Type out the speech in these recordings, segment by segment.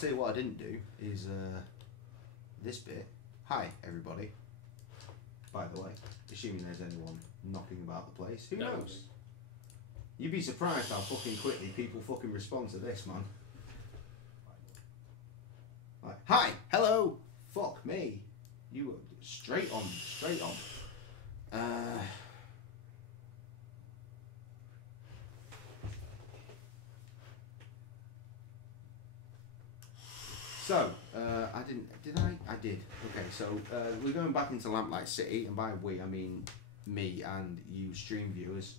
tell you what I didn't do is this bit. Hi, everybody. By the way, assuming there's anyone knocking about the place, who knows? You'd be surprised how fucking quickly people fucking respond to this, man. Like, hi, hello, fuck me. You were straight on, straight on. So, I didn't, did I? I did. Okay, so we're going back into Lamplight City, and by we, I mean me and you stream viewers,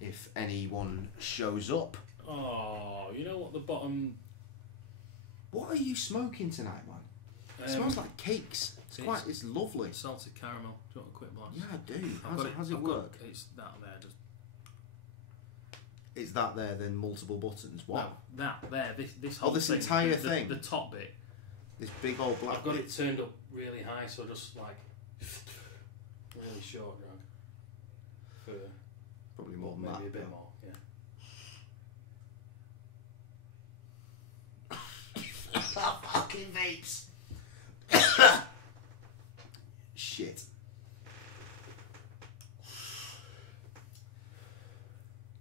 if anyone shows up. Oh, you know what the bottom... What are you smoking tonight, man? It smells like cakes. It's lovely. Salted caramel. Do you want a quick blast? Yeah, I do. How's it work? It's that there, just... It's that there, then multiple buttons. What? No, that there, this whole this thing, entire thing? The top bit. This big old black I've got bit. it turned up really high, so just like... really short drag. For... Probably more than maybe that. Maybe a bit more, yeah. Fucking vapes. Shit.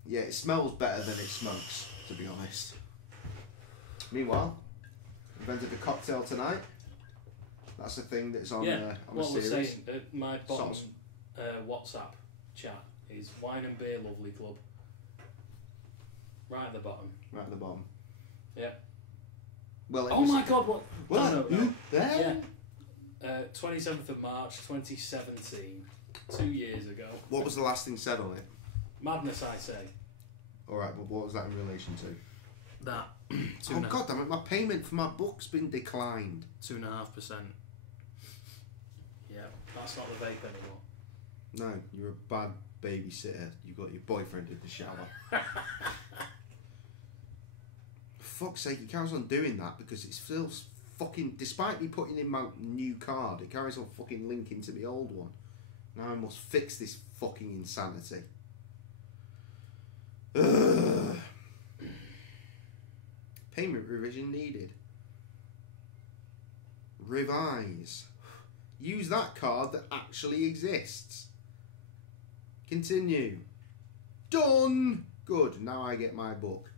Yeah, it smells better than it smokes, to be honest. Meanwhile, invented a cocktail tonight. That's the thing that's on yeah, on the series. What we're saying, my bottom WhatsApp chat is Wine and Beer Lovely Club. Right at the bottom. Right at the bottom. Yeah. Well, oh my God! What? What? No. There? Yeah. 27th of March, 2017. 2 years ago. What was the last thing said on it? Madness, I say. All right, but what was that in relation to? That. Oh God damn it! My payment for my book's been declined. 2.5%. Yeah, that's not the vape anymore. No, you're a bad babysitter. You got your boyfriend in the shower. For fuck's sake, he carries on doing that because it's still fucking. Despite me putting in my new card, it carries on fucking linking to the old one. Now I must fix this fucking insanity. Ugh. Payment revision needed. Revise. Use that card that actually exists. Continue. Done. Good. Now I get my book.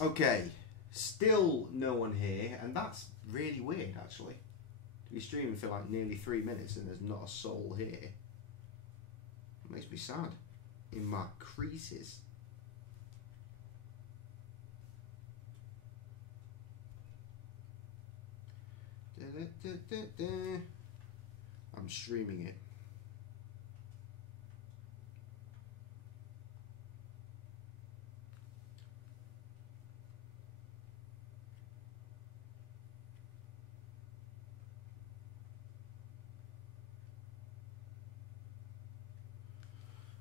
Okay. Still no one here, and that's really weird actually. To be streaming for like nearly 3 minutes and there's not a soul here. It makes me sad. In my creases. I'm streaming it.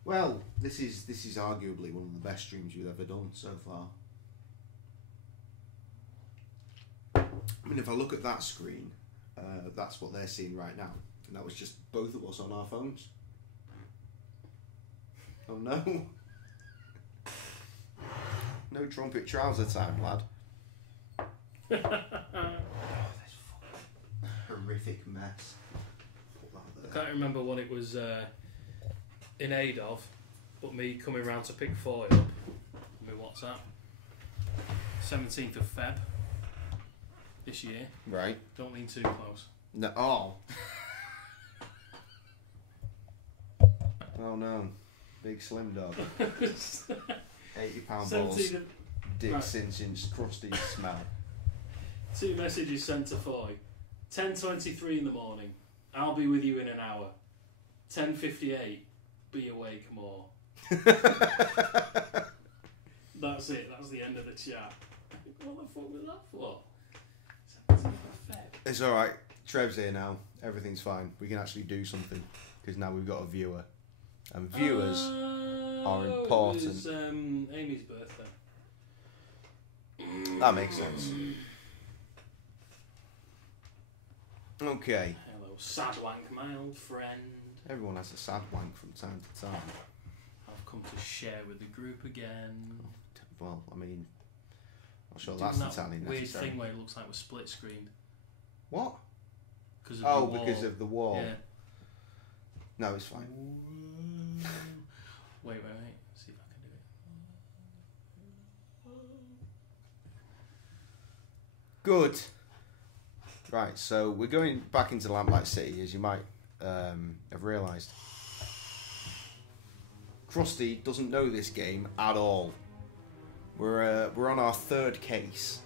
Well, this is arguably one of the best streams you've ever done so far. I mean, if I look at that screen, that's what they're seeing right now, and that was just both of us on our phones. Oh no! No trumpet trouser time, lad. Oh, this fucking horrific mess. Put that there. I can't remember what it was in aid of, but me coming round to pick 40 up on my WhatsApp. 17th of Feb this year. Right. Don't lean too close. No. Oh. Oh no. Big slim dog. £80 balls. Dick right. Cinchins, crusty smell. 2 messages sent to Foy. 10:23 in the morning. I'll be with you in an hour. 10:58. Be awake more. That's it. That's the end of the chat. What the fuck was that for? It's alright. Trev's here now. Everything's fine. We can actually do something. Because now we've got a viewer. And viewers are important. It was Amy's birthday. That makes sense. Okay. Hello, sad wank, my old friend. Everyone has a sad wank from time to time. I've come to share with the group again. Well, I mean, I'm sure that's entirely weird necessary. thing where it looks like we're split screen. What? Because because of the wall. Yeah. No, it's fine. Wait. See if I can do it. Good. Right, so we're going back into Lamplight City, as you might have realised. Krusty doesn't know this game at all. We're on our third case.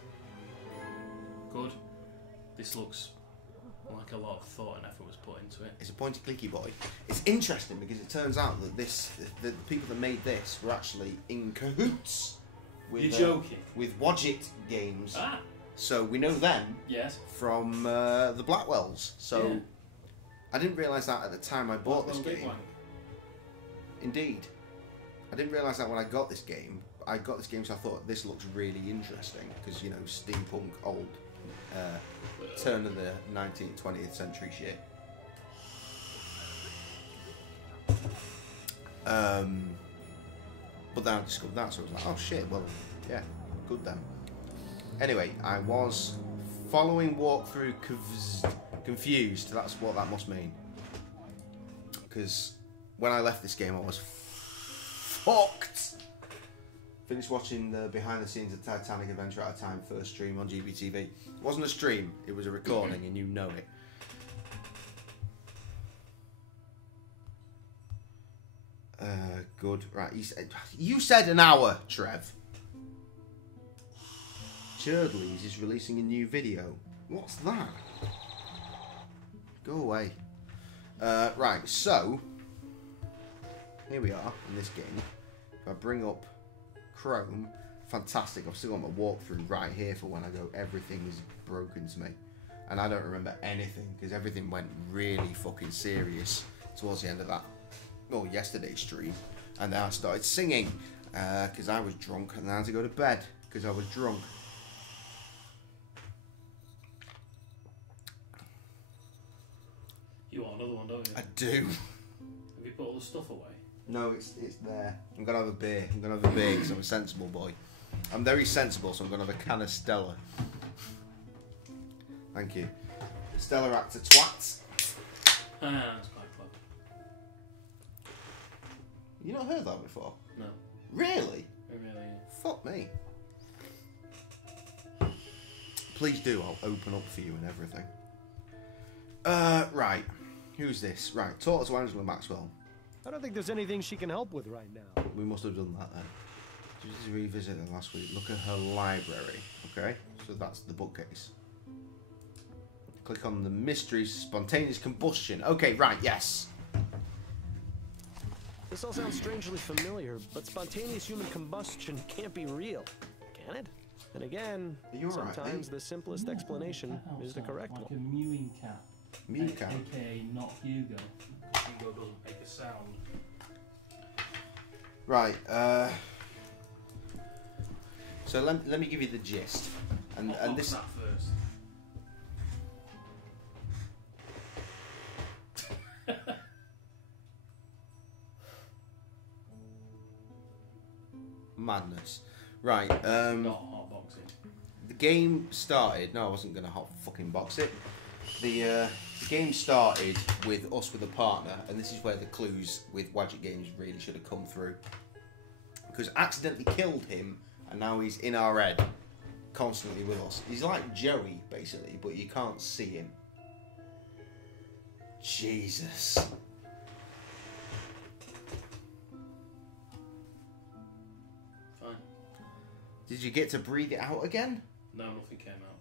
Good. This looks like a lot of thought and effort was put into it. It's a pointy clicky boy. It's interesting because it turns out that the people that made this were actually in cahoots with, You're joking? With Wadget Games. Ah. So we know them from the Blackwells. So I didn't realise that at the time I bought this game. Indeed. I didn't realise that when I got this game. I got this game so I thought this looks really interesting because, you know, steampunk, old, turn of the 19th, 20th century shit. But then I discovered that, so I was like, oh shit, well, yeah, good then. Anyway, I was following walkthrough confused. That's what that must mean. Because when I left this game, I was fucked. Finished watching the behind the scenes of Titanic Adventure at a Time first stream on GBTV. It wasn't a stream, it was a recording, and you know it. Good. Right, you said an hour, Trev. Churdleys is releasing a new video. What's that? Go away. Right, so here we are in this game. If I bring up Chrome, fantastic. I've still got my walkthrough right here for when I go. Everything is broken to me, and I don't remember anything because everything went really fucking serious towards the end of that. Well, yesterday's stream, and then I started singing because I was drunk, and then I had to go to bed because I was drunk. You want another one, don't you? I do. Have you put all the stuff away? No, it's there. I'm gonna have a beer. I'm gonna have a beer because I'm a sensible boy. I'm very sensible, so I'm gonna have a can of Stella. Thank you. Stella actor twat. That's quite clever. You not heard that before? No. Really? Really? Fuck me. Please do. I'll open up for you and everything. Right. Who's this? Right. Talk to Angela Maxwell. I don't think there's anything she can help with right now. We must have done that then. Just revisit it last week. Look at her library. Okay. So that's the bookcase. Click on the mysteries, spontaneous combustion. Okay, right, yes. This all sounds strangely familiar, but spontaneous human combustion can't be real, can it? And again, sometimes the simplest explanation is the correct one. Like a mewing cat. Mewing cat? AKA not Hugo. Hugo doesn't make a sound. Right, so let me give you the gist. And this... that first. Madness. Right, Not hotboxing. the game started... No, I wasn't going to hot fucking box it. The game started with us with a partner, and this is where the clues with Wadget Games really should have come through. Because I accidentally killed him, and now he's in our head, constantly with us. He's like Joey, basically, but you can't see him. Jesus. Fine. Did you get to breathe it out again? No, nothing came out.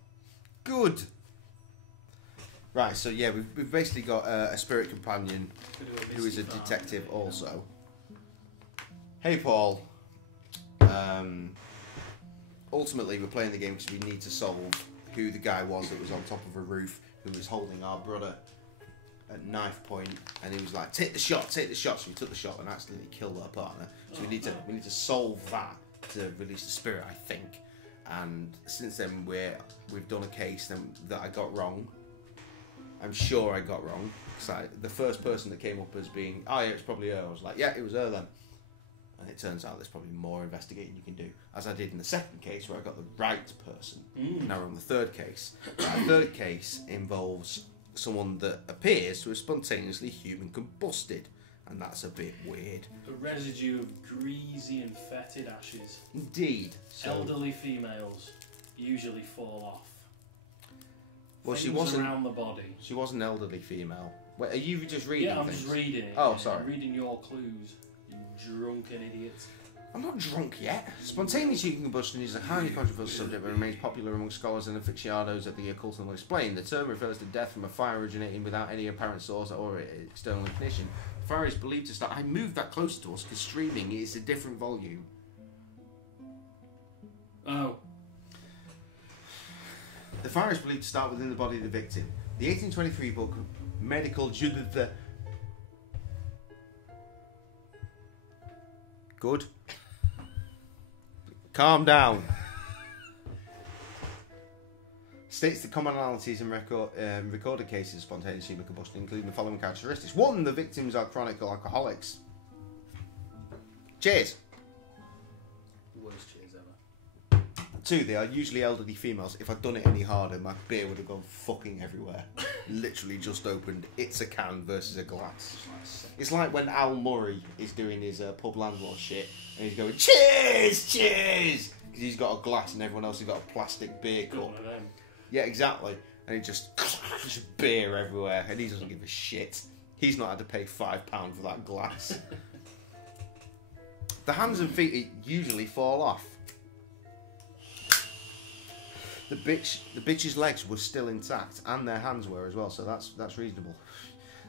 Good. Right, so yeah, we've basically got a spirit companion who is a detective also. Hey, Paul. Ultimately, we're playing the game because we need to solve who the guy was that was on top of a roof who was holding our brother at knife point, and he was like, "Take the shot, take the shot." So we took the shot and accidentally killed our partner. So we need to solve that to release the spirit, I think. And since then, we've done a case that I got wrong. I'm sure I got wrong because the first person that came up as being, "Oh yeah, it's probably her." I was like, "Yeah, it was her then." And it turns out there's probably more investigating you can do, as I did in the second case where I got the right person. Now we're on the third case. The third case involves someone that appears to have spontaneously human combusted, and that's a bit weird. A residue of greasy and fetid ashes. Indeed. So, elderly females usually fall off. well, Things she wasn't around the body. She was an elderly female. Wait, are you just reading? Yeah, I'm things? just reading it. Oh, sorry. I'm reading your clues. You drunken idiots. I'm not drunk yet. Spontaneous human combustion is a highly controversial subject that remains popular among scholars and aficionados of the occult and will explain. The term refers to death from a fire originating without any apparent source or external ignition. The fire is believed to start... I moved that closer to us because streaming is a different volume. Oh. The fire is believed to start within the body of the victim. The 1823 book Medical Judith... Good. Calm down. States the commonalities and recorded cases of spontaneous human combustion, including the following characteristics. 1. The victims are chronic alcoholics. Cheers. Worst cheers ever. 2. They are usually elderly females. If I'd done it any harder, my beer would have gone fucking everywhere. Literally just opened. It's a can versus a glass. It's like when Al Murray is doing his pub landlord shit and he's going, cheers, cheers! Because he's got a glass and everyone else has got a plastic beer cup. One of them. Yeah, exactly. And he just beer everywhere and he doesn't give a shit. He's not had to pay £5 for that glass. The hands and feet usually fall off. The bitch's legs were still intact, and their hands were as well, so that's reasonable.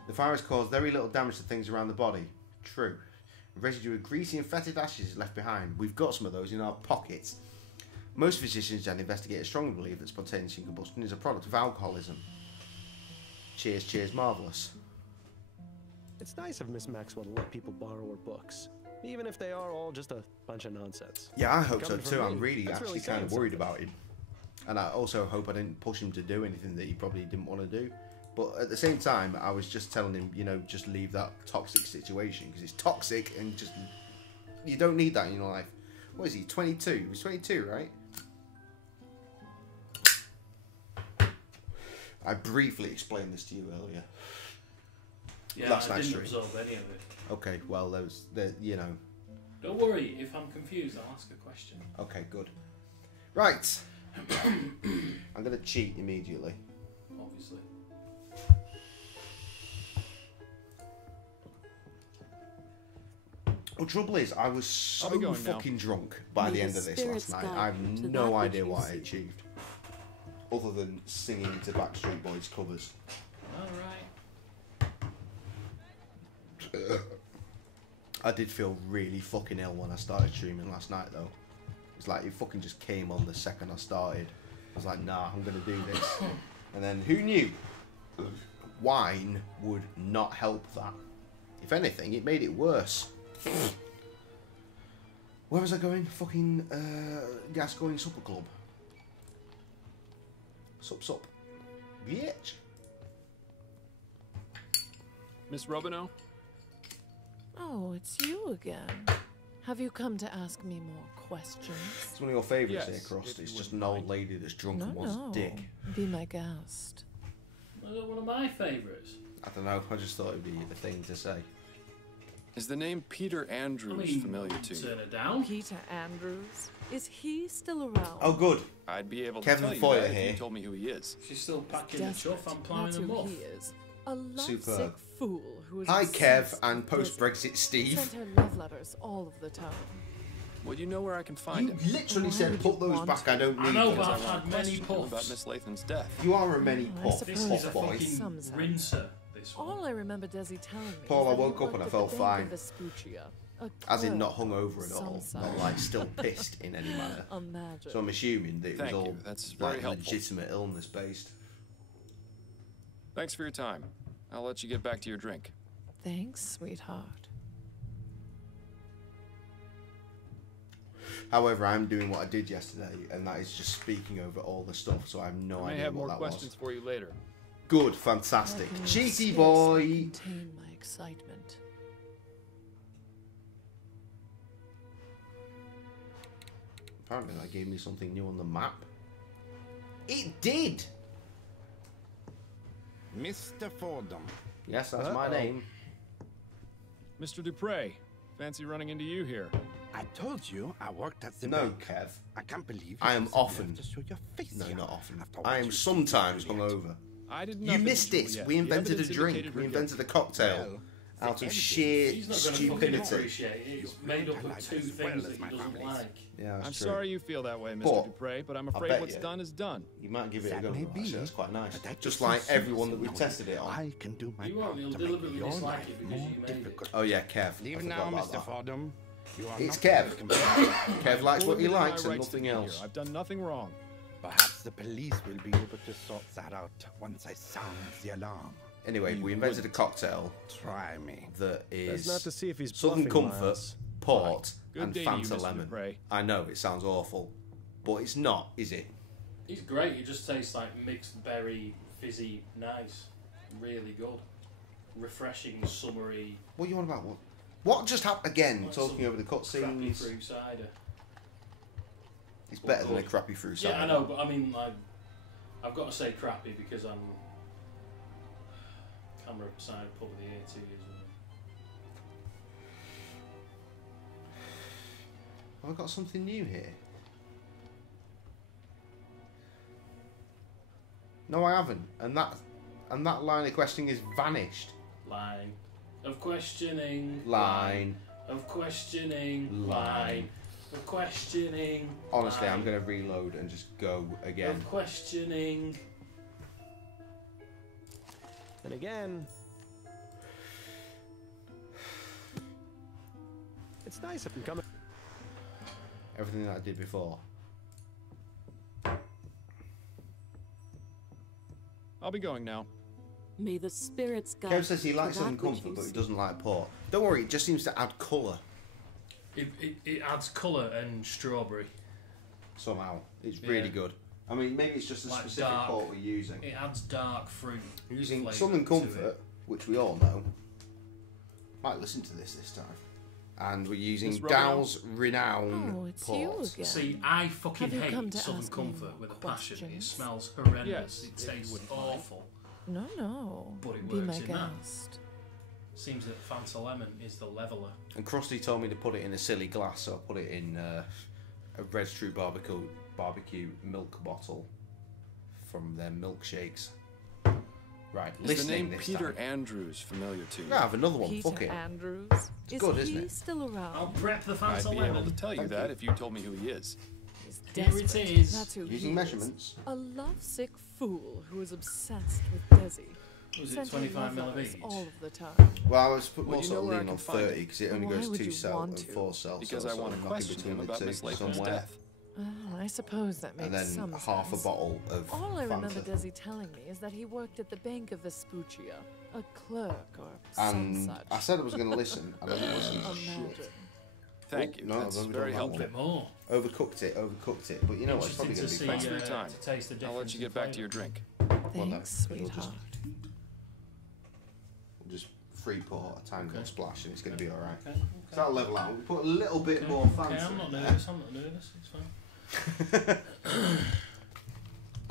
The fire has caused very little damage to things around the body. True. A residue of greasy and fetid ashes is left behind. We've got some of those in our pockets. Most physicians and investigators strongly believe that spontaneous combustion is a product of alcoholism. Cheers, cheers, marvellous. It's nice of Miss Maxwell to let people borrow her books, even if they are all just a bunch of nonsense. Yeah, I hope so Coming from too. me, I'm really that's actually really kind of saying worried something. about him. And I also hope I didn't push him to do anything that he probably didn't want to do. But at the same time, I was just telling him, you know, just leave that toxic situation because it's toxic and just you don't need that in your life. What is he? 22? He was 22, right? I briefly explained this to you earlier. Yeah, Last I night's didn't stream. absorb any of it. Okay, well, you know. Don't worry, if I'm confused, I'll ask a question. Okay, good. Right. I'm going to cheat immediately. Obviously. Well, trouble is, I was so fucking drunk by the end of this last night. I have no idea what I achieved. Other than singing to Backstreet Boys covers. Alright. I did feel really fucking ill when I started streaming last night, though. It's like it fucking just came on the second I started. I was like, nah, I'm going to do this. And then, who knew? Wine would not help that. If anything, it made it worse. Where was I going? Fucking Gascoigne Supper Club. Sup. Bitch. Miss Robino? Oh, it's you again. Have you come to ask me more questions? It's one of your favourites Yes, here, Crossed. if you It's just an wouldn't old mind. lady that's drunk No, and wants no. dick. Be my guest. Was that one of my favourites? I don't know, I just thought it would be a thing to say. Is the name Peter Andrews familiar to you? Turn it down. Peter Andrews? Is he still around? Oh, good. I'd be able Kevin to tell you Foyer that if here. you told me who he is. She's still packing the Desperate. chuff. I'm ploughing That's a who muff. he is. A lovesick Superb. fool who is Hi, Kev, obsessed and with post-Brexit Steve. Sent her love letters all of the time. Well, you know where I can find You him. literally Why said, would put you those want back, I don't I need know, them. but I I've want had to many question him about puffs. Miss Latham's death. You are a many I puff, This suppose is a puff boy. fucking Some sound. rinser, this one. All I remember Desi telling me Paul, is I that he woke up and I worked at felt the fine. Bank of Vespuccia, a As in not clerk hungover of at some all, sort. not like still pissed in any manner. Imagine. So I'm assuming that it was Thank all you, that's very like helpful. legitimate illness based. Thanks for your time. I'll let you get back to your drink. Thanks, sweetheart. However, I'm doing what I did yesterday, and that is just speaking over all the stuff, so I have no I may idea have what more that questions for you later. was. Good, fantastic. I can Cheeky scarcely boy! contain my excitement. Apparently that gave me something new on the map. It did! Mr. Fordham. Yes, that's my name. Mr. Dupre, fancy running into you here. I told you I worked at the No, bank. Kev. I can't believe I am you often. have to show your face No, here not often. after what I am you sometimes did earlier. hungover. I did You nothing missed to it. Juliet. We The invented a evidence drink. indicated We her invented guilt. a cocktail Well, out of evidence- sheer He's not going to fucking stupidity. appreciate it. It's made up of Like two as things well that as he my doesn't family's. like. Yeah, that's I'm true. sorry you feel that way, Mr. But, Dupre, but I'm bet afraid what's you- done is done. You might give it a That go. may Actually, be, that's quite nice. but that Just doesn't like everyone that we've seriously tested it on. I can do my You won't, part you'll to make deliberately your dislike life it because more you made it. difficult. Oh yeah, Kev. Leave I now, forgot about Mr. that. Fordham. You are It's not Kev. Kev likes what he Fully within my likes and rights to nothing be here. else. I've done nothing wrong. Perhaps the police will be able to sort that out once I sound the alarm. Anyway, You we invented a wouldn't. cocktail Try me. that That's is not to see if he's Southern bluffing, Comfort, Miles. Port, Good and day to you, Fanta Mr. Lemon. Dupre. I know it sounds awful, but it's not, is it? It's great. It just tastes like mixed berry, fizzy, nice, really good, refreshing, summery. What are you on about? What just happened again? Like Talking some over the crappy cutscenes. fruit cider. It's better than a Good. crappy fruit cider. Yeah, I know, but I mean, like, I've got to say crappy because I'm camera side put with the ear 2 years ago. I've got something new here. No, I haven't, and that line of questioning is vanished. Line of questioning. Line. of questioning. Line. Line of questioning. Honestly, line I'm gonna reload and just go again. of questioning. And again, it's nice up and coming. Everything that I did before. I'll be going now. May the spirits guide Kev says he you likes to that Southern which Comfort, you but he seek. doesn't like port. Don't worry, it just seems to add colour It adds colour and strawberry. somehow. It's Yeah. really good. I mean, maybe it's just a Like specific dark. port we're using. It adds dark fruit. We're using flavour Southern to Comfort, it. which we all know. Might listen to this time. And we're using Miss Romeo? Dow's Renown Oh, it's port. you again. See, I fucking Have you come hate to Southern ask me Comfort more with a passion. It questions? smells horrendous. Yes, It if you tastes wouldn't mind. awful. No. But it Be works my in that. guest. Seems that Fanta Lemon is the leveller. And Krusty told me to put it in a silly glass, so I put it in a Red's True barbecue milk bottle from their milkshakes. Right, Is the listening name this Peter time. Andrews familiar to you? Yeah, I have another one. Peter Fuck it. Andrews. Is good, isn't he it? still around? I'll prep the I'd Fanta be Lemon. able to tell you Thank that you. if you told me who he is. He's Here it desperate. is. That's who Using he measurements. Is. A lovesick fool who is obsessed with Desi. Was it Sending 25 love mil of letters each? all of the time. Well, I was put Well, more you sort know of where I leaning on can find 30 because it only Why goes would 2 you cell want and to? 4 cell. Because so I want to I'm knocking question between him the about two Miss Latham's somewhere. death. I suppose that makes And then some half a sense. bottle of All I remember Fanta. Desi telling me is that he worked at the Bank of Vespuccia, a clerk or some And such. I said I was going to listen, and I didn't listen to Imagine. shit. Thank Oh, you. no, That's I've only very done A that bit helpful. more. Overcooked it. But you know what? It's probably Interesting going to to be see, fine. Thanks for your time. to taste the difference. I'll let you in get back to your flavour. drink. Well, no, Thanks, it'll just- sweetheart. We'll just free pour a tiny little Okay. splash, and it's going to be all right. Okay, okay. So that'll level out. We put a little bit more Okay, Fanta. I'm not in there. nervous. I'm not nervous. It's fine.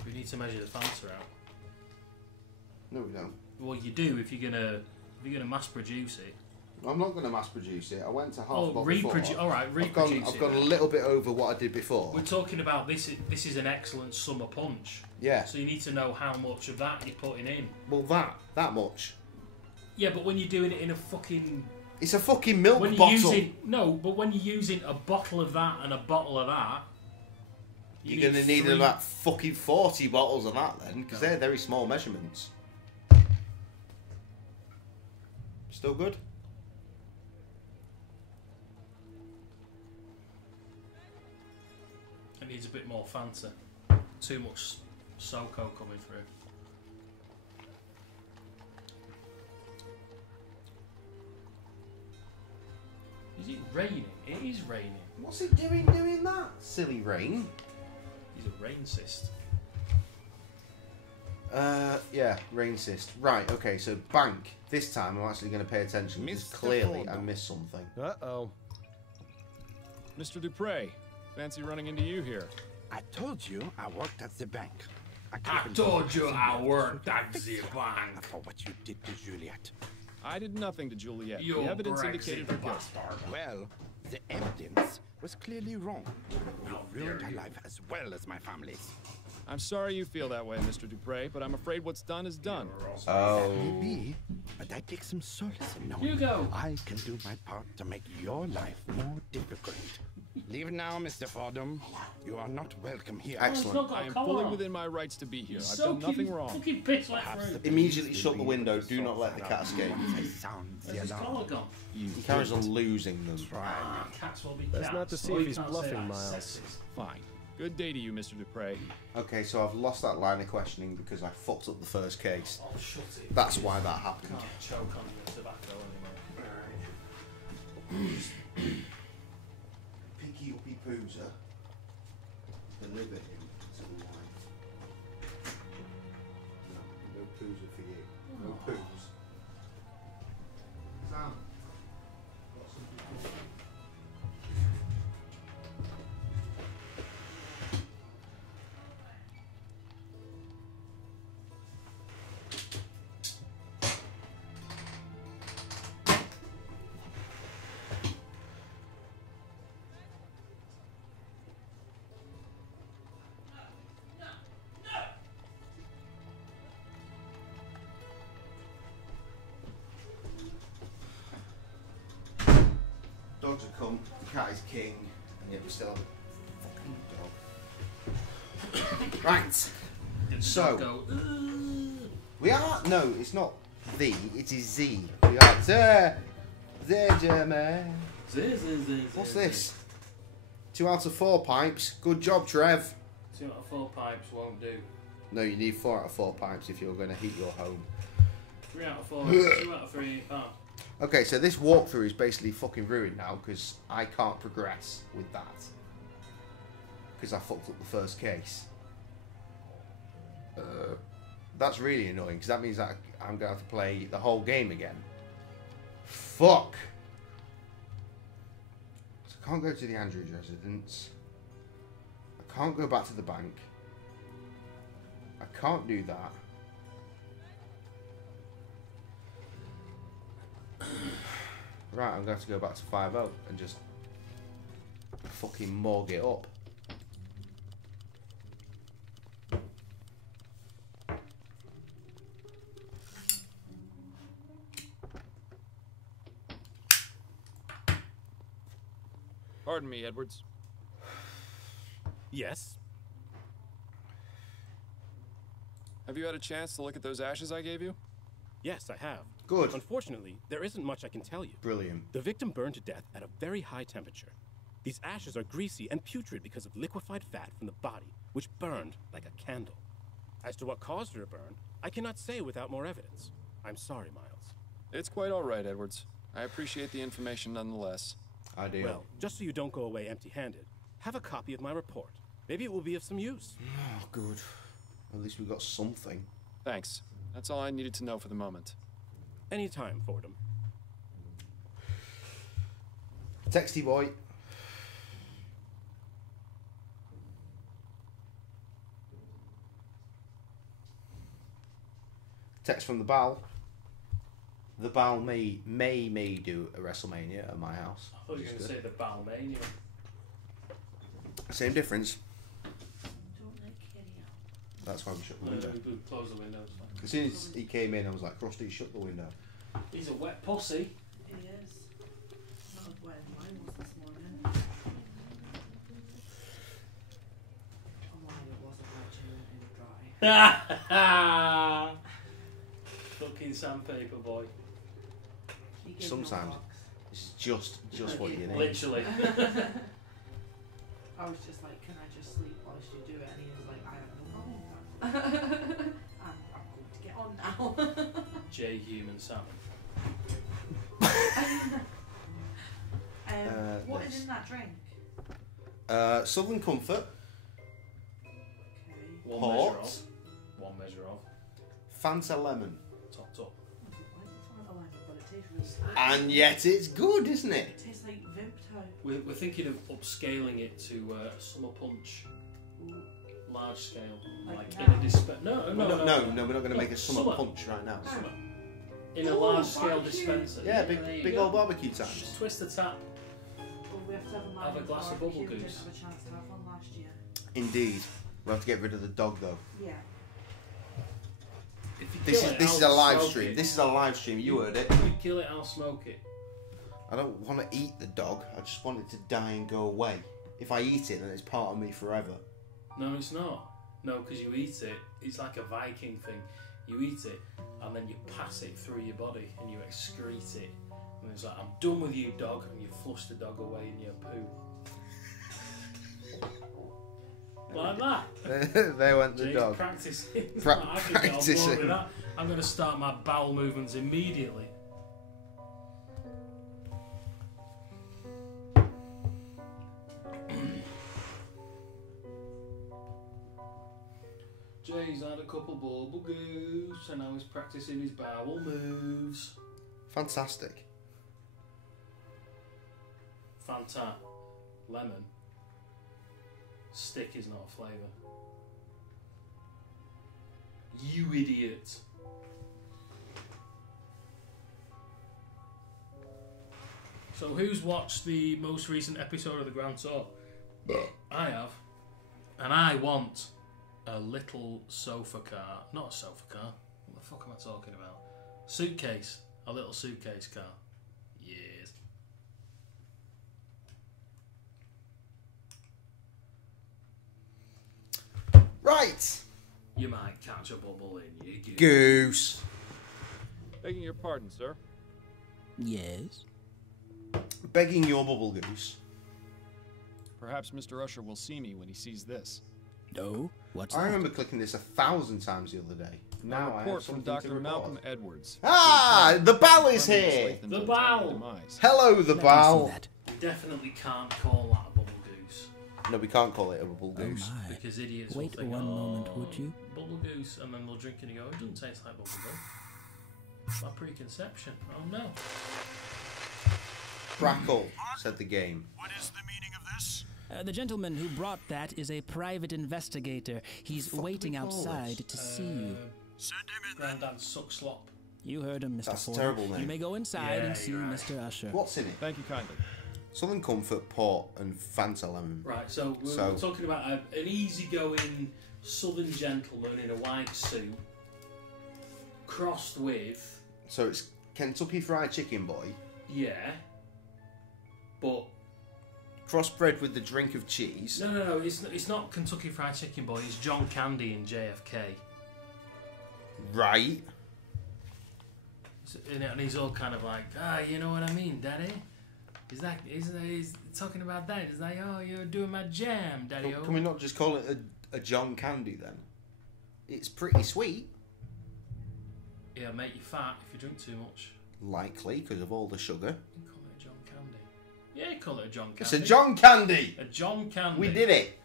We need to measure the Fanta out. No, we don't. Well, you do if you're gonna mass produce it. I'm not going to mass produce it. I went to half a Oh, bottle reproduce. before. All right, reproduce I've it. gone a then. little bit over what I did before. We're talking about this. This is an excellent summer punch. Yeah. So you need to know how much of that you're putting in. Well, that much. Yeah, but when you're doing it in a fucking It's a fucking milk when you're bottle. using but when you're using a bottle of that and a bottle of that, You're going to need three- about fucking 40 bottles of that then, because they're very small measurements. Still good? It needs a bit more Fanta. Too much SoCo coming through. Is it raining? It is raining. What's it doing that? Silly rain. He's a rain cyst. Yeah, rain cyst. Right, okay, so bank. This time I'm actually going to pay attention because Mr. clearly I Fordham. missed something. Uh-oh. Mr. Dupre, Fancy running into you here. I told you I worked at the bank. I told you I worked at the bank. For what you did to Juliet. I did nothing to Juliet. You The evidence Brexit indicated her guilt. bastard. Well, the evidence was clearly wrong. You ruined her life as well as my family's. I'm sorry you feel that way, Mr. Dupre, but I'm afraid what's done is done. Oh. Maybe, but I take some solace in knowing Hugo. I can do my part to make your life more difficult. Leave now, Mr. Fordham. You are not welcome here. Excellent. I am fully within my rights to be here. I've done nothing wrong. Fucking bitch like fruit. Immediately shut the window. Do not let the cat escape. I sound the Where's his collar alarm. gone? He carries on losing them. Cats will be That's cats. not to see Well, if you he's can't say bluffing, that, Miles. sexist. Fine. Good day to you, Mr. Dupre. Okay, so I've lost that line of questioning because I fucked up the first case. Oh, shut it. That's why that happened. Can't choke on your tobacco anymore. Pinky Uppy Poozer. Deliver him to the wife. No Poozer for you. No Poos. Sam. Got something for you. Dogs have come, the cat is king, and yet we still have a fucking dog. Right. So, Go, we are, no, it's not the, it is Z. We are the German. What's this? 2 out of 4 pipes. Good job, Trev. 2 out of 4 pipes won't do. No, you need 4 out of 4 pipes if you're going to heat your home. 3 out of 4, 2 out of 3. Oh. Okay, so this walkthrough is basically fucking ruined now because I can't progress with that. Because I fucked up the first case. That's really annoying because that means that I'm going to have to play the whole game again. Fuck! So I can't go to the Andrews residence. I can't go back to the bank. I can't do that. Right, I'm going to have to go back to 5-0 and just fucking morgue it up. Pardon me, Edwards. Yes? Have you had a chance to look at those ashes I gave you? Yes, I have. Good. Unfortunately, there isn't much I can tell you. Brilliant. The victim burned to death at a very high temperature. These ashes are greasy and putrid because of liquefied fat from the body, which burned like a candle. As to what caused her to burn, I cannot say without more evidence. I'm sorry, Miles. It's quite all right, Edwards. I appreciate the information nonetheless. I do. Well, just so you don't go away empty-handed, have a copy of my report. Maybe it will be of some use. Oh, good. At least we got something. Thanks. That's all I needed to know for the moment. Anytime, Fordham. Texty boy. Text from the Bal. The Bal may do a WrestleMania at my house. I thought you were going to say the Balmania. Same difference. Don't let Kitty out. That's why we shut the No, window. we close the window. It's fine. As soon as he came in, I was like, Krusty, shut the window. He's a wet pussy. He is. Not where mine was this morning. Oh my, it wasn't wet and dry. Fucking sandpaper boy. He gave Sometimes no fucks. it's just what you need. Literally. I was just like, can I just sleep whilst you do it? And he was like, I have no problem with that. I'm going to get on now. J Human Salmon. What this. is in that drink? Southern Comfort, Okay. One Port. measure of. One measure of. Fanta Lemon. Topped up. Why does it sound like a lemon, but it tastes really sweet. And yet it's good, isn't it? It tastes like Vimto. We're thinking of upscaling it to summer punch, large scale, like in a dispenser. No, we're not going to make a summer punch right now. Summer. In a large scale dispenser. Yeah, big old barbecue times. Just twist the tap. Well, we have to have a glass of bubble We didn't goose. have a chance to have one last year. Indeed. We'll have to get rid of the dog though. Yeah. This is a live stream. This is a live stream. You heard it. If you kill it, I'll smoke it. I don't want to eat the dog. I just want it to die and go away. If I eat it, then it's part of me forever. No, it's not. No, because you eat it. It's like a Viking thing. You eat it, and then you pass it through your body, and you excrete it. And it's like, I'm done with you, dog, and you flush the dog away in your poo. Like that. There went the Jake's dog. Practicing. Practicing. I'm going to start my bowel movements immediately. Jay's had a couple bubble goose and now he's practicing his bowel moves. Fantastic. Fanta. Lemon. Stick is not a flavour. You idiot. So who's watched the most recent episode of the Grand Tour? I have. And I want a little sofa car. Not a sofa car. What the fuck am I talking about? Suitcase. A little suitcase car. Yes. Right. You might catch a bubble in your goose. Begging your pardon, sir. Yes. Begging your bubble goose. Perhaps Mr. Usher will see me when he sees this. No? What's I that? remember clicking this 1,000 times the other day. Now A I report have from something to Dr. report. Malcolm Edwards. Ah, the Bal is here. The Bal. Hello, the Bal. We definitely can't call that a bubble goose. No, we can't call it a bubble goose. Because idiots Wait will think, one moment, would you? Bubble goose, and then they'll drink it and go, it doesn't taste like bubble gum. My preconception. Oh no. Crackle, said the game. What is the meaning of this? The gentleman who brought that is a private investigator. He's waiting outside to see you. Send him in. Grandad suck slop. You heard him, Mr. That's a Ford. terrible name. You may go inside and see Mr. Usher. What's in it? Thank you kindly. Southern Comfort, Port, and Fanta Lemon. Right, so we're talking about an easygoing southern gentleman in a white suit, crossed with... So it's Kentucky Fried Chicken Boy. Yeah. But... Crossbred with the drink of cheese. No, it's not Kentucky Fried Chicken Boy, it's John Candy in JFK. Right. And he's all kind of like, you know what I mean, Daddy? He's talking about that. He's like, oh, you're doing my jam, Daddy. Can we not just call it a John Candy then? It's pretty sweet. Yeah, make you fat if you drink too much. Likely, because of all the sugar. You call it a John Candy. Yeah, call it a John Candy. It's a John Candy! A John Candy. We did it!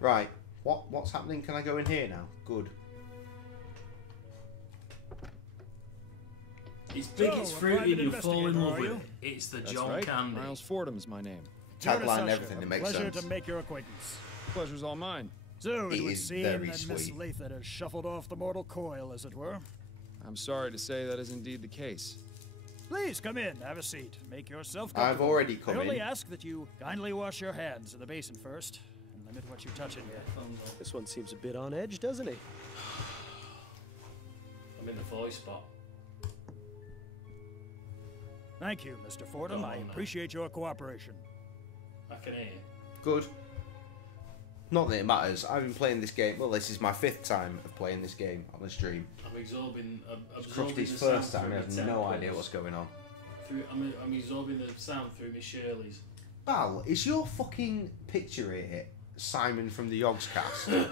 Right. What's happening? Can I go in here now? Good. It's big, it's fruity, and you'll fall in love with it. It's the That's John right. Candy. Miles Fordham's my name. Tagline and everything, it makes Pleasure sense. to make your acquaintance. Pleasure's all mine. So It it would is seem very that Miss sweet. Lathan has shuffled off the mortal coil, as it were. I'm sorry to say that is indeed the case. Please come in, have a seat, make yourself I've comfortable. already come I only in. ask that you kindly wash your hands in the basin first, and limit what you touch in here. This one seems a bit on edge, doesn't he? I'm in the voice spot. Thank you, Mr. Fordham. Go I on now. appreciate your cooperation. I can hear you. Good. Not that it matters. I've been playing this game. Well, this is my 5th time of playing this game on the stream. I'm absorbing Krusty's the sound first time. through He my has no temples. idea what's going on. I'm absorbing the sound through my Shirley's. Bal, is your fucking picture here Simon from the Yogscast?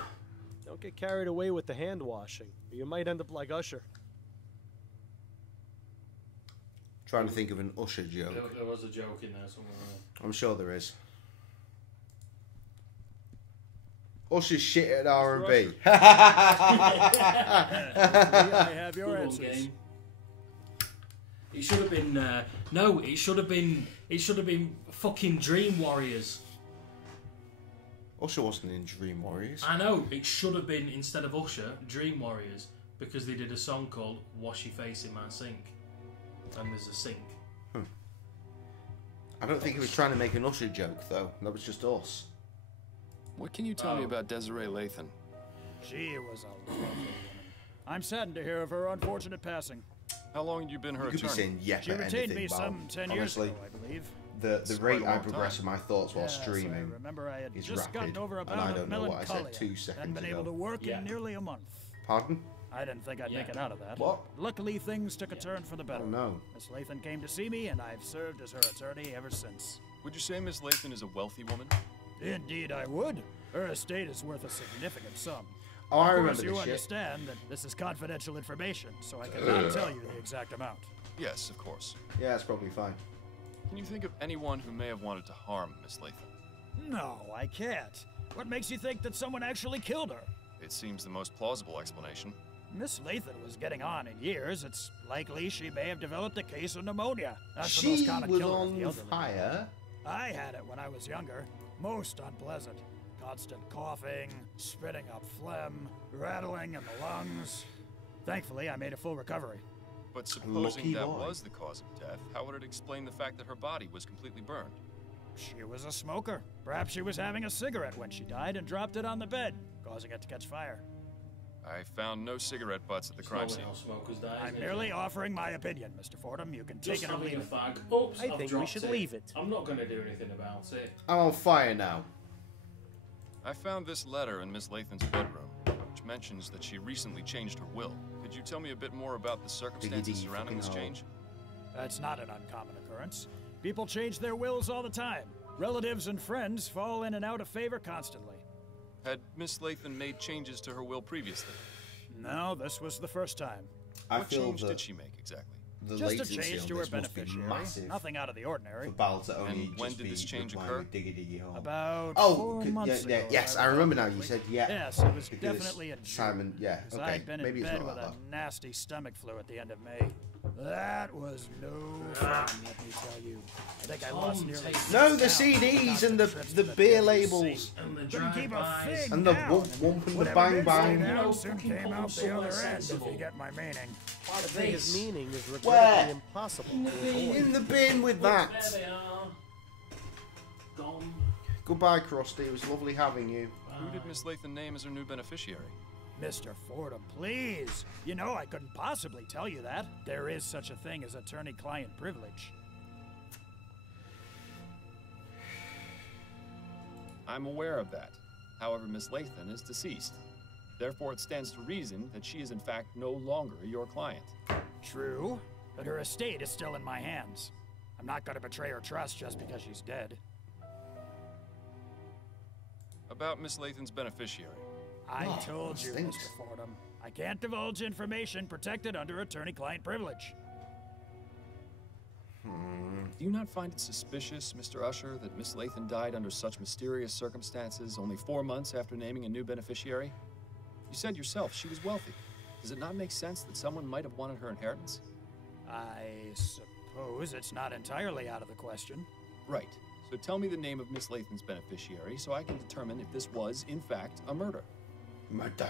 Don't get carried away with the hand washing, or you might end up like Usher. Trying to think of an Usher joke. There was a joke in there somewhere. I'm sure there is. Usher's shit at R&B. I have your answers. It should have been no. It should have been. It should have been fucking Dream Warriors. Usher wasn't in Dream Warriors. I know. It should have been, instead of Usher, Dream Warriors, because they did a song called "Wash Your Face in My Sink," and there's a sink. I don't think he was trying to make an Usher joke though. That was just us. What can you tell me about Desiree Lathan? She was a lovely woman. I'm saddened to hear of her unfortunate passing. How long had you been her You could be attorney? saying yeah She for retained anything, me Val. some 10 years Honestly, ago, I believe. the rate I progress in my thoughts while Yes, streaming I remember I had is just rapid, gotten over a and I bout of don't know what I said melancholia 2 seconds and been ago. able to work in nearly a month. Pardon? I didn't think I'd make it out of that. What? Luckily, things took a turn for the better. Oh no. Miss Lathan came to see me, and I've served as her attorney ever since. Would you say Miss Lathan is a wealthy woman? Indeed, I would. Her estate is worth a significant sum. Oh, I of remember course, you this shit. understand that this is confidential information, so I cannot tell you the exact amount. Yes, of course. Yeah, that's probably fine. Can you think of anyone who may have wanted to harm Miss Lathan? No, I can't. What makes you think that someone actually killed her? It seems the most plausible explanation. Miss Lathan was getting on in years. It's likely she may have developed a case of pneumonia. That's the most She common was killer of on the elderly. fire. I had it when I was younger. Most unpleasant. Constant coughing, spitting up phlegm, rattling in the lungs. Thankfully, I made a full recovery. But supposing Lucky that boy. was the cause of death, how would it explain the fact that her body was completely burned? She was a smoker. Perhaps she was having a cigarette when she died and dropped it on the bed, causing it to catch fire. I found no cigarette butts at the crime scene. Smokers die, I'm merely offering my opinion, Mr. Fordham. You can take Just it or having leave a it. fag. Oops, I I've think we dropped should it. leave it. I'm not going to do anything about it. I'm on fire now. I found this letter in Miss Lathan's bedroom, which mentions that she recently changed her will. Could you tell me a bit more about the circumstances Diggity surrounding this fucking change? That's not an uncommon occurrence. People change their wills all the time. Relatives and friends fall in and out of favor constantly. Had Miss Lathan made changes to her will previously? No, this was the first time. What change did she make exactly? The Just a latency change on to her this must be beneficiary. massive Nothing out of the ordinary. for Bal to only And when just did be this change replying occur? with diggity hole. About Oh, 4 yeah, months yeah, ago. yes, I remember now. You said yeah. Yes, it was because definitely a Simon. Yeah, Because okay. I'd been Maybe in it's bed not with that a bad. nasty stomach flu at the end of May. That was no fun, let me tell you. I think I lost nearly No, the 6 pounds CDs and constant the trips to beer deadly labels sea. And the Couldn't keep a drive-bys. thing And the down. wump wump and the Whatever bang did bang. stay down No, soon fucking came come out the somewhere other end, if sensible. you get my meaning. Like His this. meaning is regrettably Where? impossible to avoid. In the bin with There that. they are. Gone. Goodbye, Krusty. It was lovely having you. Who did Miss Lathan name as her new beneficiary? Mr. Fordham, please. You know I couldn't possibly tell you that. There is such a thing as attorney-client privilege. I'm aware of that. However, Miss Lathan is deceased. Therefore, it stands to reason that she is in fact no longer your client. True, but her estate is still in my hands. I'm not going to betray her trust just because she's dead. About Miss Lathan's beneficiary. I Oh, told that you, stinks. Mr. Fordham. I can't divulge information protected under attorney-client privilege. Do you not find it suspicious, Mr. Usher, that Miss Lathan died under such mysterious circumstances only 4 months after naming a new beneficiary? You said yourself she was wealthy. Does it not make sense that someone might have wanted her inheritance? I suppose it's not entirely out of the question. Right. So tell me the name of Miss Lathan's beneficiary so I can determine if this was, in fact, a murder. Murder.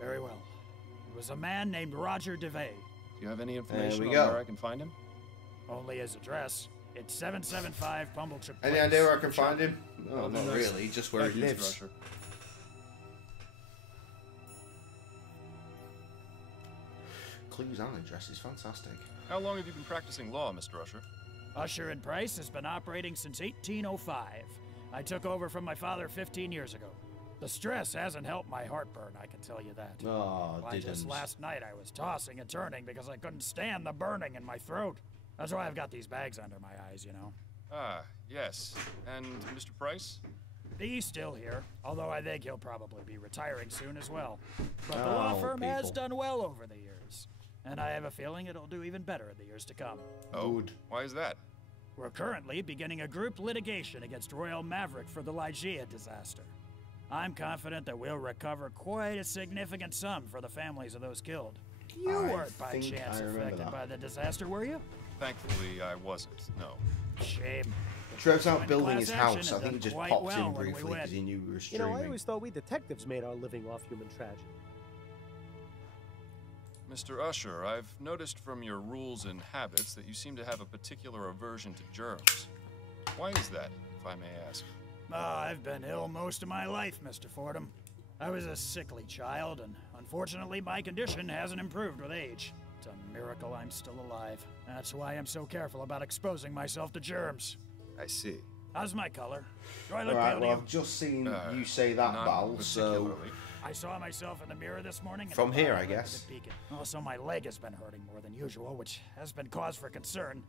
Very well. It was a man named Roger DeVay. Do you have any information we on go. where I can find him? Only his address. It's 775 Pumblechook Any Place. idea where I can find him? Oh, Oh, not nice. really. Just where Thank he you, Mr. lives. Usher. Clues and address is fantastic. How long have you been practicing law, Mr. Usher? Usher and Price has been operating since 1805. I took over from my father 15 years ago. The stress hasn't helped my heartburn, I can tell you that. Oh, Why, just didn't. last night I was tossing and turning because I couldn't stand the burning in my throat. That's why I've got these bags under my eyes, you know. Ah, yes. And Mr. Price? He's still here, although I think he'll probably be retiring soon as well. But the Oh, law firm has people. done well over the years, and I have a feeling it'll do even better in the years to come. Oh, Good. why is that? We're currently beginning a group litigation against Royal Maverick for the Lygia disaster. I'm confident that we'll recover quite a significant sum for the families of those killed. You I weren't by think chance I remember affected that. by the disaster, were you? Thankfully, I wasn't, no. Shame. Trev's out Joint building his class house. action I and think he done just quite popped well in when we briefly went. because he knew we were You streaming. know, I always thought we detectives made our living off human tragedy. Mr. Usher, I've noticed from your rules and habits that you seem to have a particular aversion to germs. Why is that, if I may ask? I've been ill most of my life, Mr. Fordham. I was a sickly child, and unfortunately my condition hasn't improved with age. It's a miracle I'm still alive. That's why I'm so careful about exposing myself to germs. I see. How's my color? Do I look Alright, pale to well, you? I've just seen you say that, not Bal, so... particularly. I saw myself in the mirror this morning. From here, I looked at guess. the beacon. Also, my leg has been hurting more than usual, which has been cause for concern.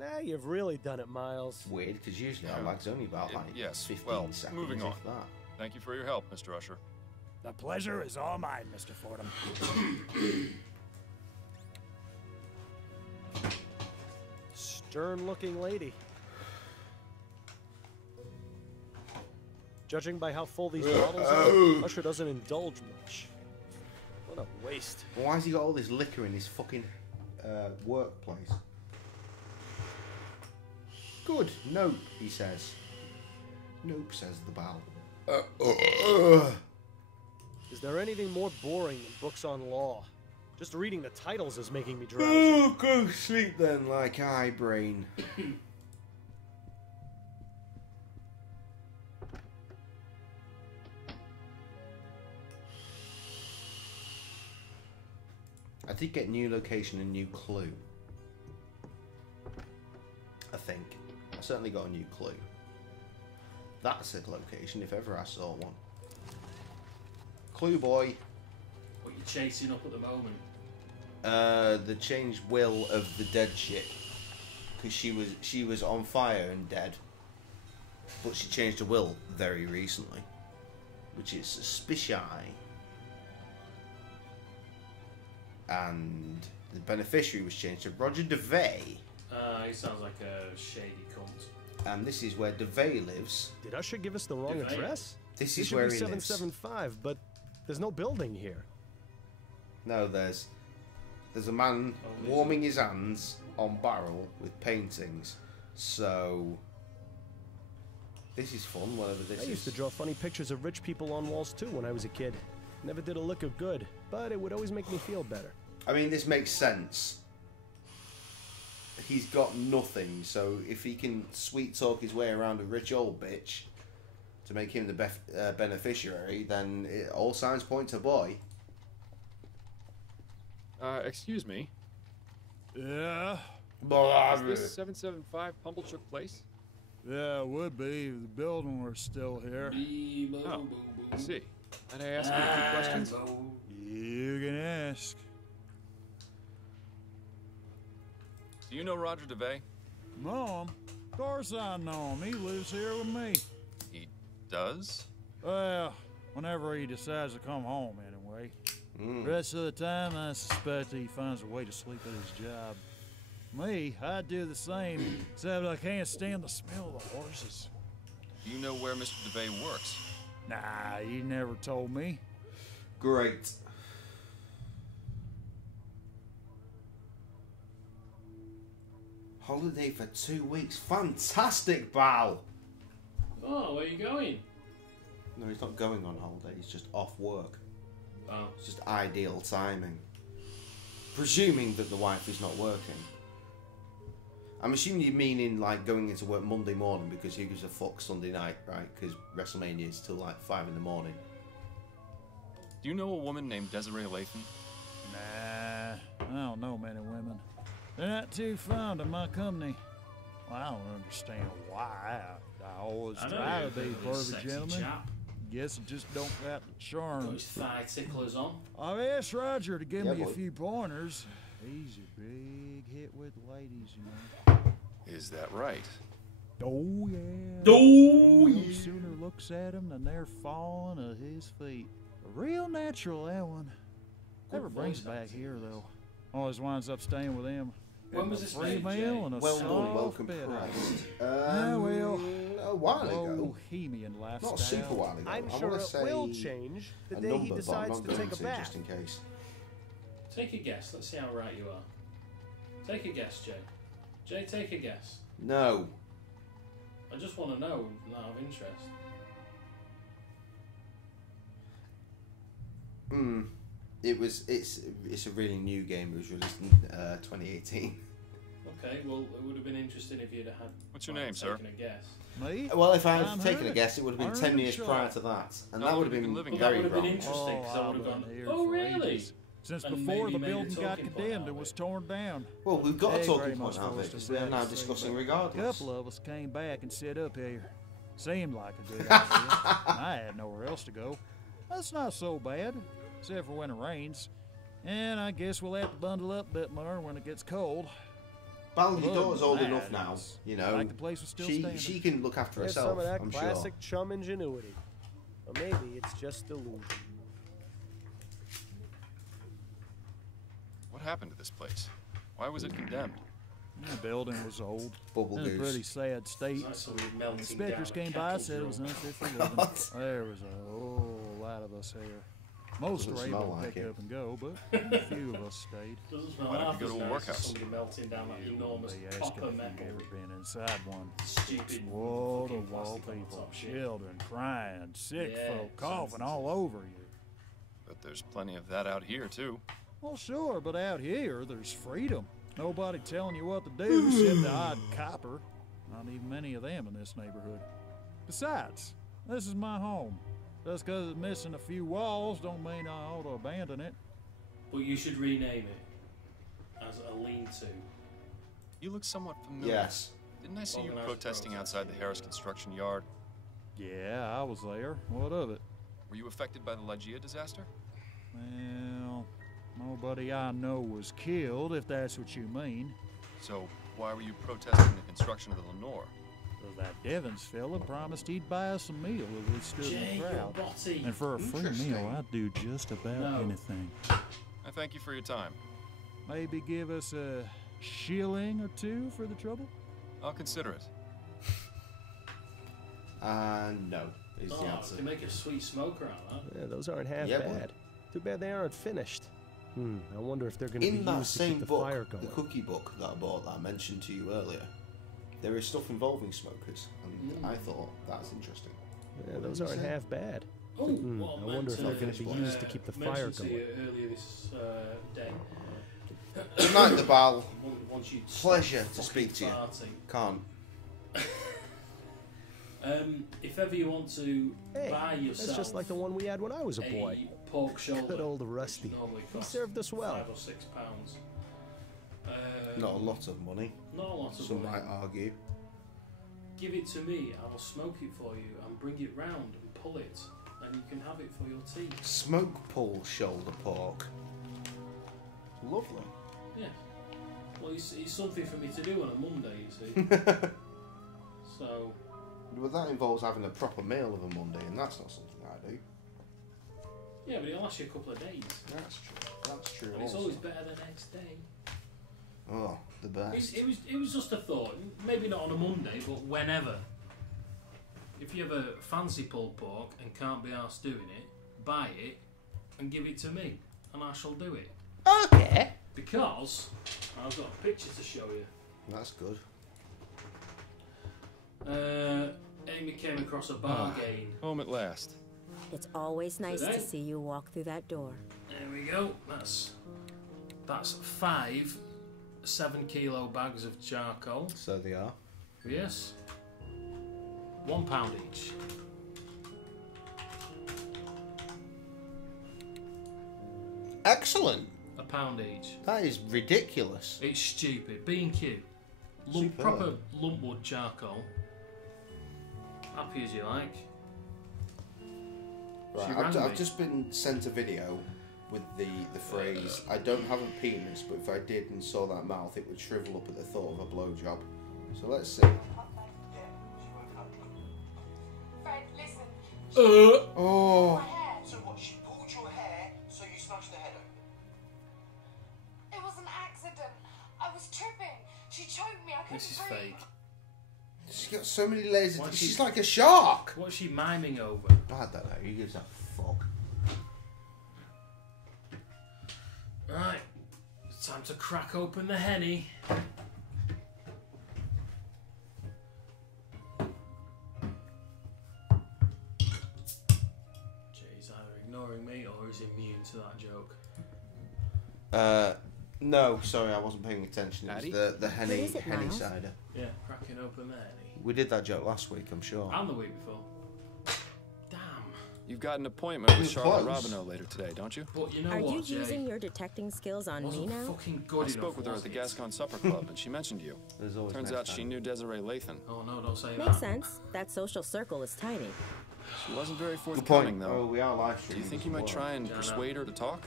Nah, you've really done it, Miles. Weird, because usually our lag's only about, like, Yes, 15 well, seconds, moving on. if that. Thank you for your help, Mr. Usher. The pleasure is all mine, Mr. Fordham. Stern-looking lady. Judging by how full these bottles are, Usher doesn't indulge much. What a waste. Why has he got all this liquor in his fucking workplace? Good. Nope, he says. Nope, says the Bal. Is there anything more boring than books on law? Just reading the titles is making me drowsy. Oh, go sleep then, like eye brain. I did get new location and new clue. I think. I certainly got a new clue. That's a location if ever I saw one. Clue boy. What you chasing up at the moment? The changed will of the dead ship. Because she was on fire and dead. But she changed her will very recently. Which is suspicious. And the beneficiary was changed to Roger DeVay. He sounds like a shady cunt. And this is where DeVay lives. Did Usher give us the wrong DeVay? address? This It is should where be he lives. 775, but there's no building here. No, there's a man warming his hands on barrel with paintings. So this is fun, whatever this I is. used to draw funny pictures of rich people on walls too when I was a kid. Never did a lick of good, but it would always make me feel better. I mean, this makes sense. He's got nothing, so if he can sweet talk his way around a rich old bitch to make him the beneficiary, then all signs point to boy. Excuse me. Yeah? Is this 775 Pumblechook Place? Yeah, it would be if the building were still here. Oh, I see. Might I ask you a few questions? You can ask. Do you know Roger DeVay? Know him? Of course I know him. He lives here with me. He does? Well, whenever he decides to come home, anyway. Rest of the time, I suspect he finds a way to sleep at his job. Me, I do the same, except I can't stand the smell of the horses. Do you know where Mr. DeVay works? Nah, he never told me. Great. Holiday for 2 weeks. Fantastic, Bal! Oh, where are you going? No, he's not going on holiday. He's just off work. Oh. It's just ideal timing. Presuming that the wife is not working. I'm assuming you mean in like going into work Monday morning because who gives a fuck Sunday night, right? Because WrestleMania is till like 5 in the morning. Do you know a woman named Desiree Lathan? Nah, I don't know many women. They're not too fond of my company. Well, I don't understand why. I always try to be a perfect gentleman. Chap. Guess it just don't got the charm. Got his thigh ticklers on. I've asked Roger to give me a boy. few pointers. He's a big hit with ladies, you know. Is that right? Oh, yeah. Oh, He yeah. no sooner looks at them than they're falling at his feet. Real natural, that one. Never brings back here, though. Always winds up staying with him. When was this free made, meal and a Well done, soft welcome bed. priced. Yeah, well, A while ago. Bohemian lifestyle. Not a super while ago. I'm I sure want it to say will change the a day number, he but I'm decides not to going take a to, bath. just in case. Take a guess. Let's see how right you are. Take a guess, Jay. Jay, take a guess. No. I just want to know out of interest. It's a really new game. It was released in 2018. Okay, well, it would have been interesting if you'd had. What's your name, sir? Taken a guess. Me? Well, if I had I'm taken a Hurd. guess, it would have been 10 years prior to that, and that would have been Well, that very would have been wrong. interesting because I would have gone. I've been here Oh, for really? ages. Since And before maybe the made a building got talking point condemned out and of was it. torn down. Well, we've got a Hey, talking pretty point much out of it forced because us we are out now to sea, discussing but regardless. A couple of us came back and set up here. Seemed like a good idea. I had nowhere else to go. That's not so bad, except for when it rains. And I guess we'll have to bundle up a bit more when it gets cold. Well, your Other daughter's than old that, enough now, it's you know. like the place was still she standing. can look after There's herself, some of that I'm classic sure. chum ingenuity. Or maybe it's just delusion. What happened to this place? Why was it condemned? The building was old, Bubble in a goose. pretty sad state. Like somebody melting Inspectors down a came by and said it was kettle unfit for living. There was a whole lot of us here. Most Doesn't were smell able to like pick it. up and go, but a few of us stayed. Doesn't smell Why don't half you go as to a nice workhouse? as somebody melting down that enormous They asking copper if you've metal. ever been inside one. Stupid Wall to fucking wall plastic on people, top shit. children crying, sick Yeah, folk coughing all over you. But there's plenty of that out here, too. Well, sure, but out here there's freedom. Nobody telling you what to do except the odd copper. Not even many of them in this neighborhood. Besides, this is my home. Just because it's missing a few walls don't mean I ought to abandon it. But you should rename it as a lean-to. You look somewhat familiar. Yes. Didn't I see you Organized protesting protest. outside the Harris construction yard? Yeah, I was there. What of it? Were you affected by the Ligeia disaster? Well, nobody I know was killed, if that's what you mean. So why were you protesting the construction of the Lenore? Well, that Devons fella promised he'd buy us a meal if we stood Jay, in the you're crowd. botty. And for a free Interesting. meal, I'd do just about No. anything. I thank you for your time. Maybe give us a shilling or two for the trouble? I'll consider it. No, is the Oh, answer. they make a sweet smoker out of that. Yeah, those aren't half Yeah, but- bad. Too bad they aren't finished. I wonder if they're going to be In that used to keep same the book, fire the going. cookie book that I bought that I mentioned to you earlier, there is stuff involving smokers, and I thought that's interesting. Yeah, those aren't half bad. Oh, I what wonder if they're going to be finish used to keep the fire mentioned to going. you earlier this day. Good night, the Bal. Once you Pleasure stop to speak to you. fucking Can't. if ever you want to Hey, buy yourself that's just like the one we had when I was a boy. pork shoulder, Good old which Rusty. normally He costs served us well. £5 or £6. Not a lot of money. Not a lot of Some money. might argue. Give it to me. I will smoke it for you and bring it round and pull it, and you can have it for your tea. Smoke pull shoulder pork. Lovely. Yeah. Well, it's something for me to do on a Monday, you see. So. Well, that involves having a proper meal of a Monday, and that's not something I do. Yeah, but it'll last you a couple of days. That's true. That's true. And it's also. always better the next day. Oh, the best. It was just a thought. Maybe not on a Monday, but whenever. If you ever fancy pulled pork and can't be arsed doing it, buy it and give it to me, and I shall do it. Okay. Because I've got a picture to show you. That's good. Amy came across a bargain. Home at last. It's always nice Today? to see you walk through that door. There we go. That's 5 7-kilo bags of charcoal. So they are. Yes. £1 each. Excellent. £1 each. That is ridiculous. It's stupid. B&Q. Superb. Proper lumpwood charcoal. Happy as you like. Right, She rang I've me. just been sent a video with the phrase, I don't have a penis, but if I did and saw that mouth, it would shrivel up at the thought of a blowjob. So let's see. Fred, listen. Oh. My hair. So what? She pulled your hair, so you smashed the head open. It was an accident. I was tripping. choked me. I couldn't This is breathe. fake. She's got so many layers. What's She's she- like a shark. What's she miming over? I don't know. Who gives a fuck? Right. It's time to crack open the henny. Jay's either ignoring me or is immune to that joke. No, sorry, I wasn't paying attention. It was the henny, is it, henny Miles? cider. Yeah, cracking open the henny. We did that joke last week, I'm sure. And the week before. Damn. You've got an appointment with Charlotte Close. Robinot later today, don't you? But you know Are what, you Jay? using your detecting skills on me Wasn't now? fucking good I enough, spoke with her at the was it? Gascon Supper Club, and she mentioned you. There's always Turns next out she time. knew Desiree Lathan. Oh no, don't say Makes that. sense. That social circle is tiny. She wasn't very Good forthcoming, point. Oh, though. we are live Do streaming. you think you might as well. try and Yeah, I know. persuade her to talk?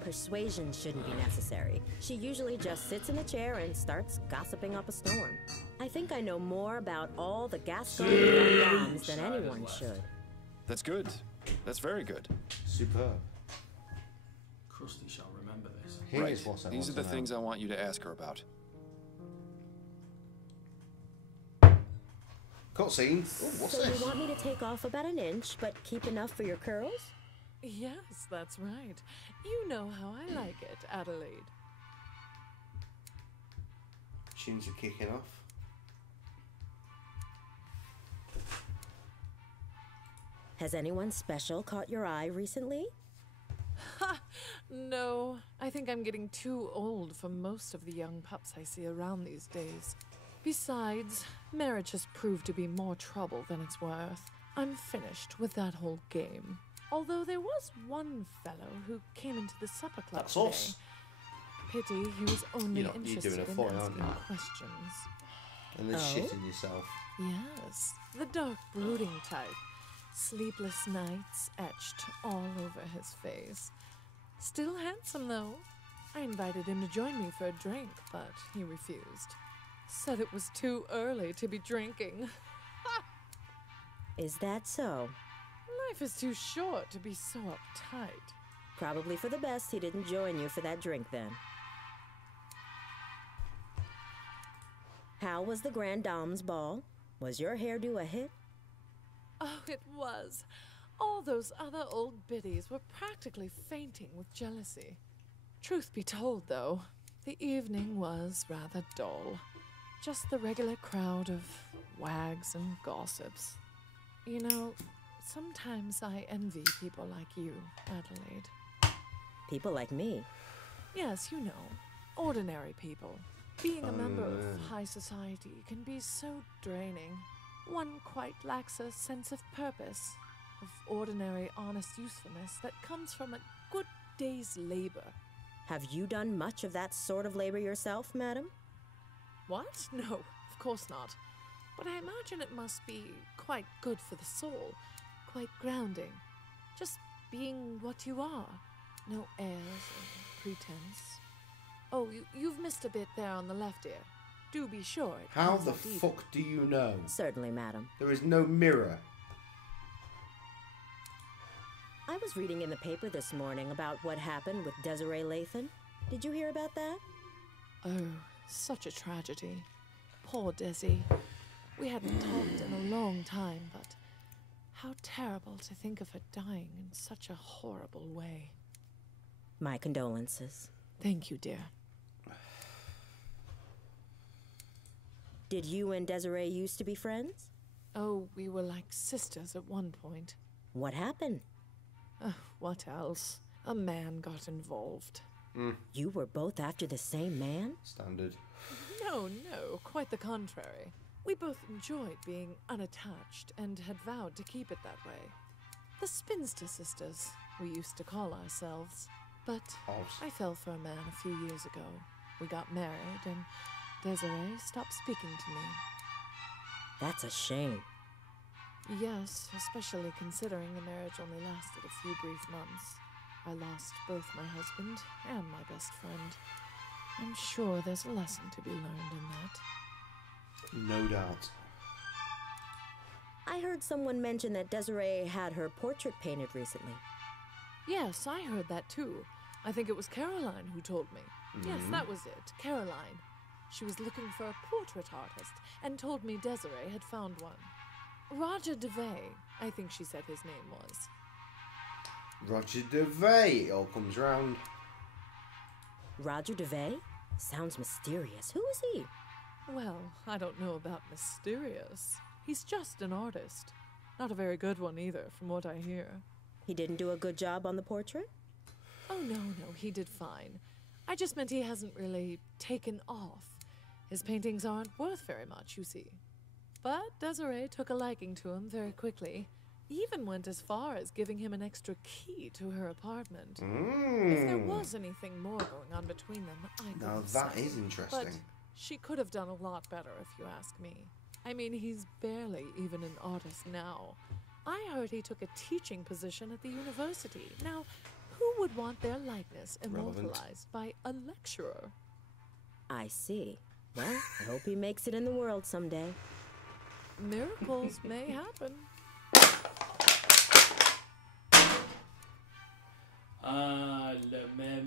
Persuasion shouldn't be necessary. She usually just sits in the chair and starts gossiping up a storm. I think I know more about all the Gascon granddames than Side is anyone left. should. That's good. That's very good. Superb. Krusty shall remember this. Here's what I These are want the to things know. I want you to ask her about. Cutscene. Oh, what's So this? you want me to take off about an inch, but keep enough for your curls? Yes, that's right. You know how I like it, Adelaide. Tunes are kicking off. Has anyone special caught your eye recently? Ha! No, I think I'm getting too old for most of the young pups I see around these days. Besides, marriage has proved to be more trouble than it's worth. I'm finished with that whole game. Although there was one fellow who came into the supper club That's today. us. Pity he was only You're interested doing a in foil, aren't asking you? questions. And then Oh? shitting yourself. Yes, the dark brooding type. Sleepless nights etched all over his face. Still handsome, though. I invited him to join me for a drink, but he refused. Said it was too early to be drinking. Is that so? Life is too short to be so uptight. Probably for the best he didn't join you for that drink then. How was the Grand Dame's ball? Was your hairdo a hit? Oh, it was. All those other old biddies were practically fainting with jealousy. Truth be told, though, the evening was rather dull. Just the regular crowd of wags and gossips. You know, sometimes I envy people like you, Adelaide. People like me. Yes, you know, ordinary people. Being a member of man. high society can be so draining. One quite lacks a sense of purpose, of ordinary, honest usefulness that comes from a good day's labor. Have you done much of that sort of labor yourself, madam? What? No, of course not. But I imagine it must be quite good for the soul, quite grounding. Just being what you are. No airs or pretense. Oh, you've missed a bit there on the left ear. Do be sure. it How comes the out even. fuck do you know? Certainly, madam. There is no mirror. I was reading in the paper this morning about what happened with Desiree Lathan. Did you hear about that? Oh, such a tragedy. Poor Desi. We hadn't talked in a long time, but how terrible to think of her dying in such a horrible way. My condolences. Thank you, dear. Did you and Desiree used to be friends? Oh, we were like sisters at one point. What happened? What else? A man got involved. You were both after the same man? Standard. No, quite the contrary. We both enjoyed being unattached and had vowed to keep it that way. The Spinster Sisters, we used to call ourselves. But I fell for a man a few years ago. We got married and Desiree stopped speaking to me. That's a shame. Yes, especially considering the marriage only lasted a few brief months. I lost both my husband and my best friend. I'm sure there's a lesson to be learned in that. No doubt. I heard someone mention that Desiree had her portrait painted recently. Yes, I heard that too. I think it was Caroline who told me. Yes, that was it, Caroline. She was looking for a portrait artist and told me Desiree had found one. Roger DeVay, I think she said his name was. Roger DeVay, it all comes round. Roger DeVay? Sounds mysterious. Who is he? Well, I don't know about mysterious. He's just an artist. Not a very good one either, from what I hear. He didn't do a good job on the portrait? Oh, no, he did fine. I just meant he hasn't really taken off. His paintings aren't worth very much, you see. But Desiree took a liking to him very quickly. Even went as far as giving him an extra key to her apartment. If there was anything more going on between them, I couldn't Now that say. is interesting. But she could have done a lot better, if you ask me. I mean, he's barely even an artist now. I heard he took a teaching position at the university. Now, who would want their likeness immortalized by a lecturer? I see. Well, I hope he makes it in the world someday. Miracles may happen.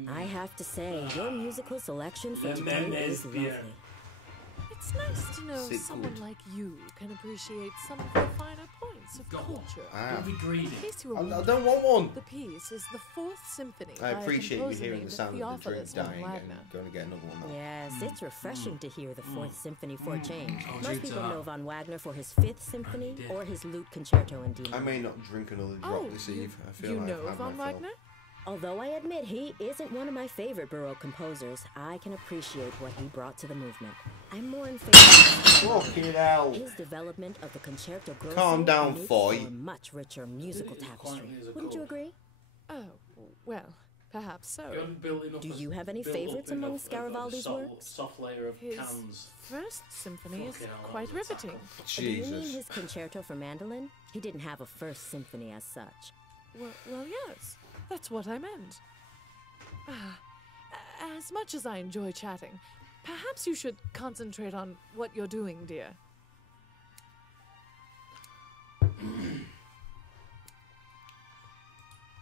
I have to say, your musical selection for today is lovely. It's nice to know someone like you can appreciate some of the finer points of culture. Don't be greedy. In case you were I wondering, don't want one. The piece is the Fourth Symphony. I by a appreciate you composer hearing the named sound of the drink Theophilus von dying and Wagner. going to get another one. Yes, it's refreshing to hear the Fourth Symphony for a change. I'll Most drink to people that. know von Wagner for his Fifth Symphony or his Lute Concerto in D I minor. may not drink another drop this eve. I feel You like know I've had von my fill. Wagner? Although I admit he isn't one of my favorite Baroque composers, I can appreciate what he brought to the movement. I'm more in favor of Fucking hell. his development of the Concerto Grosso Calm down, makes Foy. for a much richer musical tapestry. Wouldn't you agree? Oh, well, perhaps so. You haven't built enough Do of- you have any built up favorites enough among of a Scaravaldi's soft, works? soft layer of His cans. First symphony is Fucking hell, quite that was a riveting. Do you mean Jesus. his Concerto for Mandolin? He didn't have a first symphony as such. Well, yes, that's what I meant. As much as I enjoy chatting, perhaps you should concentrate on what you're doing, dear.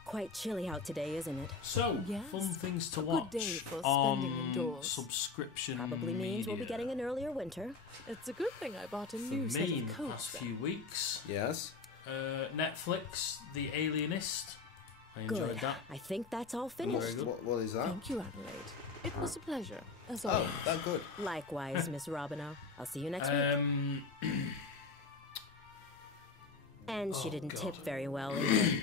Quite chilly out today, isn't it? So, Yes, fun things to a good watch day for on spending indoors. subscription Probably means we'll be media. getting an earlier winter. It's a good thing I bought a For new set me, in of the past coats. few weeks, Yes. Netflix, The Alienist. I enjoyed Good. that. I think that's all finished. What is that? Thank you, Adelaide. It was a pleasure, as Oh, always. that good. Likewise, Miss Robinow. I'll see you next week. And she Oh, didn't God. tip very well either.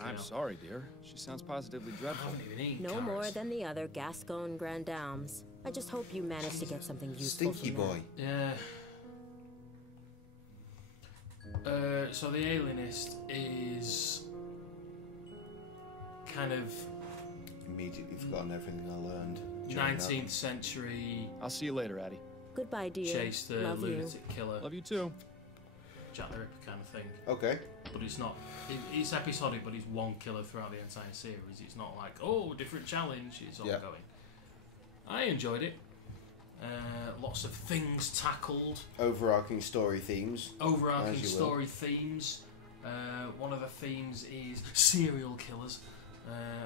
I'm sorry, dear. She sounds positively dreadful. No more than the other Gascon Grand Dames. I just hope you managed to get something useful Stinky from boy. Yeah. So The Alienist is kind of Immediately forgotten everything I learned. during 19th century. I'll see you later, Addie. Goodbye, dear. Chase the Love you. lunatic killer. Love you too. Jack the Ripper kind of thing. that. Okay. But it's not. It's episodic, but it's one killer throughout the entire series. It's not like, oh, different challenge. It's all Yeah. going. I enjoyed it. Lots of things tackled. Overarching story themes. Overarching As you will. story themes. One of the themes is serial killers.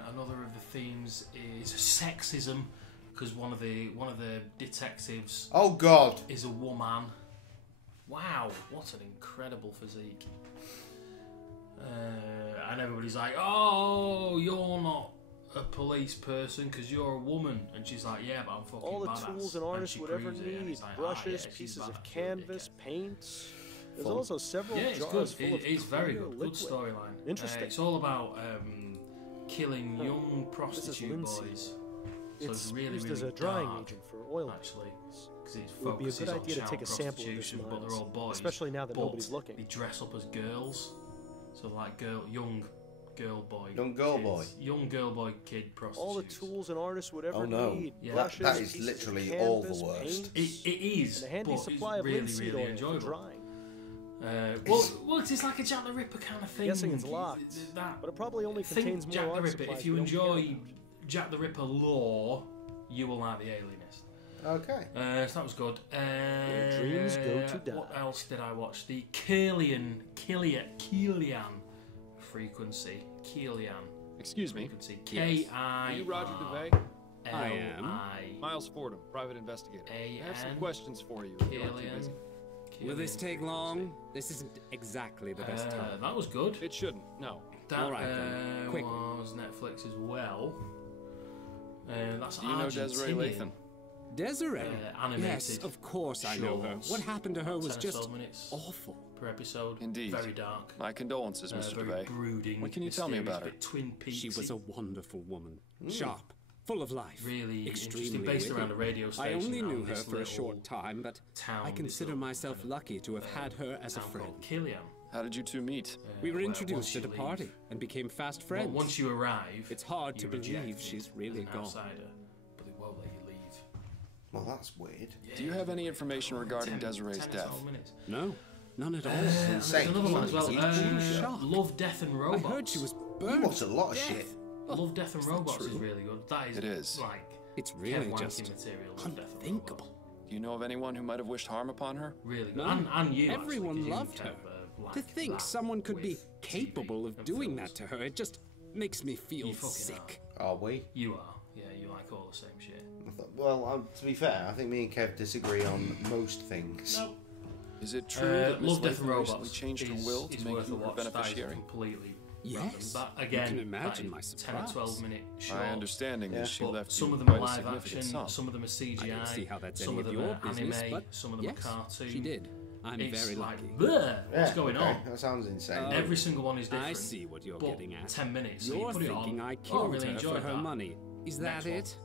Another of the themes is sexism, because one of the detectives. Oh God! Is a woman. Wow, what an incredible physique. And everybody's like, "Oh, you're not a police person because you're a woman," and she's like, "Yeah, but I'm fucking All the badass." tools an And artist she would ever proves it, and need, it's like, brushes, yeah, she's pieces of badass, canvas, paints. There's Fun. also several Yeah, it's jars good. full of It's very clear good. Good liquid. storyline. Interesting. It's all about killing young This is prostitute linseed. boys. So It's it's really, used really as a drying dark, agent for oil. actually, because it It would be a focuses good on idea to child take a sample of this prostitution, but they're all Miles, boys. especially now that but nobody's looking. They dress up as girls, so like young girl boy, Young girl kids, boy. young girl boy kid prostitutes. All the tools an artist would ever Oh no! need. Yeah. Brushes, That is pieces of literally canvas, all the worst. paints, It is, and a handy but supply it's of really, linseed really oil enjoyable. for drying. Well, it's like a Jack the Ripper kind of thing. Guessing it's locked, That, but it probably only think contains more Jack the art Ripper. supplies If you we don't care enjoy about. Jack the Ripper lore, you will like The Alienist. Okay. So that was good. Where dreams go to die. What else did I watch? The Keelian frequency. Keelian. Excuse me. Frequency. Yes. K-I. Are you Roger DeVay? I am. Miles Fordham, private investigator. I have some questions for you. If you're not too busy. Will this take long? This isn't exactly the best time. That was good. It shouldn't. No. That All right, then. Quick. was Netflix as well. That's Do you know Desiree Lathan? Desiree? Animated. Yes, of course I know her. What happened to her was 10 or just 12 minutes awful. per episode. Indeed. Very dark. My condolences, Mr. Very DeVay. brooding. What can you tell me about her? Twin Peaks. She was a wonderful woman. Sharp. Full of life. Really extremely interesting, based witty. around a radio station. I only knew around her this for a little short time, but town, I this consider little myself lucky to have had her as a town friend. called Killian. How did you two meet? We were where introduced once at a you party leave- and became fast friends. Well, once you arrive, it's hard to you're believe rejected she's really as an gone. outsider, but they won't let you leave. Well, that's weird. Do you have any information regarding Desiree's 10 or death? 12 minutes. No, none at all. There's another one as well. Shocked. Love, Death and Robots. I heard she was You burned. watch a lot of to shit. death. Love, Death and Is that Robots is true? really good. That is, It is. like It's really Kev Wanky just material. Love, Death and unthinkable. Robots. Do you know of anyone who might have wished harm upon her? Really good. No. And you. Everyone actually, 'cause loved you, her. Kev, like To think that someone could be with capable TV of and doing films. that to her, it just makes me feel You fucking sick. Are we? You are. Yeah, you like all the same shit. Well, to be fair, I think me and Kev disagree on most things. No. Is it true that Miss Love, Death and Lathan Robots recently changed her is- will to is make worth you a her watch. That is beneficiary? completely Yes. That, You again, can imagine that my is 10 or 12 surprise. minute short. My understanding is she But left some you of them are quite a live significant action, sum. some of them are CGI, I don't see how that's some any of of them your are business, anime, but some of them yes, are cartoon. she did. I'm It's very like, lucky. bleh, what's going okay. on? That sounds insane. And every single one is different. I see what you're but getting at. 10 minutes. So You're you put it on. thinking I Oh, killed really her enjoyed for her that. money. Is Next that one. it?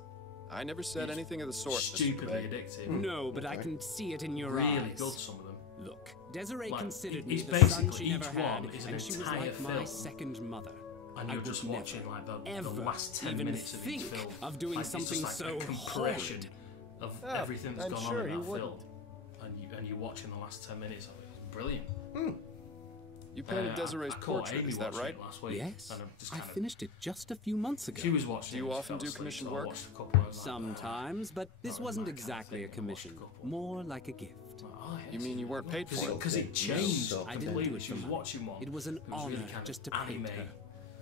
I never said anything of the sort, Mr. Stupidly DeVay. addictive. No, but I can see it in your Really eyes. good, some of them. Look, Desiree Like, considered me it's the son basically she never each had, one is an and she was entire like my film. second mother. And I you're would just never, watching like the ever last 10 even minutes of each think film. of doing Like, it's something just like so a compression horrid. of everything that's I'm gone sure on in he that wouldn't. film. And you're watching the last 10 minutes of it. It's brilliant. You painted Desiree's I caught portrait, Amy is that watching right? it last week, Yes, and I'm just I kind of- finished it just a few months ago. She was watching. Do you it, she often fell do asleep, commissioned so I work? watched a couple of, like, Sometimes, but this Oh, wasn't my God, exactly a I watched a commission. couple. More like a gift. Oh, You mean you weren't paid for it? Because it changed. No, I didn't do completely. it She for was money. watching one. It was an really honor kind of just to paint anime, her.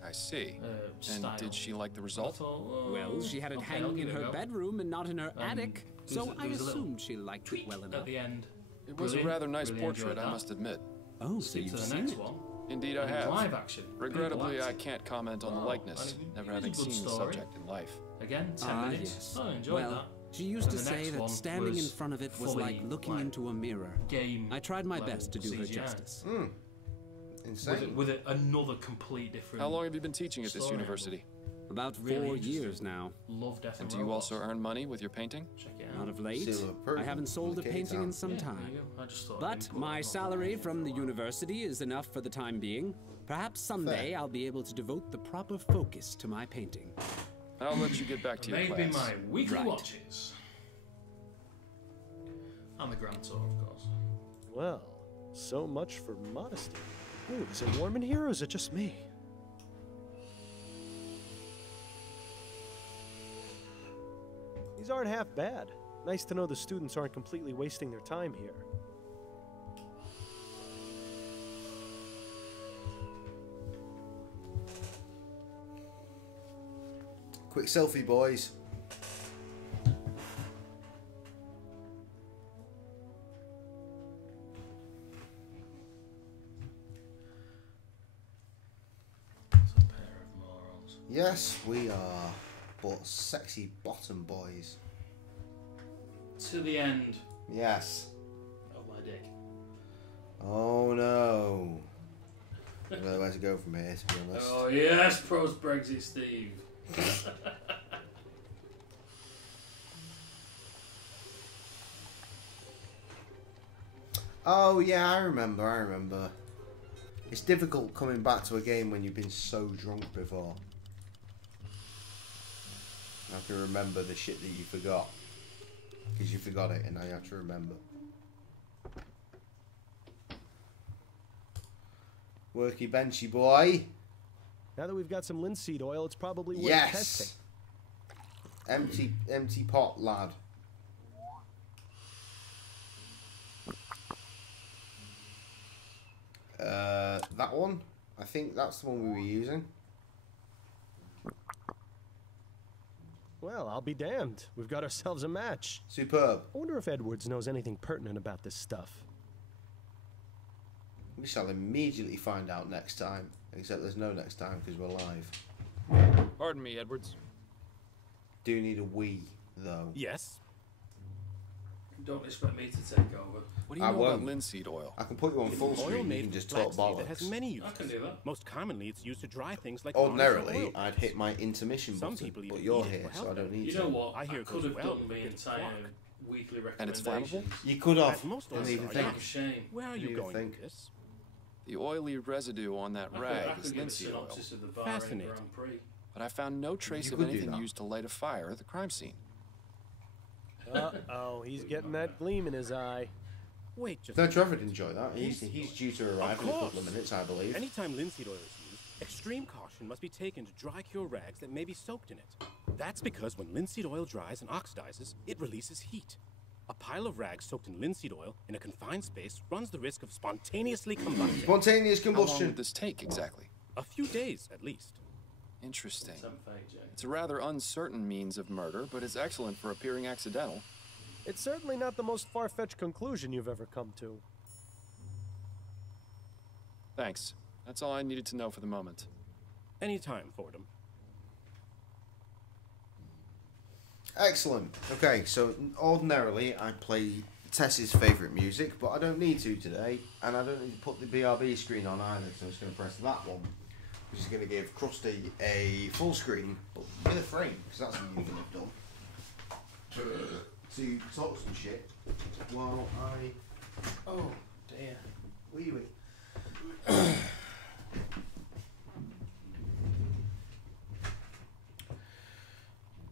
I see. style. And did she like the result? Well, she had it Okay, I'll hanging in give it a her go. bedroom and not in her attic, so there I was a little assumed she liked it well enough. At the end. It was a Brilliant. rather nice Really enjoyed portrait, I that. must admit. Oh, so Skip you've to the seen next it? one. Indeed, I And have. Live action. Regrettably, People I liked it. can't comment on the Oh, likeness, and it never was a having good seen the story. subject in life. Again, 10 Ah, minutes. yes. Oh, I enjoyed Well, that. she used to And the say next that one standing in was front of it was fully, like looking into a mirror. Game. I tried my level best to do her CGI. justice. Insane. With another complete different. How long have you been teaching at this story university? About Really 4 interesting. years now. Love, Death, And and do you Robots. also earn money with your painting? Check it out. Not of late. Seal of approval I haven't sold a from the painting in Cape some Yeah, time. there you go. I just thought I'd But input my it. salary from the university is enough for the time being. Perhaps someday I'll be able to devote the proper focus to my painting. I'll let you get back to your Maybe class. my weekly Right. watches. And the Grand Tour, of course. Well, so much for modesty. Ooh, is it warm in here or is it just me? These aren't half bad. Nice to know the students aren't completely wasting their time here. Quick selfie, boys. It's a pair of morons. Yes, we are. But sexy bottom boys. To the end Yes. of my dick. Oh no. I don't know where to go from here, to be honest. Oh yes, post Brexit Steve. Oh yeah, I remember. It's difficult coming back to a game when you've been so drunk before. You have to remember the shit that you forgot. Because you forgot it and now you have to remember. Worky benchy boy. Now that we've got some linseed oil, it's probably worth testing. Yes. Empty pot, lad. That one? I think that's the one we were using. Well, Well, I'll be damned. We've got ourselves a match. Superb. I wonder if Edwards knows anything pertinent about this stuff. We shall immediately find out next time. Except there's no next time because we're live. Pardon me, Edwards. Do you need a wee, though? Yes. Don't expect me to take over. What do you know about linseed oil? I can put you on full screen. You can just talk bollocks. It has many uses. I can do that. Most commonly, it's used to dry things like ordinarily, I'd hit my intermission Some button, people but even you're eat it here, for so I health don't need You to. know what? I hear I it could goes have well done with the a bit of entire quark. weekly And it's recommendations. flammable? You could have. As most Didn't oils even are, think. yes. Shame. Where are Didn't you even going think. with this? The oily residue on that I rag could is give a linseed oil. synopsis of the Bahrain Fascinating. Grand Prix. But I found no trace You of could do anything that. used to light a fire at the crime scene. Uh-oh, he's getting that gleam in his eye. Wait just No, a Trevor minute. would enjoy that. He's due to Of arrive in a couple of course. minutes, I believe. Anytime linseed oil is used, extreme caution must be taken to dry cure rags that may be soaked in it. That's because when linseed oil dries and oxidizes, it releases heat. A pile of rags soaked in linseed oil in a confined space runs the risk of spontaneously combusting. Spontaneous How long combustion. would this take exactly? A few days, at least. Interesting. Some fake, Jay. It's a rather uncertain means of murder, but it's excellent for appearing accidental. It's certainly not the most far-fetched conclusion you've ever come to. Thanks. That's all I needed to know for the moment. Anytime, Fordham. Excellent. Okay, so ordinarily I play Tess's favourite music, but I don't need to today, and I don't need to put the BRB screen on either, so I'm just going to press that one, which is going to give Krusty a full screen, but with a frame, because that's what you can have done, to talk some shit while I... Oh, dear. Wee.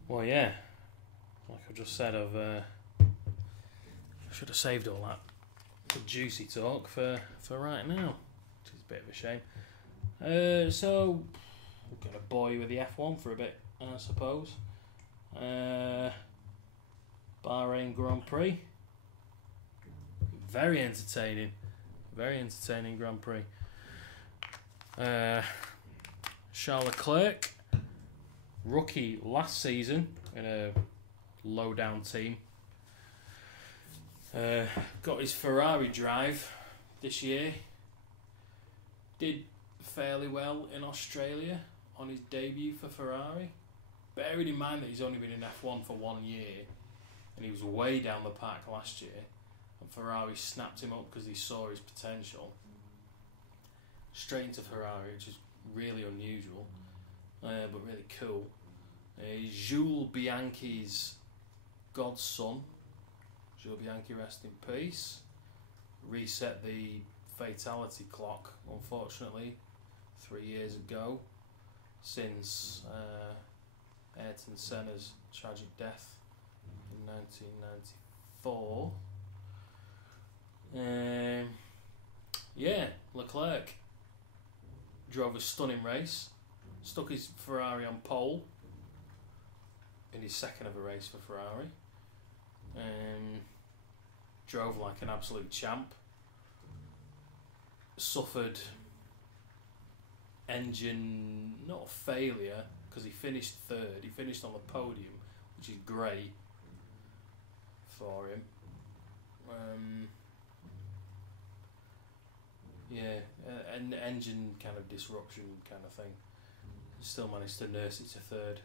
Well, yeah. Like I just said, I should have saved all that good juicy talk for right now, which is a bit of a shame. So, we're going to bore you with the F1 for a bit, I suppose. Bahrain Grand Prix. Very entertaining. Very entertaining Grand Prix. Charles Leclerc, rookie last season in a low-down team. Got his Ferrari drive this year. Did fairly well in Australia on his debut for Ferrari. Bearing in mind that he's only been in F1 for 1 year, and he was way down the pack last year, and Ferrari snapped him up because he saw his potential. Straight into Ferrari, which is really unusual, but really cool. Jules Bianchi's godson. Jules Bianchi, rest in peace. Reset the fatality clock, unfortunately, 3 years ago, since Ayrton Senna's tragic death in 1994. Yeah, Leclerc drove a stunning race, stuck his Ferrari on pole in his second ever race for Ferrari. Drove like an absolute champ. Suffered engine, not failure, because he finished third. He finished on the podium, which is great for him. An engine kind of disruption kind of thing. Still managed to nurse it to third,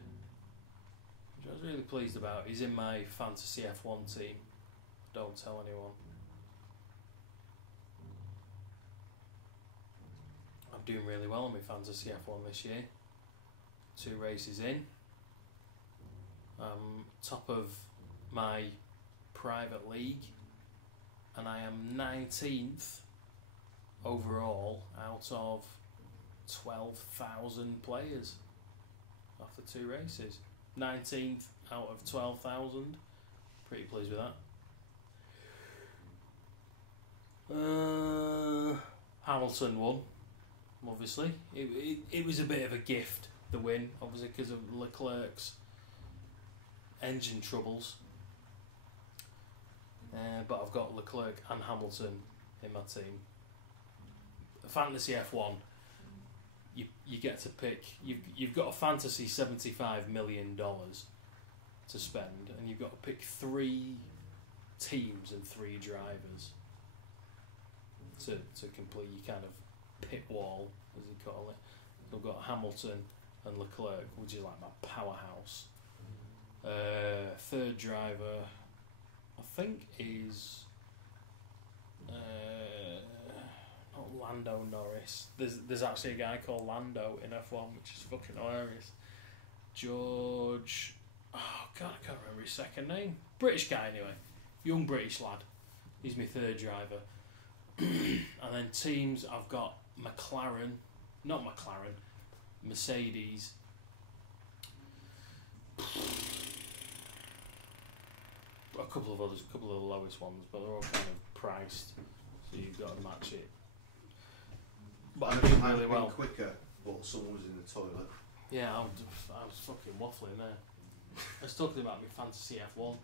which I was really pleased about. He's in my fantasy F1 team. Don't tell anyone. I'm doing really well in my fantasy F1 this year. 2 races in. I'm top of my private league, and I am 19th overall out of 12,000 players after 2 races. 19th out of 12,000. Pretty pleased with that. Hamilton won, obviously. It was a bit of a gift, the win, obviously, because of Leclerc's engine troubles. But I've got Leclerc and Hamilton in my team. Fantasy F1, you get to pick. You've got a fantasy $75 million, to spend, and you've got to pick 3 teams and 3 drivers to complete your kind of pit wall, as you call it. We've got Hamilton and Leclerc, which is like my powerhouse. Third driver, I think, is not Lando Norris. There's actually a guy called Lando in F1, which is fucking hilarious. George, oh god, I can't remember his second name. British guy anyway, young British lad. He's my third driver. And then teams, I've got Mercedes. A couple of others, a couple of the lowest ones, but they're all kind of priced, so you've got to match it. But I'm doing really well. Quicker, but someone was in the toilet. Yeah, I was fucking waffling there. I was talking about my fantasy F1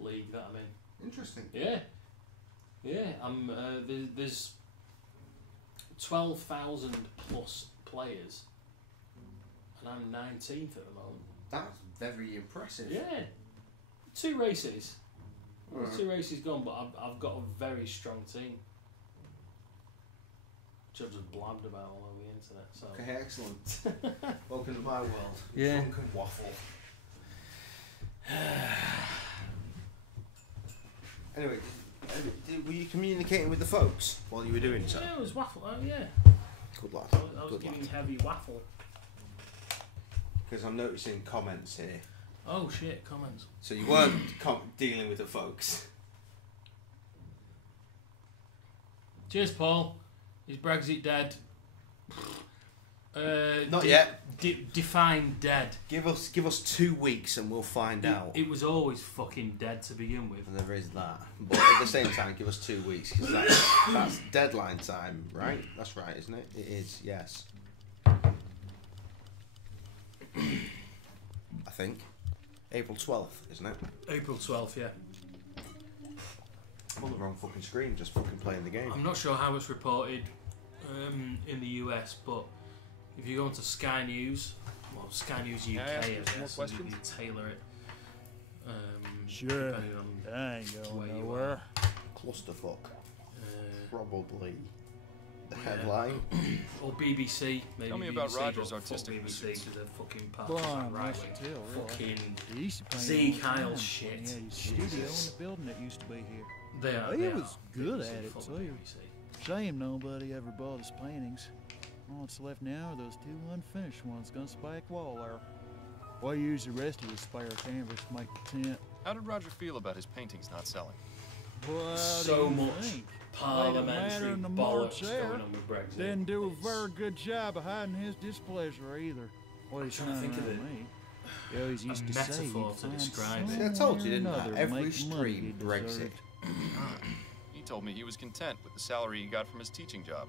league that I'm in. Interesting. Yeah, yeah. There's 12,000 plus players, and I'm 19th at the moment. That's very impressive. Yeah, 2 races. Right. 2 races gone, but I've got a very strong team, which I've just blabbed about all over the internet. So. Okay, excellent. Welcome to my world. Yeah. Funk and waffle. Anyway, were you communicating with the folks while you were doing so? Yeah, it was waffle. Oh yeah. Good lad. I was Good giving lad. heavy waffle. Because I'm noticing comments here. Oh shit, comments. So you weren't dealing with the folks. Cheers, Paul. Is Brexit dead? Not yet. Define dead. Give us 2 weeks and we'll find out. It was always fucking dead to begin with. And there is that. But at the same time, give us 2 weeks because that's deadline time, right? That's right, isn't it? It is. Yes. I think. April 12th, isn't it? April 12th, yeah. I'm on the wrong fucking screen, just fucking playing the game. I'm not sure how it's reported in the US, but if you go onto Sky News, well, Sky News UK, I guess, and you tailor it. Sure. Depending on I ain't going where you nowhere. Clusterfuck. Probably the headline. Or BBC, maybe. Tell me BBC, about Roger's but artistic fuck BBC pursuits. because they're fucking Well, partisan I'm right nice wing. to tell, really. Fucking He used to paint Z all the Kyle time. shit. He had his studio in the building that used to be here. They are. He They was are. good BBC, at it, fuck too. BBC. Shame nobody ever bought his paintings. All that's left now are those 2 unfinished ones against the back wall there. Well, use the rest of his spare canvas to make the tent. How did Roger feel about his paintings not selling? What So do you much think? parliamentary in the bollocks March going on with Brexit. Didn't do a very good job of hiding his displeasure either. What he's trying to think of me. He always used to say metaphor he'd to find describe it. some See, I told you, way or didn't I? another to Every make the money stream, he Brexit. deserved. He told me he was content with the salary he got from his teaching job.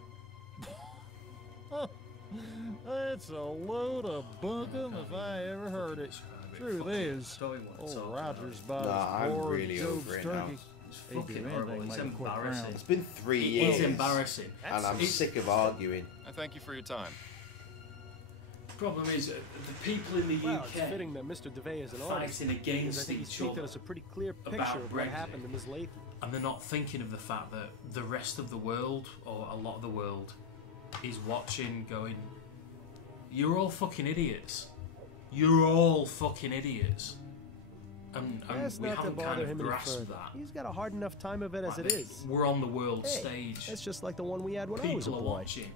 That's a load of bunkum if I ever heard it. Truth is, old Roger's about Nah, as I'm bored really as Job's over it now. turkey. It's He'd do fucking anything horrible. to It's make a quick embarrassing. round. It's been 3 It years. is embarrassing. And I'm It's- sick of arguing. I thank you for your time. Problem is, the people in the Well, it's UK fitting that Mr. DeVay is an artist, fighting because I against think he's each painted other us a pretty clear picture about of what Brexit. happened to Ms. Latham. and they're not thinking of the fact that the rest of the world, or a lot of the world, is watching going, you're all fucking idiots. You're all fucking idiots. And That's we not to haven't bother kind of him any grasped further. that. He's got a hard enough time of it as it is. We're on the world Hey, stage. That's just like the one we had when I was a People are boy. watching.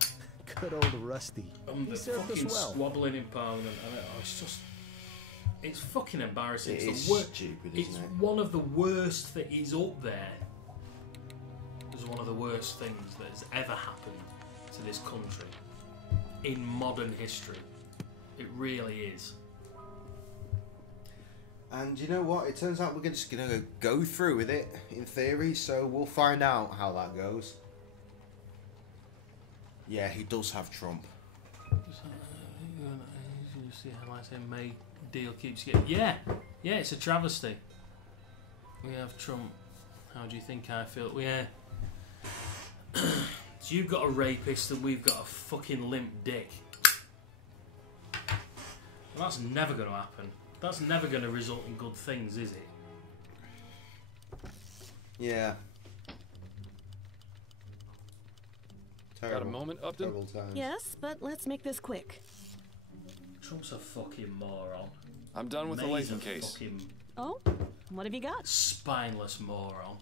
Good old Rusty. And He they're served us fucking well. squabbling in Parliament. And it's just... It's fucking embarrassing. It It's is the wor- stupid, It's isn't it? one of the worst that is up there. It's one of the worst things that has ever happened to this country in modern history. It really is. And you know what? It turns out we're just going to go through with it, in theory, so we'll find out how that goes. Yeah, he does have Trump. You see how I say May deal keeps getting... Yeah, it's a travesty. We have Trump. How do you think I feel? Yeah. So you've got a rapist and we've got a fucking limp dick. Well, that's never going to happen. That's never going to result in good things, is it? Yeah. Got a moment, Upton? Yes, but let's make this quick. Trump's a fucking moron. I'm done with the May's Lathan a case. Fucking Oh, what have you got? spineless moron.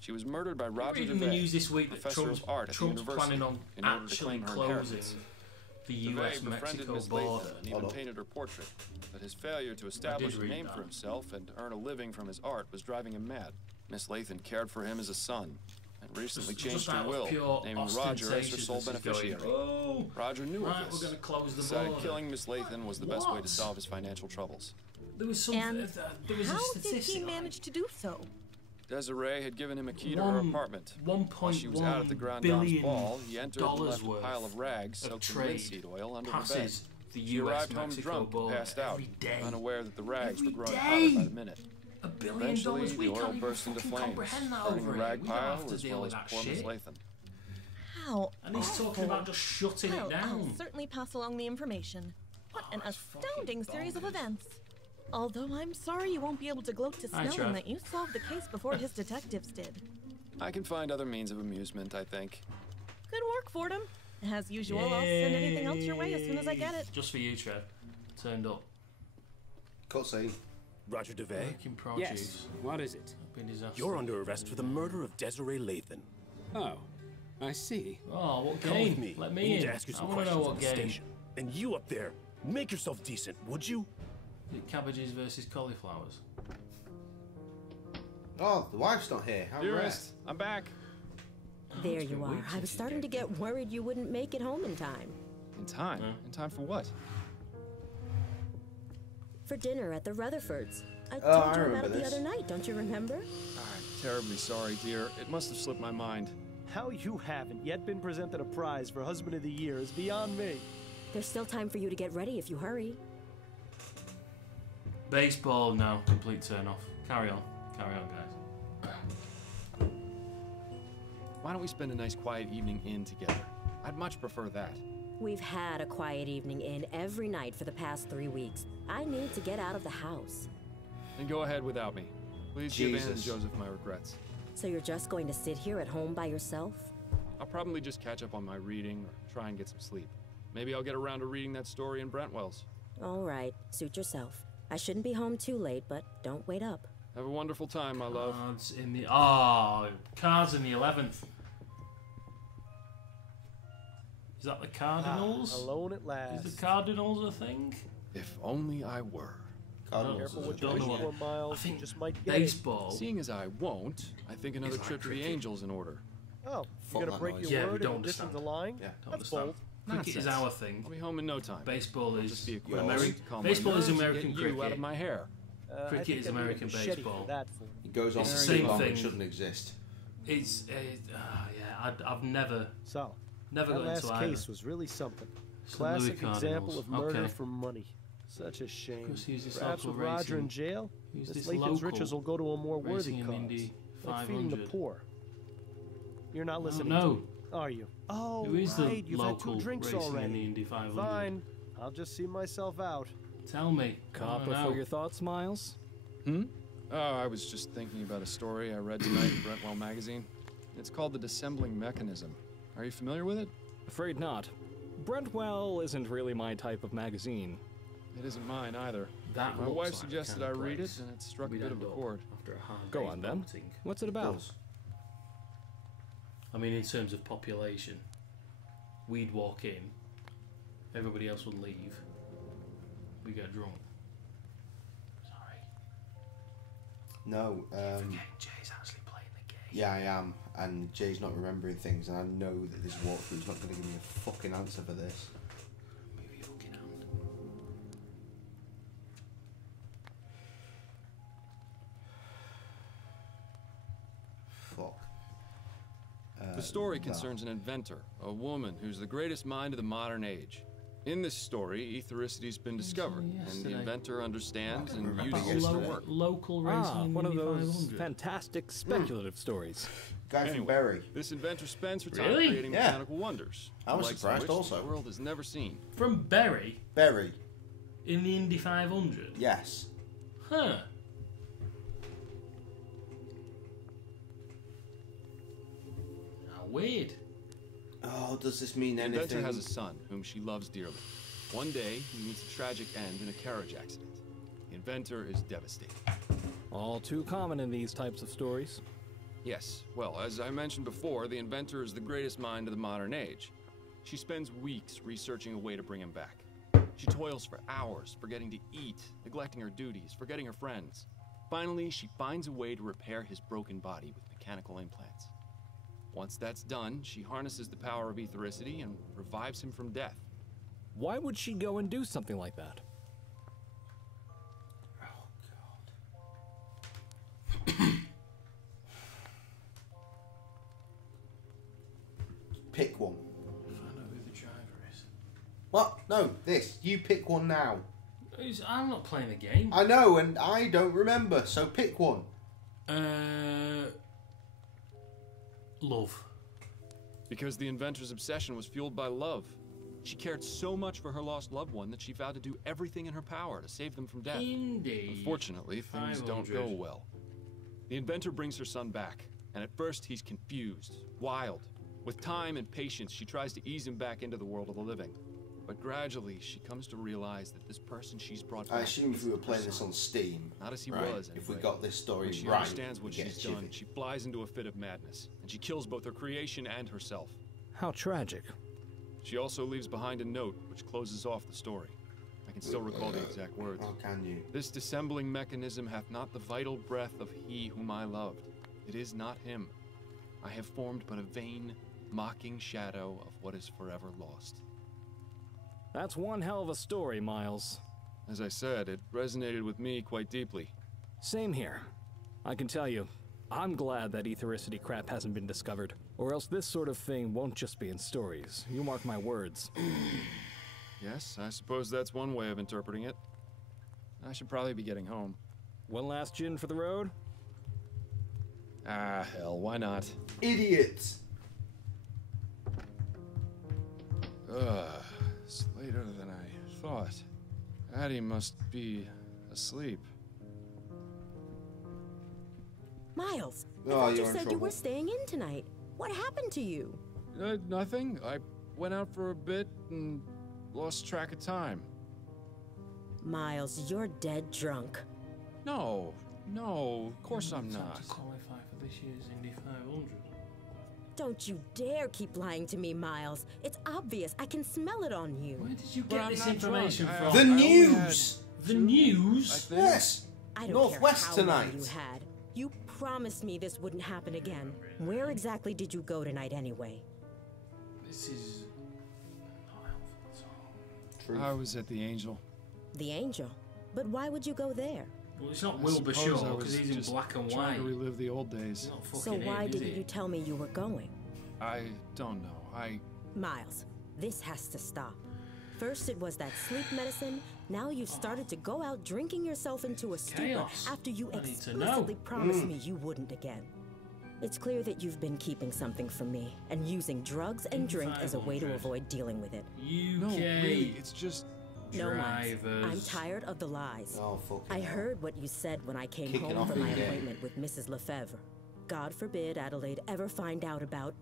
She was murdered by Roger Reading the DeVay, news this week that professor Trump's, of art at the Trump's university, planning on in order to actually claim her closing inheritance. the DeVay befriended US-Mexico Miss border. Lathan and even painted her portrait, but his failure to establish a read name that. for himself and earn a living from his art was driving him mad. Miss Lathan cared for him as a son, and recently changed her out of will, pure naming Roger as her sole ostentatiousness, he's beneficiary. going, "Oh, Roger knew right, of this. we're gonna close the decided border." killing Miss Lathan was the best way What? to solve his financial troubles. There was some. And there was a how did statistic. he manage to do so? Desiree had given him a key to her apartment. While she was out at the Grand $1 Dame's billion ball, he entered and left a worth pile of rags of soaked in trade linseed oil under her bed. passes the She arrived home US-Mexico drunk and border passed out, every day. unaware that the rags were growing day. hotter by the minute. $1 billion. Eventually, We the can't oil even burst into fucking flames, comprehend that burning the over rag here. We don't pile have to as deal well with as that poor Miss shit. Lathan. How And he's talking awful. about just shutting Well, it down. I'll certainly pass along the information. What an astounding series of events. Although I'm sorry you won't be able to gloat to Hi, Snellen Trev. that you solved the case before his detectives did. I can find other means of amusement, I think. Good work, Fordham. As usual, I'll send anything else your way as soon as I get it. Just for you, Trev. Turned up. Cutscene. Roger DeVay? Working produce. Yes. What is it? Been disaster. You're under arrest for the murder of Desiree Lathan. Oh, I see. Oh, what Come game? with me. Let We me need in. to ask you some I want to questions know on what the game. station. And you up there, make yourself decent, would you? Cabbages versus cauliflowers. Oh, the wife's not here. How Dearest, I'm back. There you are. I was starting to get worried you wouldn't make it home in time. In time? In time for what? For dinner at the Rutherfords. I Oh, told I you about remember it the this. other night, don't you remember? I'm terribly sorry, dear. It must have slipped my mind. How you haven't yet been presented a prize for Husband of the Year is beyond me. There's still time for you to get ready if you hurry. Baseball, no. Complete turn off. Carry on. Carry on, guys. Why don't we spend a nice quiet evening in together? I'd much prefer that. We've had a quiet evening in every night for the past 3 weeks. I need to get out of the house. Then go ahead without me. Please give Anne and Jesus. Joseph my regrets. So you're just going to sit here at home by yourself? I'll probably just catch up on my reading or try and get some sleep. Maybe I'll get around to reading that story in Brentwell's. All right, suit yourself. I shouldn't be home too late, but don't wait up. Have a wonderful time, my love. Cards in the... Oh, cards in the 11th. Is that the Cardinals? Alone at last. Is the Cardinals a thing? If only I were. Careful what you Don't wish know for, what- Miles. I think You just might get it. baseball. Seeing as I won't, I think another It's like trip to the cricket. Angels in order. Oh, Fuck you're gonna that break noise. your Yeah, we word don't in addition to understand. lying? Yeah, don't That's understand. bold. Cricket is Nonsense. our thing. I'll be home in no time. Baseball I'll is just be a quick American. break to calm my Baseball is nerves and American get cricket. you out of my hair. I Cricket think is I need a American machete for baseball. that. It goes on It's for the too same long. thing. It shouldn't exist. It's yeah. I've never So, never that got last into either. case was really something. St. Louis Classic example Cardinals. of murder Okay. for money. Such a shame. Because he's this Perhaps local with Roger in racing- jail, he's Miss this Lathan's local riches will go to a more worthy racing in cause, Indy like feeding the 500. poor. You're not Oh, listening no. to me, are you? Oh, Who is right, the you've had 2 local drinks racing in already. the Indy 500? Fine, I'll just see myself out. Tell me. Copper for your thoughts, Miles? Hmm? Oh, I was just thinking about a story I read tonight in Brentwell magazine. It's called The Dissembling Mechanism. Are you familiar with it? Afraid not. Brentwell isn't really my type of magazine. It isn't mine either. That My looks wife like the suggested kind I of read it, place and it struck a we'd bit of end a up chord. After a hard Go day's on then. boating. What's it about? I mean, in terms of population, we'd walk in, everybody else would leave, we get drunk. Sorry. No. Jay's actually playing the game. Yeah, I am. And Jay's not remembering things, and I know that this walkthrough's not going to give me a fucking answer for this. Move your fucking hand. Fuck. The story no. concerns an inventor, a woman who's the greatest mind of the modern age. In this story, ethericity's been discovered, and the inventor understands and About uses it to work. local racing in one of Indy those 500. fantastic speculative stories. Guy from Anyway, Berry. this inventor spends her time Really? creating Yeah. mechanical wonders. I was the likes of surprised which also. The world has never seen. From Berry Berry. in the Indy 500. Yes. Huh. How weird. Oh, does this mean The anything? inventor has a son whom she loves dearly. One day, he meets a tragic end in a carriage accident. The inventor is devastated. All too common in these types of stories. Yes, well, as I mentioned before, the inventor is the greatest mind of the modern age. She spends weeks researching a way to bring him back. She toils for hours, forgetting to eat, neglecting her duties, forgetting her friends. Finally, she finds a way to repair his broken body with mechanical implants. Once that's done, she harnesses the power of ethericity and revives him from death. Why would she go and do something like that? Pick one. I know who the driver is. What? No, this. You pick one now. I'm not playing the game. I know, and I don't remember, so pick one. Love. Because the inventor's obsession was fueled by love. She cared so much for her lost loved one that she vowed to do everything in her power to save them from death. Indeed. Unfortunately, things don't go well. The inventor brings her son back, and at first he's confused, wild. With time and patience, she tries to ease him back into the world of the living. But gradually, she comes to realize that this person she's brought back... I assume if we were playing this on Steam, not as he right, was, if we anyway. got this story When she right, understands what we get she's done, chivvy. she flies into a fit of madness, and she kills both her creation and herself. How tragic. She also leaves behind a note which closes off the story. I can still recall the exact words. How can you? This dissembling mechanism hath not the vital breath of he whom I loved. It is not him. I have formed but a vain, mocking shadow of what is forever lost. That's one hell of a story, Miles. As I said, it resonated with me quite deeply. Same here. I can tell you, I'm glad that ethericity crap hasn't been discovered, or else this sort of thing won't just be in stories. You mark my words. Yes, I suppose that's one way of interpreting it. I should probably be getting home. One last gin for the road? Ah, hell, why not? Idiots! It's later than I thought. Addie must be asleep. Miles, I Oh, thought you you're in said you trouble. were staying in tonight. What happened to you? Nothing. I went out for a bit and lost track of time. Miles, you're dead drunk. No, of course I'm not. To qualify for this year's Indy 500. Don't you dare keep lying to me, Miles. It's obvious. I can smell it on you. Where did you But get I'm this not information drunk. from? The I only news! The news? I think. Yes! I don't Northwest care how long tonight. you had. You promised me this wouldn't happen again. Where exactly did you go tonight anyway? This is not helpful at all. I was at the Angel. The Angel. But why would you go there? Well, it's not I Wilbur suppose I Shaw was because he's in just black and trying white. to relive the old days. He's not So fucking why in, is didn't he? you tell me you were going? I don't know. Miles, this has to stop. First it was that sleep medicine, now you've started to go out drinking yourself into a stupor Chaos. after you I need to know. explicitly promised me you wouldn't again. It's clear that you've been keeping something from me and using drugs and drink as a way to 500. avoid dealing with it. UK No, really, it's just... No, Miles, drivers. I'm tired of the lies. Oh, fuck. I heard what you said when I came Kicking home off from my again. appointment with Mrs. Lefebvre. God forbid Adelaide ever find out about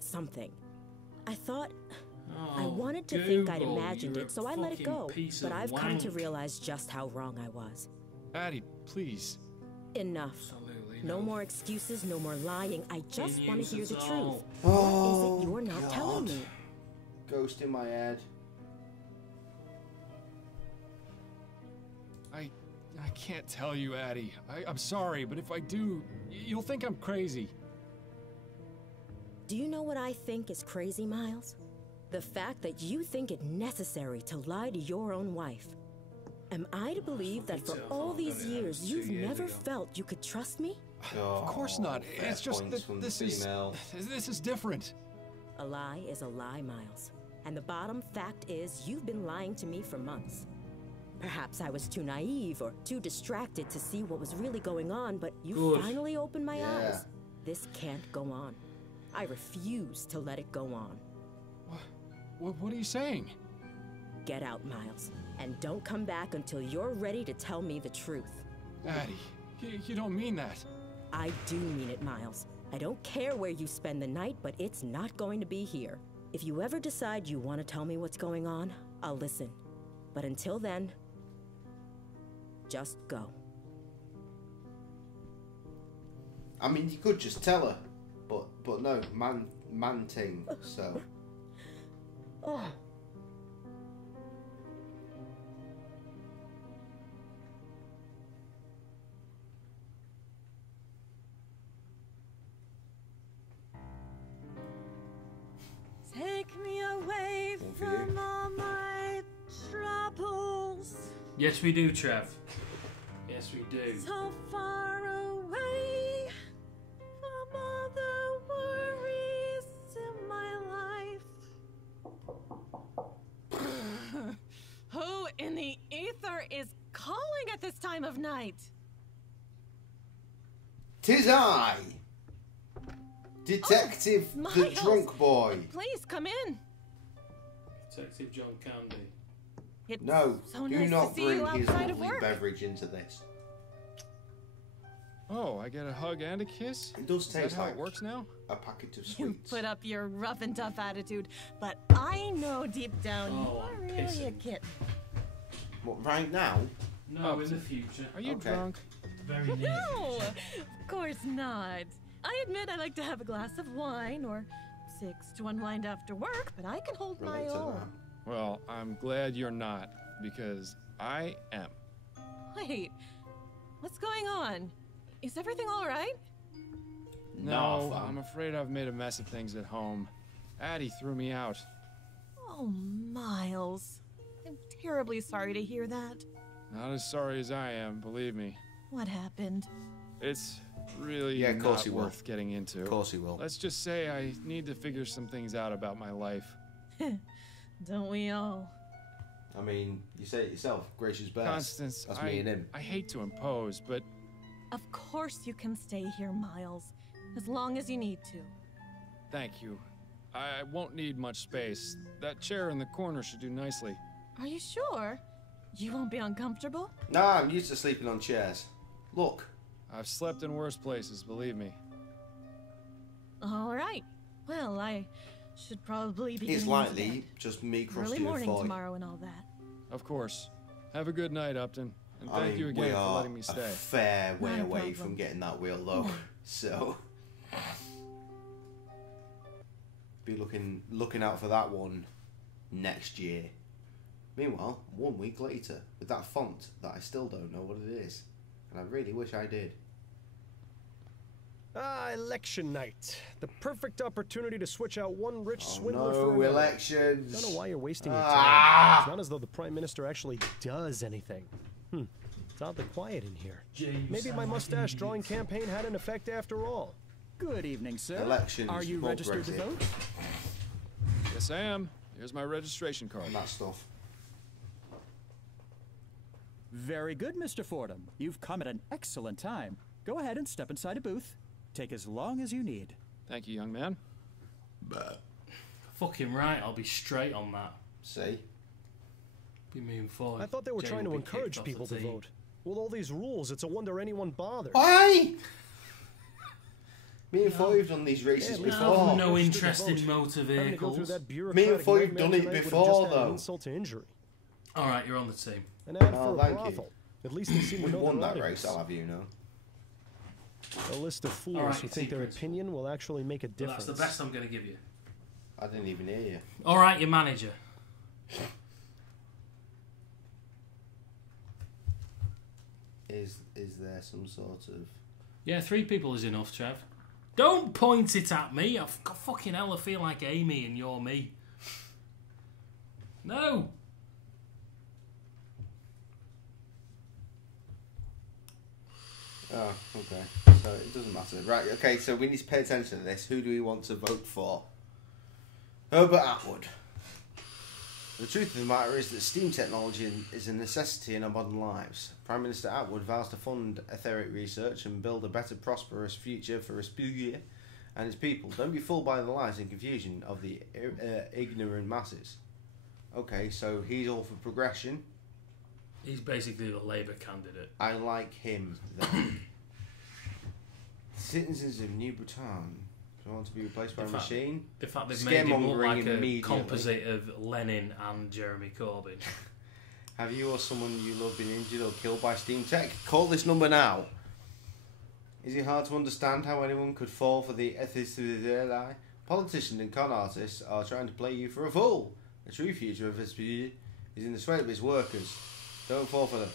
something. I thought I Oh, wanted to think I'd Google, imagined you're it, so a I let it fucking go. piece But of I've come to wank. realize just how wrong I was. Addie, please. Enough. Absolutely No more excuses, no more lying. I just want to hear the Idiots truth. is What Oh, is it you're not telling God. me? Ghost in my head. I can't tell you, Addie. I'm sorry, but if I do, you'll think I'm crazy. Do you know what I think is crazy, Miles? The fact that you think it necessary to lie to your own wife. Am I to believe that for all these years you've never felt you could trust me? Of course not. fair It's just points that from the this is female. different. A lie is a lie, Miles. And the bottom fact is, you've been lying to me for months. Perhaps I was too naive or too distracted to see what was really going on, but you finally opened my eyes. This can't go on. I refuse to let it go on. What are you saying? Get out, Miles, and don't come back until you're ready to tell me the truth. Addie, you don't mean that. I do mean it, Miles. I don't care where you spend the night, but it's not going to be here. If you ever decide you want to tell me what's going on, I'll listen. But until then, just go. I mean, you could just tell her, but no, man thing, so. Oh. Take me away from all my troubles. Yes, we do, Trev. Yes, we do. So far away from all the worries in my life. Who in the ether is calling at this time of night? 'Tis I, Detective the Miles, Drunk Boy. Please come in. Detective John Candy. It's No, so do nice not to see bring you his outside of lovely work. beverage into this. Oh, I get a hug and a kiss? It does Is taste that how like it works now? a packet of You sweets. put up your rough and tough attitude, but I know deep down you're really a kitten. What, right now? No, in the future. Are you Okay. drunk? Very near. No, of course not. I admit I like to have a glass of wine or 6 to unwind after work, but I can hold my Relate to own. Well, I'm glad you're not, because I am. Wait, what's going on? Is everything all right? No, fam. I'm afraid I've made a mess of things at home. Addie threw me out. Oh, Miles. I'm terribly sorry to hear that. Not as sorry as I am, believe me. What happened? It's really Yeah, of course not he will. worth getting into. Of course he will. Let's just say I need to figure some things out about my life. Don't we all? I mean, you say it yourself, Gracious best. Constance, That's me and him. I hate to impose, but Of course you can stay here, Miles. As long as you need to. thank you. I won't need much space. That chair in the corner should do nicely. Are you sure? You won't be uncomfortable? Nah, I'm used to sleeping on chairs. Look. I've slept in worse places, believe me. All right. Well, I should probably be It's getting into likely bed. just me Early crusty and morning foy. tomorrow and all that. Of course. Have a good night, Upton. And I thank mean, you we again for are letting me a stay. fair way Not a away problem. from getting that wheel though, so be looking out for that one next year. Meanwhile, 1 week later, with that font that I still don't know what it is, and I really wish I did. Election night. The perfect opportunity to switch out one rich swindler for No another. elections. I don't know why you're wasting your Ah! time. It's not as though the Prime Minister actually does anything. It's oddly quiet in here. Maybe my mustache drawing campaign had an effect after all. Good evening, sir. Elections. Are you vote registered to Brexit. vote? Yes, I am. Here's my registration card. And that stuff. Very good, Mr. Fordham. You've come at an excellent time. Go ahead and step inside a booth. Take as long as you need. Thank you, young man. Fucking right, I'll be straight on that. See? Be moving forward. I thought they were Jay trying will to be kicked encourage off the people to team. vote. With all these rules, it's a wonder anyone bothers. Why? Me and Foy have done these races Yeah, before. No Registered to interest in vote. motor Having to go through vehicles. that Me and bureaucratic Foy have nightmare done it tonight would've before, just added though. insult to injury. Alright, you're on the team. An ad Oh, for a thank you. brothel. At least they seem to We know won their that audience. race, I'll have you know. A list of fools Alright, who think their secrets. opinion will actually make a But difference. that's the best I'm going to give you. I didn't even hear you. Alright, your manager. Is there some sort of... Yeah, 3 people is enough, Trev. Don't point it at me. I've got fucking hell, I feel like Amy and you're me. No. Oh, okay. So it doesn't matter. Right, okay, so we need to pay attention to this. Who do we want to vote for? Herbert Atwood. The truth of the matter is that steam technology is a necessity in our modern lives. Prime Minister Atwood vows to fund etheric research and build a better, prosperous future for Respucia and its people. Don't be fooled by the lies and confusion of the ignorant masses. Okay, so he's all for progression. He's basically the Labour candidate. I like him, then. Citizens of New Britain want to be replaced by a machine. The fact they've made him look like a composite of Lenin and Jeremy Corbyn. Have you or someone you love been injured or killed by steam tech? Call this number now. Is it hard to understand how anyone could fall for the ethicity lie? Politicians and con artists are trying to play you for a fool. The true future of this is in the sweat of its workers. Don't fall for them.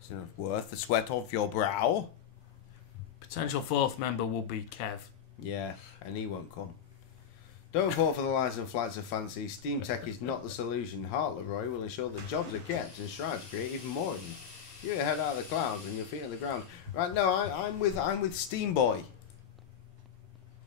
It's not worth the sweat off your brow. Potential fourth member will be Kev. Yeah, and he won't come. Don't fall for the lies and flights of fancy. Steam tech is not the solution. Hart Leroy will ensure that jobs are kept and strive to create even more of them. Get your head out of the clouds and your feet on the ground. Right, no, I'm with Steam Boy.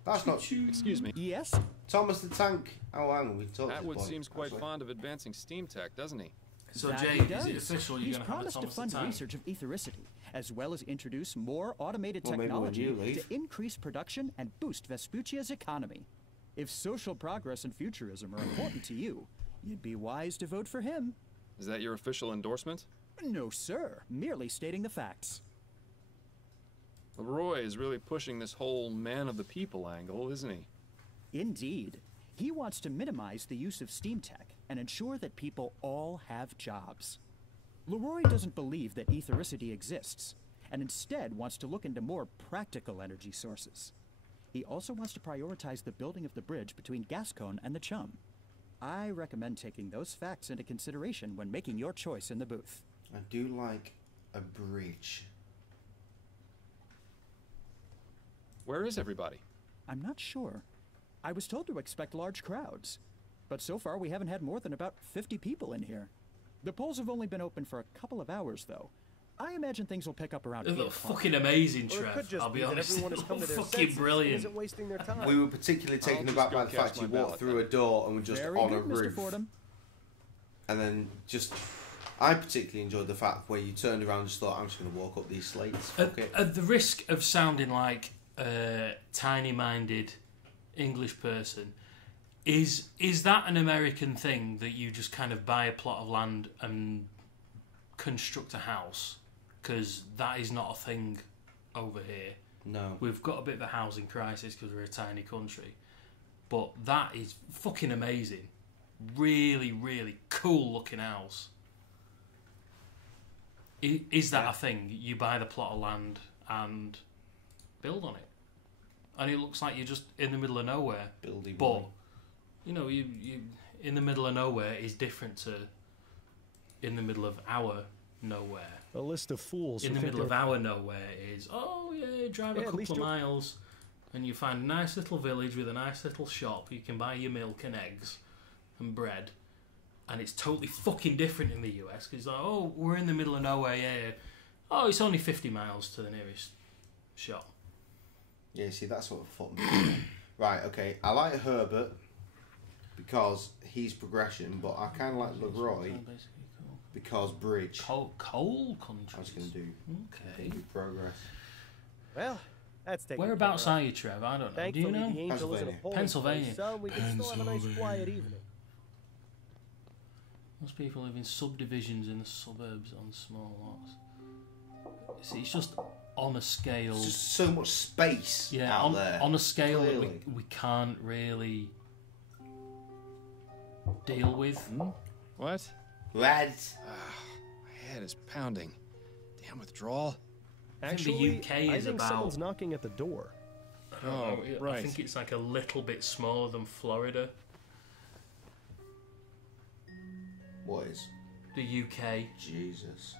That's not... Excuse me. Yes? Thomas the Tank. Oh, hang on, we talked to Atwood this boy, seems quite actually. fond of advancing steam tech, doesn't he? So That Jay, he is it does. official you're He's going to have a promised to Thomas fund the Tank? research of ethericity, as well as introduce more automated Well, maybe when technology you leave. to increase production and boost Vespuccia's economy. If social progress and futurism are important to you, you'd be wise to vote for him. Is that your official endorsement? No, sir. Merely stating the facts. Leroy is really pushing this whole man of the people angle, isn't he? Indeed. He wants to minimize the use of steam tech and ensure that people all have jobs. Leroy doesn't believe that ethericity exists, and instead wants to look into more practical energy sources. He also wants to prioritize the building of the bridge between Gascon and the Chum. I recommend taking those facts into consideration when making your choice in the booth. I do like a bridge. Where is everybody? I'm not sure. I was told to expect large crowds, but so far we haven't had more than about 50 people in here. The polls have only been open for a couple of hours, though. I imagine things will pick up around 8 They look o'clock. fucking amazing, Or it Trev. could just I'll be be that honest. everyone has come to their Fucking senses brilliant. and isn't wasting their time. We were particularly taken aback by the fact you walked through a door and were just Very on good, a Mr. roof. Fordham. And then just... I particularly enjoyed the fact where you turned around and just thought, I'm just going to walk up these slates. Fuck it. At the risk of sounding like a tiny-minded English person, is that an American thing that you just kind of buy a plot of land and construct a house? Because that is not a thing over here. No. We've got a bit of a housing crisis because we're a tiny country. But that is fucking amazing. Really, really cool looking house. Is that a thing? You buy the plot of land and build on it, and it looks like you're just in the middle of nowhere. Building. But you know, you in the middle of nowhere is different to in the middle of our nowhere. A list of fools. In who the think middle of they're- our nowhere is drive a Yeah, at least couple of you're- miles, and you find a nice little village with a nice little shop. You can buy your milk and eggs and bread. And it's totally fucking different in the US because like, oh, we're in the middle of nowhere, yeah. Oh, it's only 50 miles to the nearest shop. Yeah, see, that's what fucked me. Right, okay. I like Herbert because he's progression, but I kind of like Leroy because bridge. Coal country. I was going to do Okay. progress. Well, that's taking. Whereabouts are you, Trev? I don't know. Do you Thankfully, know? the angel isn't a polling Pennsylvania. place, so we can still have a nice quiet evening. Most people live in subdivisions in the suburbs on small lots. See, it's just on a scale. There's just so much space Yeah, out on, there. on a scale that clearly. we can't really deal with. What? Lads. My head is pounding. Damn withdrawal. I think Actually, the UK I is think about. someone's knocking at the door. Oh, I right. think it's like a little bit smaller than Florida. What is? The UK. Jesus.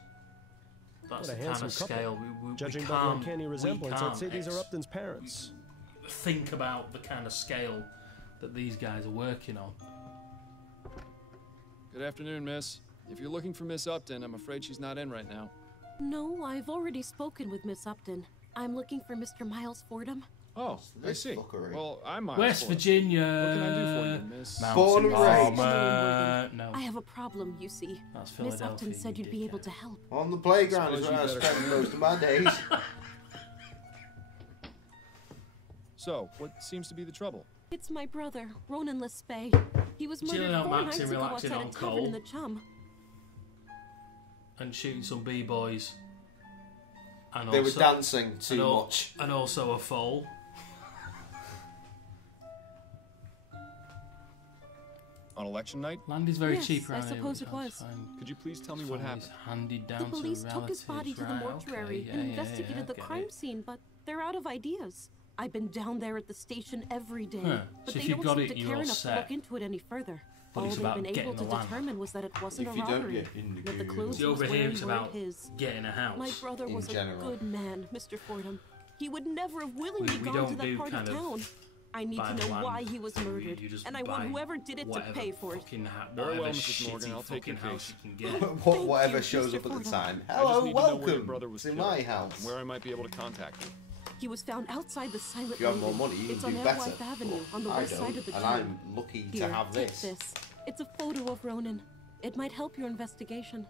That's What a the kind handsome of couple. scale we Judging can't. by the uncanny resemblance, we I'd say can't these are Upton's parents. Think about the kind of scale that these guys are working on. Good afternoon, miss. If you're looking for Miss Upton, I'm afraid she's not in right now. No, I've already spoken with Miss Upton. I'm looking for Mr. Miles Fordham. Oh, I see. Well, I'm Miles West Fordham. Virginia. What can I do for you, Miss? Born and raised. No. I have a problem, you see. That's Miss Philadelphia, Upton said you'd be able to help. On the playground is Suppose where I you better- spend most of my days. So, what seems to be the trouble? It's my brother, Ronan Lespay. He was Chilling murdered out, 4 Maxim, nights ago relaxing outside on a tavern coal. in the Chum. And shooting some b-boys. And They were dancing too and much. And also a foal. On election night? Land is very Yes, cheap I around here. suppose which it was. sounds fine. Could you please tell me what happened? Handed down The police to took his body to the relatives, right, mortuary okay, and yeah, investigated the get crime it. scene, but they're out of ideas. I've been down there at the station every day, Huh. but So if they you've don't got seem it, to you're care all enough to set. look into it any further. But All it's they've about been able getting to the land. determine was that it wasn't If a you don't robbery. get in That the clothes See, he was over here wearing it's weren't about his. getting a house. My brother in was general. a good man, Mr. Fordham. He would never have willingly We gone don't to that do part kind of of town. I need buy to the know land. why he was murdered, You just and I want buy whoever did it to whatever pay for it. fucking Very well, whatever Mrs. Morgan, I'll take your fucking house case. you can get. Whatever you, shows Mr. up at the Fordham. time. I just Hello, need to know where your welcome brother was to killed my and house. where I might be able to contact him. He was found outside the Silent If you have more Lady. money, you It's can on do better. Lamplight Avenue, on the I west don't, side of the and town. I'm lucky Here, to have take this. It's a photo of Ronan. It might help your investigation.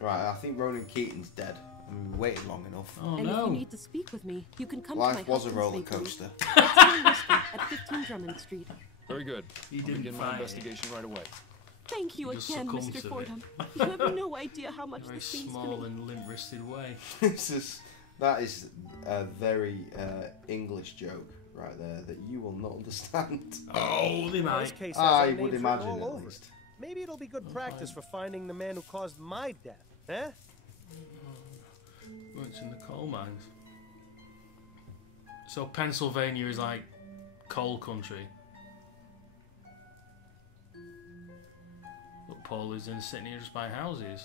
Right, I think Ronan Keaton's dead. I mean, we waited long enough. Oh and if no. you need to speak with me, you can come Life to my was a husband's roller bakery. coaster. It's in Worcester at 15 Drummond Street. Very good. He I'll didn't begin my fight it. investigation right away. Thank you You just again, succumbed Mr. to it. Fordham. You have no idea how much Very this means to small me. and limp-wristed way. That is a very English joke right there that you will not understand. Oh, they might. This case has I our would names written imagine all at over least. it. Maybe it'll be good practice for finding the man who caused my death, eh? Works in the coal mines. So Pennsylvania is like coal country. Look, Paul lives in the city near just by houses.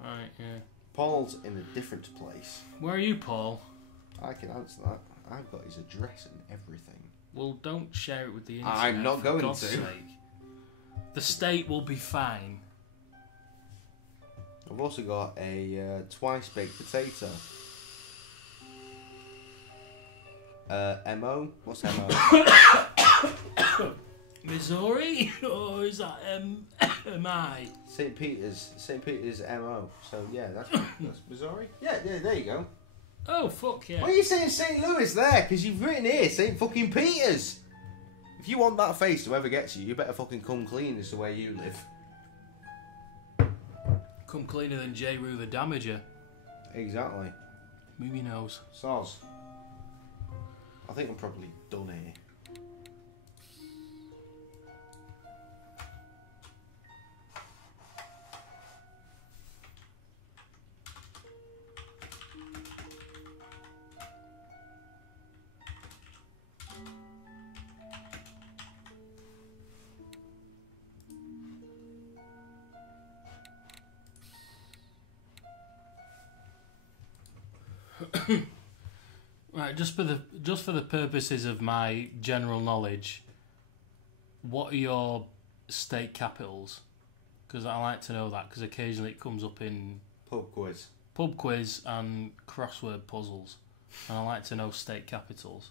Right, yeah. Paul's in a different place. Where are you, Paul? I can answer that. I've got his address and everything. Well, don't share it with the internet. I'm not for going God's to. Sake. The state will be fine. I've also got a twice baked potato. MO? What's MO? Missouri? Or is that MI? St. Peter's MO. So yeah, that's Missouri. Yeah, there you go. Oh, fuck yeah. Why are you saying St. Louis there? Because you've written here St. fucking Peter's. If you want that face to ever get to you, you better fucking come clean as to where you live. Come cleaner than J. Rue the Damager. Exactly. Move your nose. Soz. I think I'm probably done here. Right, just for the purposes of my general knowledge, what are your state capitals? Because I like to know that, because occasionally it comes up in pub quiz and crossword puzzles, and I like to know state capitals.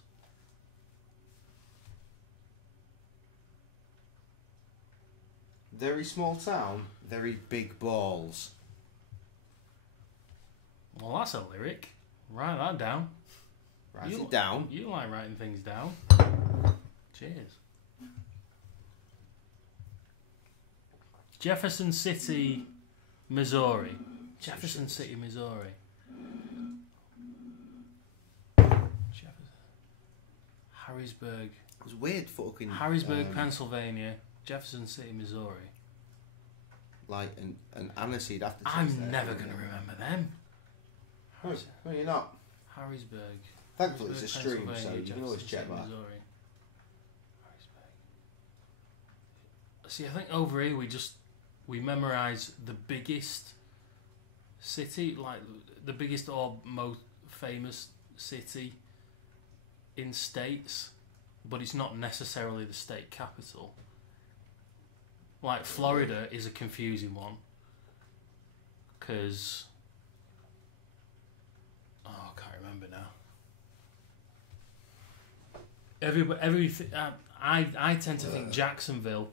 Very small town, very big balls. Well, that's a lyric. Write that down. Write it down. You like writing things down. Cheers. Jefferson City, Missouri. Jefferson City, Missouri. Harrisburg. It was weird fucking... Harrisburg, Pennsylvania. Jefferson City, Missouri. Like an aniseed after. I'm never going to remember them. No, you're not. Harrisburg. Thankfully it's a stream, Pennsylvania, so you can always Jefferson check City, that. Missouri. Harrisburg. See, I think over here we memorise the biggest city, like the biggest or most famous city in states, but it's not necessarily the state capital. Like Florida is a confusing one because everything. I tend to think Jacksonville,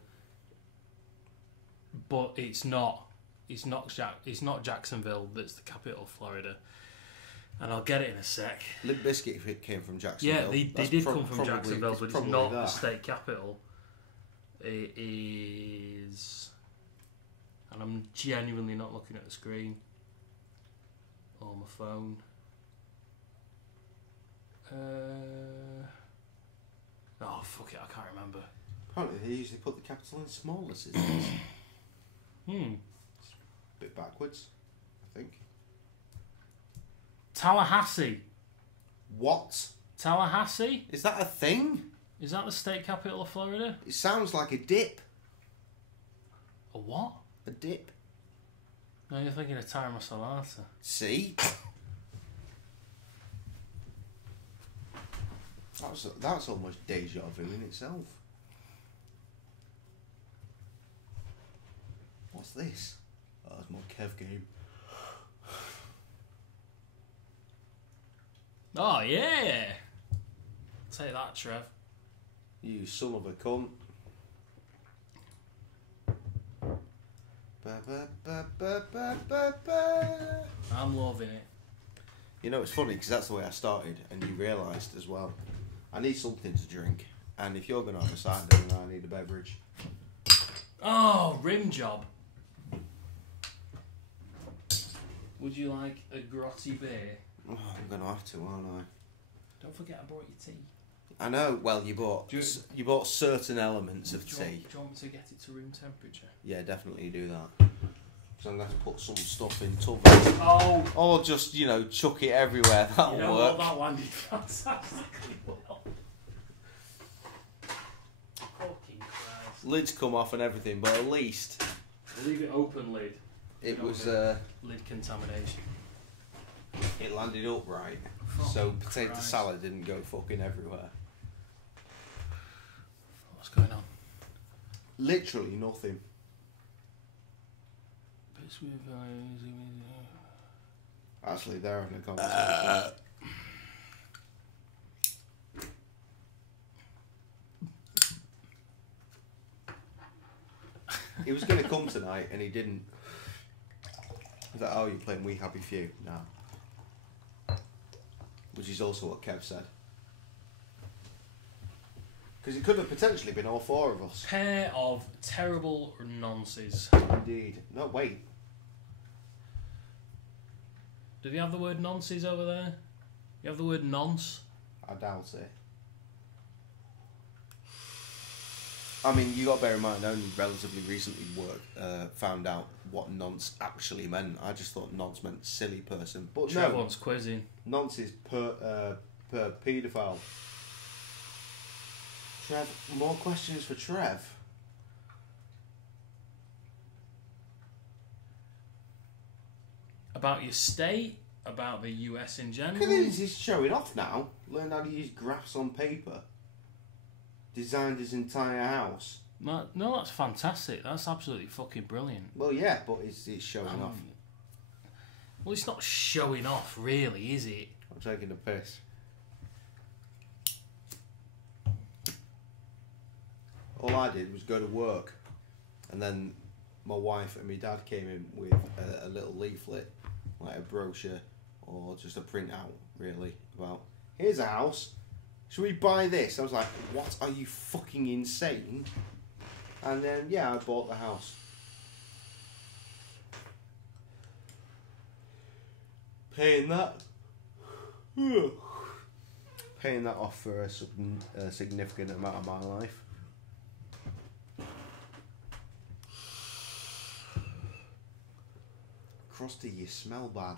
but it's not. It's not Jacksonville that's the capital of Florida. And I'll get it in a sec. Limp Bizkit if it came from Jacksonville. Yeah, they did come from Jacksonville, but it's not the state capital. It is... And I'm genuinely not looking at the screen. Or my phone. Oh, fuck it, I can't remember. Apparently they usually put the capital in smaller cities. It's a bit backwards, I think. Tallahassee. What? Tallahassee? Is that a thing? Is that the state capital of Florida? It sounds like a dip. A what? A dip. No, you're thinking of Terra Salata. See? That's almost deja vu in itself. What's this? Oh, it's more Kev game. Oh, yeah! Take that, Trev. You son of a cunt. I'm loving it. You know, it's funny because that's the way I started, and you realised as well. I need something to drink, and if you're going to have a cider, then I need a beverage. Oh, rim job. Would you like a grotty beer? Oh, I'm going to have to, aren't I? Don't forget I brought you tea. I know. Well, you bought certain elements of tea. Do you want me to get it to room temperature? Yeah, definitely do that. So I'm going to have to put some stuff in tubs. Oh! Or just, you know, chuck it everywhere. That'll You know work. what? That landed fantastically well. Fucking Christ. Lids come off and everything, but at least... Leave it open lid. It was... lid contamination. It landed upright. Fucking So potato Christ. salad didn't go fucking everywhere. What's going on? Literally nothing. Actually, they're having a conversation. He was going to come tonight and he didn't. I was like, oh, you're playing We Happy Few? No. Which is also what Kev said. Because it could have potentially been all four of us. Pair of terrible nonces. Indeed. No, wait. Do you have the word nonces over there? You have the word nonce? I doubt it. I mean, you got to bear in mind, I only relatively recently found out what nonce actually meant. I just thought nonce meant silly person. But Trev no, wants quizzing. nonce is per paedophile. Trev, more questions for Trev. About your state? About the US in general? Look at this, he's showing off now. Learned how to use graphs on paper. Designed his entire house. No, that's fantastic. That's absolutely fucking brilliant. Well, yeah, but it's showing off. Well, it's not showing off, really, is it? I'm taking a piss. All I did was go to work, and then my wife and my dad came in with a little leaflet, like a brochure, or just a printout, really, about, here's a house, should we buy this? I was like, what, are you fucking insane? And then, yeah, I bought the house. Paying that off for a significant amount of my life. Crusty, you smell bad.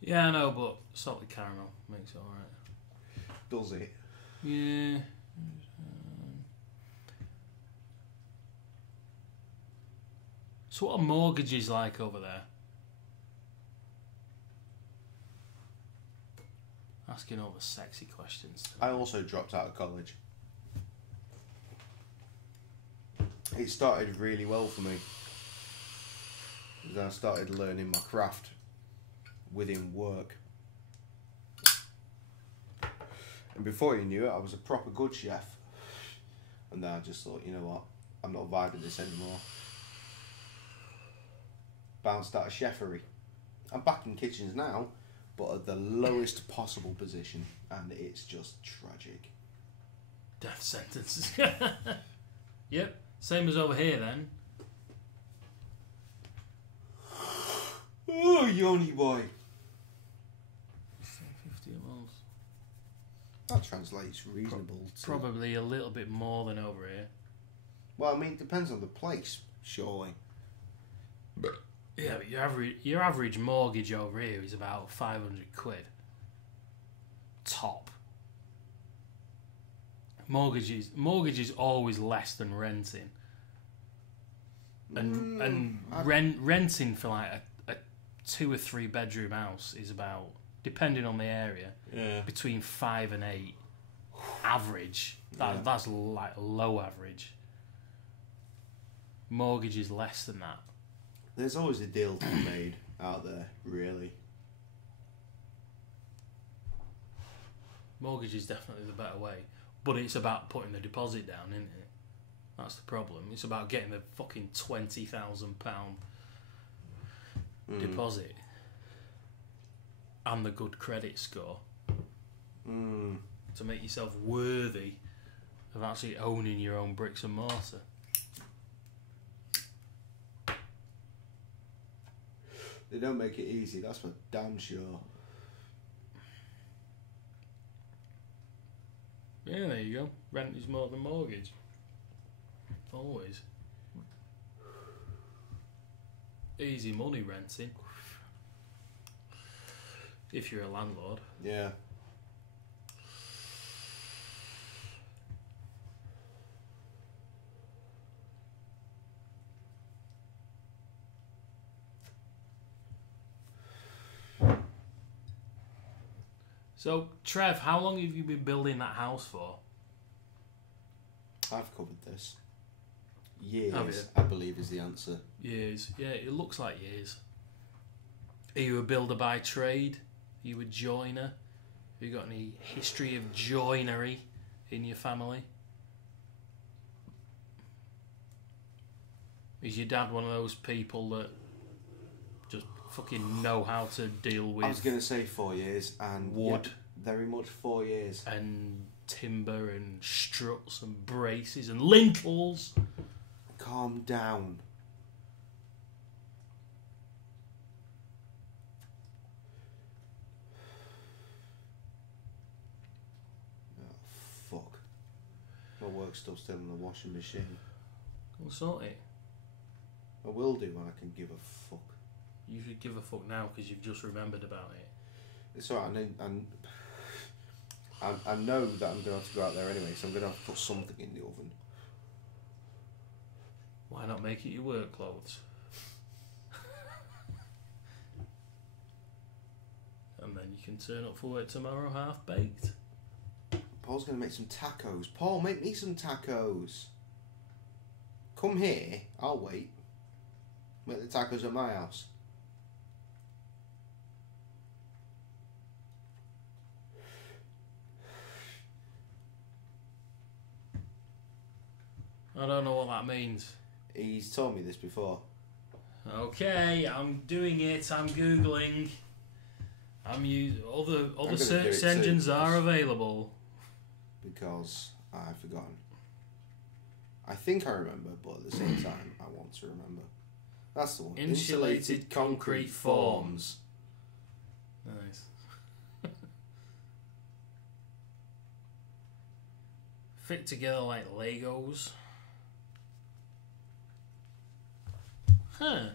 Yeah, I know, but salted caramel makes it alright. Does it? Yeah. So what are mortgages like over there? Asking all the sexy questions. I also dropped out of college. It started really well for me. Then I started learning my craft within work. And before you knew it, I was a proper good chef. And then I just thought, you know what? I'm not vibing this anymore. Bounced out of chefery. I'm back in kitchens now, but at the lowest possible position. And it's just tragic. Death sentence. Yep. Same as over here then. Oh, yoni boy. 50 a month. That translates reasonable. Probably a little bit more than over here. Well, I mean, it depends on the place, surely. Yeah, but your average mortgage over here is about 500 quid. Top. Mortgage is always less than renting. And renting for like a 2 or 3 bedroom house is about, depending on the area, between 5 and 8. Average. That's like low average. Mortgage is less than that. There's always a deal to be made out there, really. Mortgage is definitely the better way. But it's about putting the deposit down, isn't it? That's the problem. It's about getting the fucking £20,000 deposit. And the good credit score. To make yourself worthy of actually owning your own bricks and mortar. They don't make it easy, that's for damn sure. Yeah, there you go. Rent is more than mortgage. Always. Easy money renting. If you're a landlord. Yeah. So, Trev, how long have you been building that house for? I've covered this. Years, Have you? I believe, is the answer. Years. Yeah, it looks like years. Are you a builder by trade? Are you a joiner? Have you got any history of joinery in your family? Is your dad one of those people that just fucking know how to deal with? I was going to say 4 years, and wood, very much 4 years, and timber, and struts, and braces, and lintels. Calm down. Oh, fuck. My work stuff's still in the washing machine. We'll sort it. I will do when I can give a fuck. You should give a fuck now because you've just remembered about it. It's alright, I know that I'm going to have to go out there anyway, so I'm going to have to put something in the oven. Why not make it your work clothes? And then you can turn up for work tomorrow half-baked. Paul's going to make some tacos. Paul, make me some tacos. Come here, I'll wait. Make the tacos at my house. I don't know what that means. He's told me this before. Okay, I'm doing it. I'm googling. I'm using other search engines are available. Because I've forgotten. I think I remember, but at the same time, I want to remember. That's the one. Insulated concrete forms. Nice. Fit together like Legos. Huh.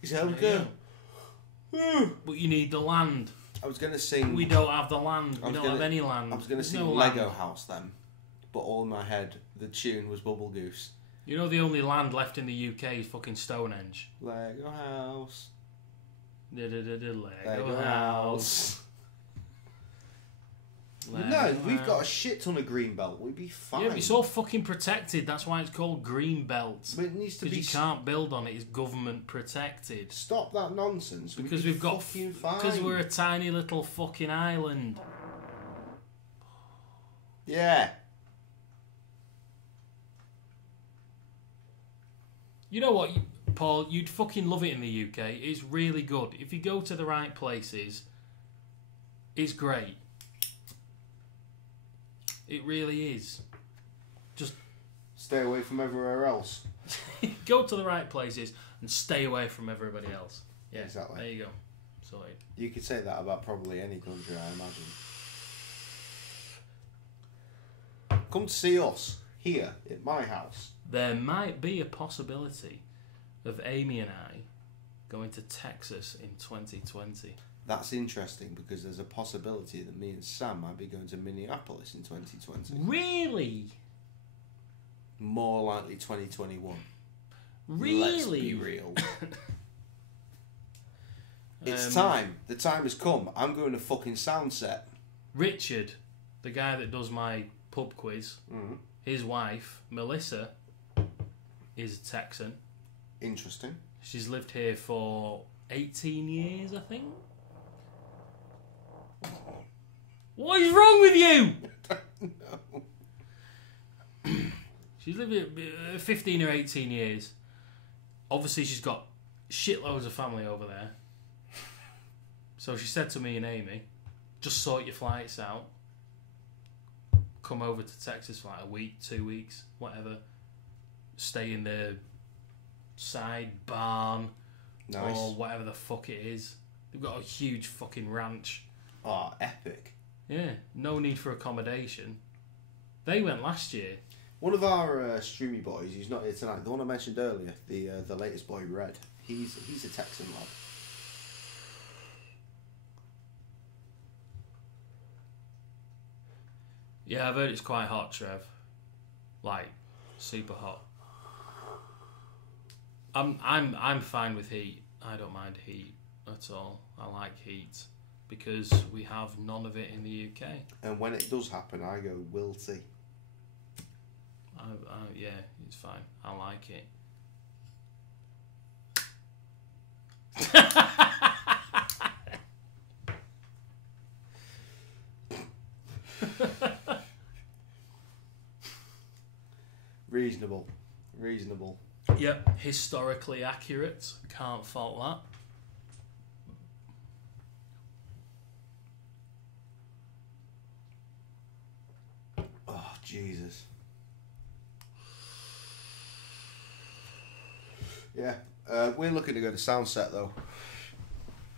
Is that okay? But you need the land. I was going to sing... We don't have the land. We don't have any land. I was going to sing Lego House then. But all in my head, the tune was Bubble Goose. You know the only land left in the UK is fucking Stonehenge. Lego House. Lego House. No, we've got a shit ton of green belt. We'd be fine. Yeah, but it's all fucking protected. That's why it's called green belt. But it needs to be. Because you can't build on it. It's government protected. Stop that nonsense. Because we've got. Fucking fine. Because we're a tiny little fucking island. Yeah. You know what, Paul? You'd fucking love it in the UK. It's really good. If you go to the right places, it's great. It really is. Just stay away from everywhere else. Go to the right places and stay away from everybody else. Yeah, exactly. There you go. Sorted. You could say that about probably any country, I imagine. Come to see us here at my house. There might be a possibility of Amy and I going to Texas in 2020. That's interesting because there's a possibility that me and Sam might be going to Minneapolis in 2020. Really? More likely 2021. Really? Let's be real. It's time. The time has come. I'm going to fucking Soundset. Richard, the guy that does my pub quiz, his wife, Melissa, is a Texan. Interesting. She's lived here for 18 years, I think. What is wrong with you? No. She's lived here 15 or 18 years. Obviously, she's got shitloads of family over there. So she said to me and Amy, just sort your flights out. Come over to Texas for like a week, 2 weeks, whatever. Stay in the side barn. Nice. Or whatever the fuck it is. They've got a huge fucking ranch. Oh, epic. Yeah, no need for accommodation. They went last year. One of our streamy boys, who's not here tonight, the one I mentioned earlier, the latest boy, Red, he's a Texan lad. Yeah, I've heard it's quite hot, Trev. Like, super hot. I'm fine with heat. I don't mind heat at all. I like heat because we have none of it in the UK. And when it does happen, I go wilty. Yeah, it's fine. I like it. Reasonable. Yep, historically accurate. Can't fault that. Oh, Jesus. Yeah, we're looking to go to Soundset though.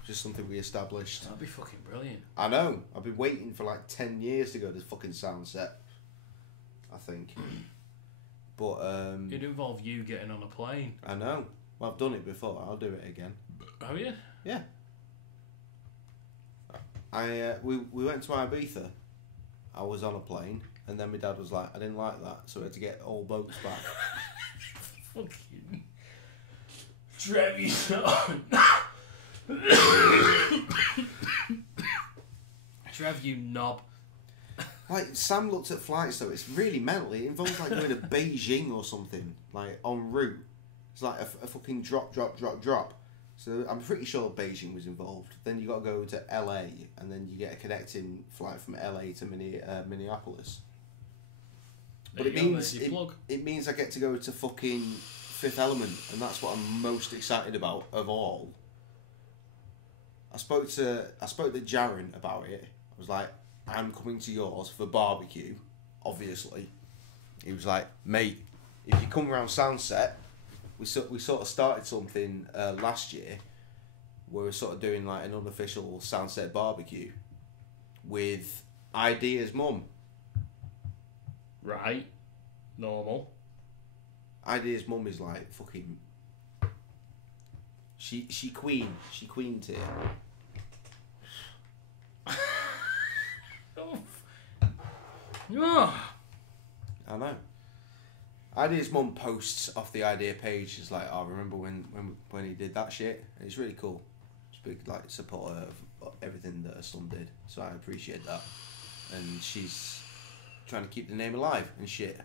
Just something we established. That'd be fucking brilliant. I know. I've been waiting for like 10 years to go to fucking Soundset. I think. But it'd involve you getting on a plane. I know. Well, I've done it before. I'll do it again. Oh yeah. Yeah. We went to Ibiza. I was on a plane, and then my dad was like, I didn't like that, so we had to get all boats back. Fucking Trev, you Trev, you knob. Like, Sam looked at flights though, it's really mental. It involves like going to Beijing or something, like en route. It's like a fucking drop. So I'm pretty sure Beijing was involved. Then you got to go to LA, and then you get a connecting flight from LA to Minneapolis. But it means I get to go to fucking Fifth Element, and that's what I'm most excited about of all. I spoke to Jaren about it. I was like, I'm coming to yours for barbecue, obviously. He was like, mate, if you come around Soundset, we sort of started something last year where we're sort of doing like an unofficial Soundset barbecue with Idea's mum. Right. Normal. Idea's mum is like fucking... She queened here. I know. Idea's mum posts off the Idea page. She's like, "Oh, remember when he did that shit?" And it's really cool. It's a big like supporter of everything that her son did. So I appreciate that. And she's trying to keep the name alive and shit.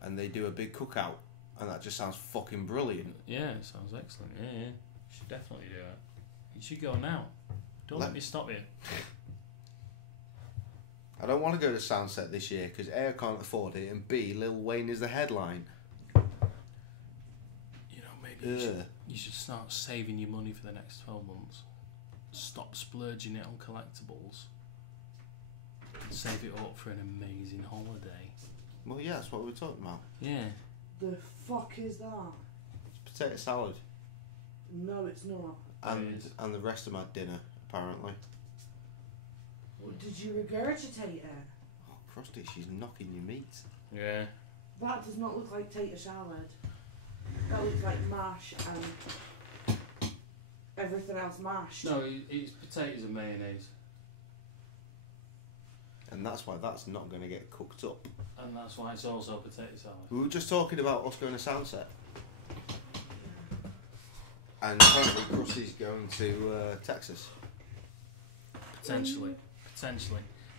And they do a big cookout, and that just sounds fucking brilliant. Yeah, it sounds excellent. Yeah, you should definitely do it. You should go now. Don't let me stop you. I don't want to go to Soundset this year because A, I can't afford it, and B, Lil Wayne is the headline. You know, maybe you should start saving your money for the next 12 months. Stop splurging it on collectibles. And save it up for an amazing holiday. Well, yeah, that's what we were talking about. Yeah. The fuck is that? It's potato salad. No, it's not. And the rest of my dinner, apparently. Did you regurgitate it? Oh, crusty, she's knocking your meat. Yeah. That does not look like tater salad. That looks like mash and everything else mashed. No, it's potatoes and mayonnaise. And that's why that's not going to get cooked up. And that's why it's also potato salad. We were just talking about us going to Soundset. And apparently Krusty's going to Texas. Potentially.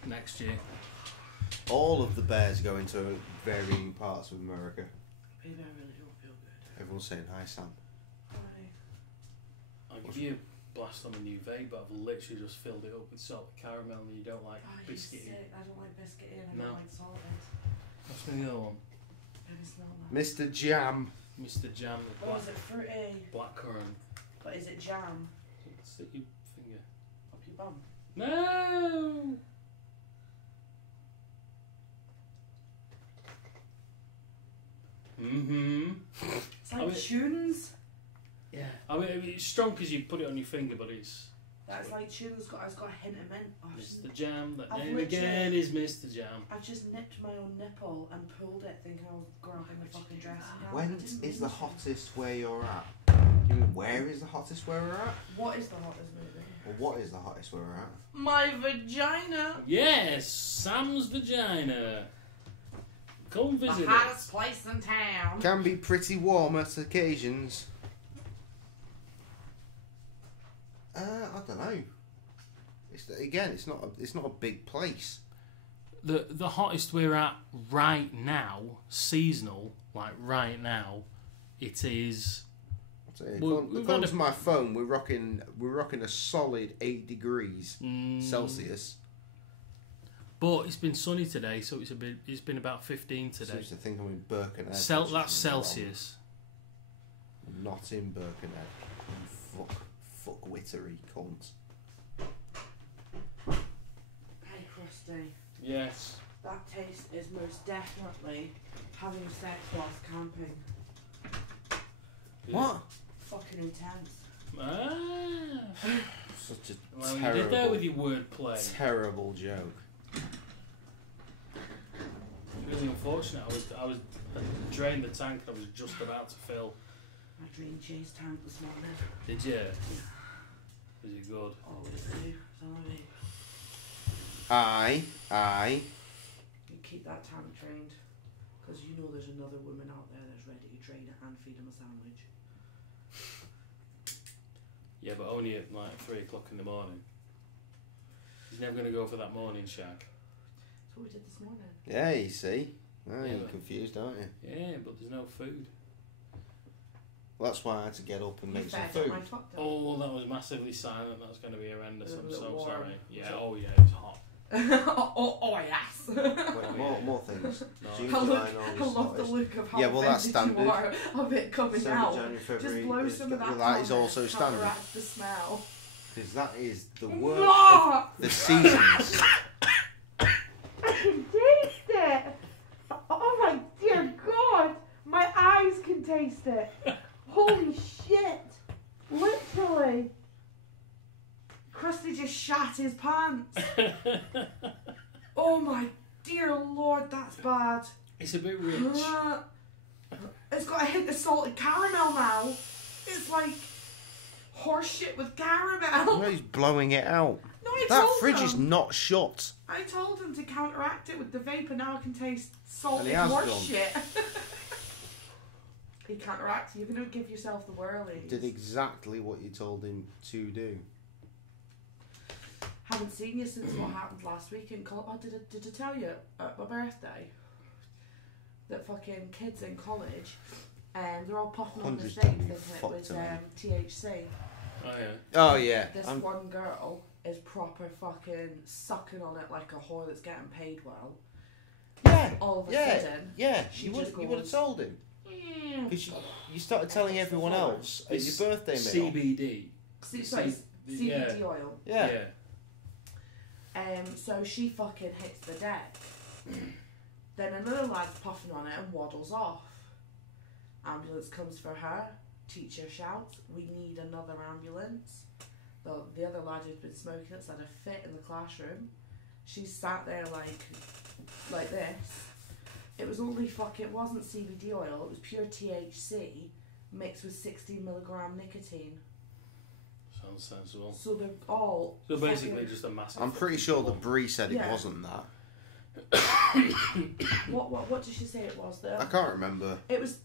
Next year. All of the bears go into varying parts of America. Baby, I really don't feel good. Everyone's saying hi, Sam. Hi. I'll give you a blast on a new vape, but I've literally just filled it up with salted caramel and you don't like biscuity. I don't like biscuity and I No. don't like salted. What's the other one? Maybe smell that. Mr. Jam. Mr. Jam. The Oh, is it fruity? blackcurrant. But is it jam? Stick your finger Up your bum? No! It's like tunes. Yeah. I mean, it's strong because you put it on your finger, but it's... That's like tunes. It's got a hint of mint. Oh, Mr. Jam, that I've name literally- again is Mr. Jam. I've just nipped my own nipple and pulled it thinking I was grabbing the fucking dressing gown. When I didn't is the mean to. hottest where you're at? You mean where is the hottest where we're at? What is the hottest movie? Or what is the hottest where we're at? My vagina. Yes! Sam's vagina. Come The visit hottest place in town. Can be pretty warm at occasions. I don't know. It's not a big place. The hottest we're at right now, seasonal, like right now, it is. According to my phone, we're rocking a solid 8 degrees Celsius. But it's been sunny today, so it's been about 15 today. Seems to think I'm in Birkenhead. That's Celsius. I'm not in Birkenhead. You fuck wittery cunt. Hey, Krusty. Yes. That taste is most definitely having sex whilst camping. What? Fucking intense. Such a Well, you terrible, did there with your wordplay. terrible joke. Really unfortunate. I was drained the tank and I was just about to fill. I drained Jay's tank this morning. Did you? Was it good? Always do. Sorry. Aye. You keep that tank drained, because you know there's another woman out there that's ready to drain it and feed him a sandwich. Yeah, but only at like 3 o'clock in the morning. He's never going to go for that morning shack. That's what we did this morning. Yeah, you see. Oh, Yeah, you're but- confused, aren't you? Yeah, but there's no food. Well, that's why I had to get up and make some fed food. my fuck up. Oh, well, that was massively silent. That's going to be horrendous. A I'm bit so warm. sorry. Yeah, Was it? oh yeah, it was hot. oh yes. Wait, more things. June, I July, love, and I August, love the August. look of how Yeah, well, that's offended standard. you are of it coming December, out. January, February, Just blow some of that. well, that is comment, also standard. counteract the smell. Because that is the word No! of the seasons. I can taste it. Oh my dear God! My eyes can taste it. Holy shit! Literally. Krusty just shat his pants. Oh my dear Lord, that's bad. It's a bit rich. It's got a hint of salted caramel now. It's like horse shit with caramel. No, he's blowing it out. No, I That told fridge him. is not shut. I told him to counteract it with the vape, and now I can taste And salted he has horse done. shit. He counteracts. You're gonna give yourself the whirlies. Did exactly what you told him to do. Haven't seen you since what happened last week in college. Oh, did I tell you at my birthday that fucking kids in college, they're all puffing on the Hundreds vape done thinking you it fucked was them. THC. Oh yeah. Oh yeah. This I'm- one girl is proper fucking sucking on it like a whore that's getting paid well. Yeah. All of a sudden, you would have told him. Because you started telling everyone else at your birthday meal. CBD. CBD oil. Yeah. So she fucking hits the deck. Then another lad's puffing on it and waddles off. Ambulance comes for her. Teacher shouts, "We need another ambulance." The other lad who's been smoking has had a fit in the classroom. She's sat there like this. It was only it wasn't CBD oil, it was pure THC mixed with 60mg nicotine. Sounds sensible. So they're all... So basically just a massive... I'm pretty sure that Bree said it wasn't that. What did she say it was though? I can't remember. It was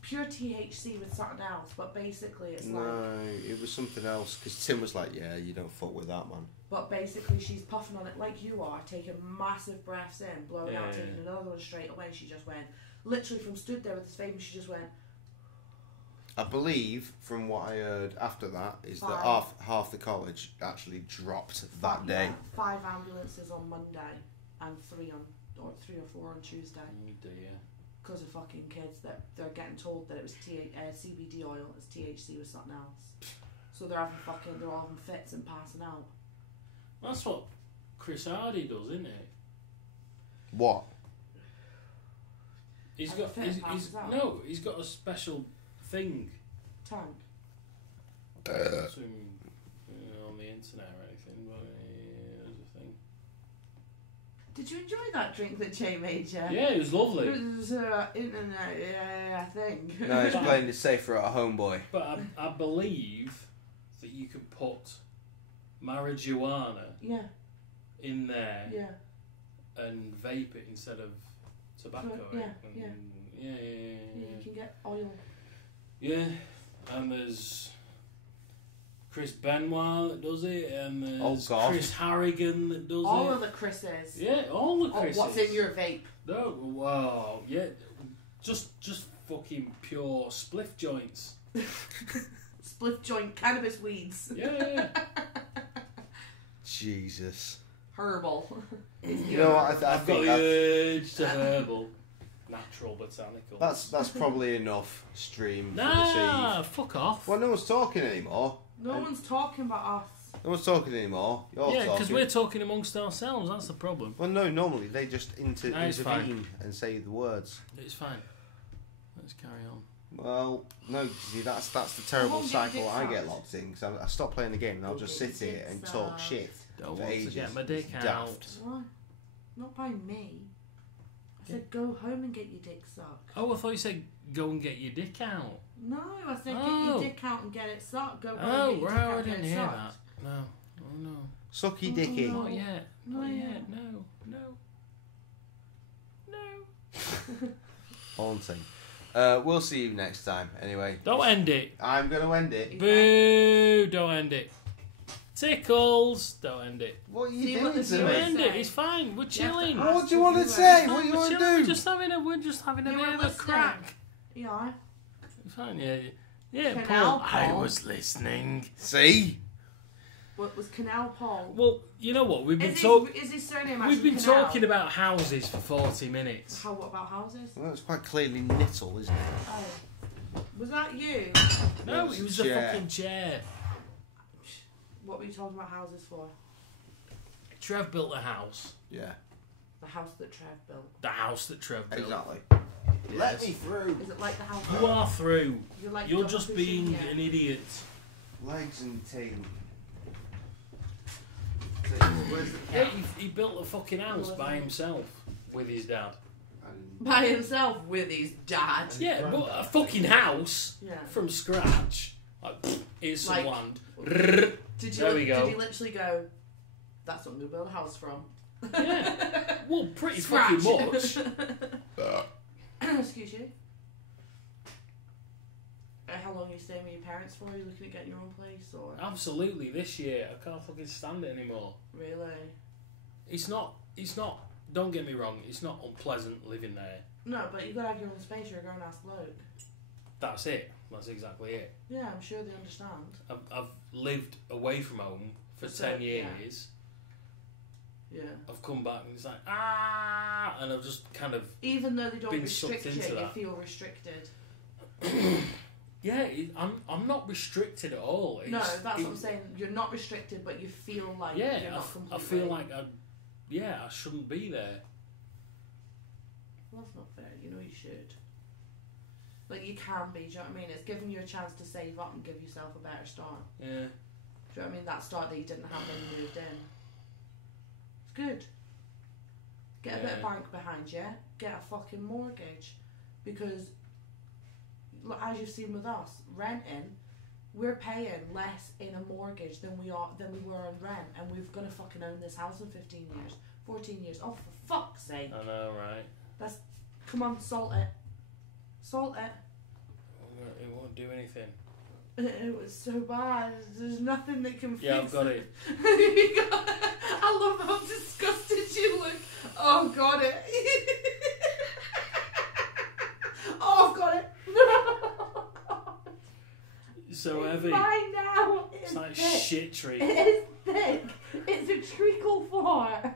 pure THC with something else, but basically it's No, it was something else, because Tim was like, yeah, you don't fuck with that, man. But basically she's puffing on it like you are, taking massive breaths in, blowing out, taking another one straight away. She just went, literally from stood there with his face, she just went... I believe, from what I heard after that, is that half the college actually dropped that day. 5 ambulances on Monday and 3 or 4 on Tuesday. Oh dear. Because of fucking kids that they're getting told that it was CBD oil, it's THC with something else. So they're all having fits and passing out. That's what Chris Hardy does, isn't it? What? He's got a special thing. Tank. On the internet or anything, but there's a thing. Did you enjoy that drink that Jay made you? Yeah, it was lovely. It was internet thing. No, it's playing it safer at home, boy. But I believe that you can put marijuana in there and vape it instead of tobacco. Yeah, you can get oil. Yeah, and there's Chris Benoit that does it, and there's Chris Harrigan that does all it. of the Chris's. Yeah, all the Chris's. What's in your vape? No, wow, yeah, just fucking pure spliff joints. Spliff joint cannabis weeds. Yeah. Jesus. Herbal. You know what? I've got the urge to herbal. Natural botanical. That's probably enough stream for Nah, this eve. fuck off. Well, no one's talking anymore. No one's talking about us. No one's talking anymore. You're Yeah, because talking. we're talking amongst ourselves. That's the problem. Well, no, normally they just it's intervene fine. and say the words. It's fine. Let's carry on. Well, no, see, that's the terrible cycle I get locked in, because I stop playing the game and I'll just sit here and talk shit Don't for want to ages. get my dick It's out. daft. What? Not by me. I said go home and get your dick sucked. Oh, I thought you said go and get your dick out. No, I said get your dick out and get it sucked. Go home and Oh, get your dick right, out I and get didn't it hear sucked. that. No. Oh, no. Sucky dicky. Not yet. Not Not yet. yet. No. Haunting. We'll see you next time. Anyway. Don't end it. I'm going to end it. Boo! Don't end it. Tickles! Don't end it. What are you Don't doing to me? end it. It's fine. We're chilling. What do you want to say? What do you want to We're do? just having a bit of a crack. Yeah. It's fine. Yeah. Canal Paul. I Paul. was listening. See? What was Canal Paul? Well, you know what? We've been Is his surname actually We've been Canal? talking about houses for 40 minutes. What about houses? Well, it's quite clearly Nittle, isn't it? Oh. Was that you? No, it was the chair. fucking chair. What were you talking about houses for? Trev built a house. Yeah. The house that Trev built. The house that Trev built. Exactly. Yes. Let me through. Is it like the house? You are through. You're You're just being an idiot. Legs and tail. Where's the Yeah, he built a fucking house by himself with his dad. By himself with his dad. Yeah, but a fucking house Yeah. from scratch. Like, here's some Like, land. There we go. Did he literally go, that's what I'm going to build a house from? Yeah. Well, pretty Scratch. fucking much. Excuse you. How long are you staying with your parents for? Are you looking at getting your own place? Or Absolutely, this year I can't fucking stand it anymore. Really? It's not, don't get me wrong, it's not unpleasant living there. No, but you've got to have your own space. You're a grown ass bloke. That's it. That's exactly it. Yeah, I'm sure they understand. I've lived away from home for 10 years. Yeah. I've come back and it's like, ah, and I've just kind of even though they don't been restrict you, sucked into you that. feel restricted. Yeah, I'm not restricted at all. No, that's what I'm saying. You're not restricted, but you feel like you're not completely. I feel like I shouldn't be there. Well, that's not fair. You know you should. Like, you can be, do you know what I mean? It's giving you a chance to save up and give yourself a better start. Yeah. Do you know what I mean? That start that you didn't have when you moved in. It's good. Get a bit of bank behind you. Get a fucking mortgage. Because, look, as you've seen with us, renting, we're paying less in a mortgage than we were on rent, and we're gonna fucking own this house in 15 years, 14 years. Oh, for fuck's sake! I know, right? Come on, salt it. Salt it. It won't do anything. It was so bad. There's nothing that can fix it. Yeah, I've got it. I love how disgusted you look. Oh, got it. Oh, I've got it. So heavy. Mine now. It's like shit tree. It is thick. It's a treacle fart.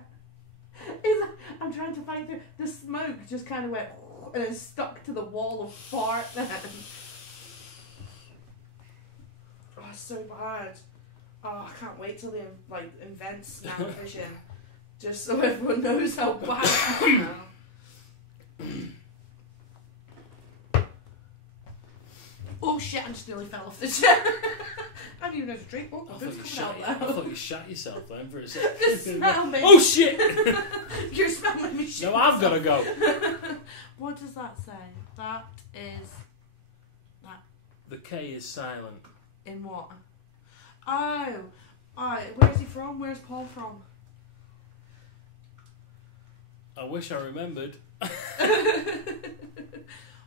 I'm trying to find the smoke just kind of went and it stuck to the wall of fart then. Oh, it's so bad. Oh, I can't wait till they invent snap vision, just so everyone knows how bad it is now. Oh shit! I just nearly fell off the chair. I haven't even had a drink. Oh, I it's thought coming out now. I thought you shot yourself then for a second. The smell me. Oh shit! You're smelling me shit. No, I've got to go. What does that say? That is that. The K is silent. In what? Oh, where's he from? Where's Paul from? I wish I remembered.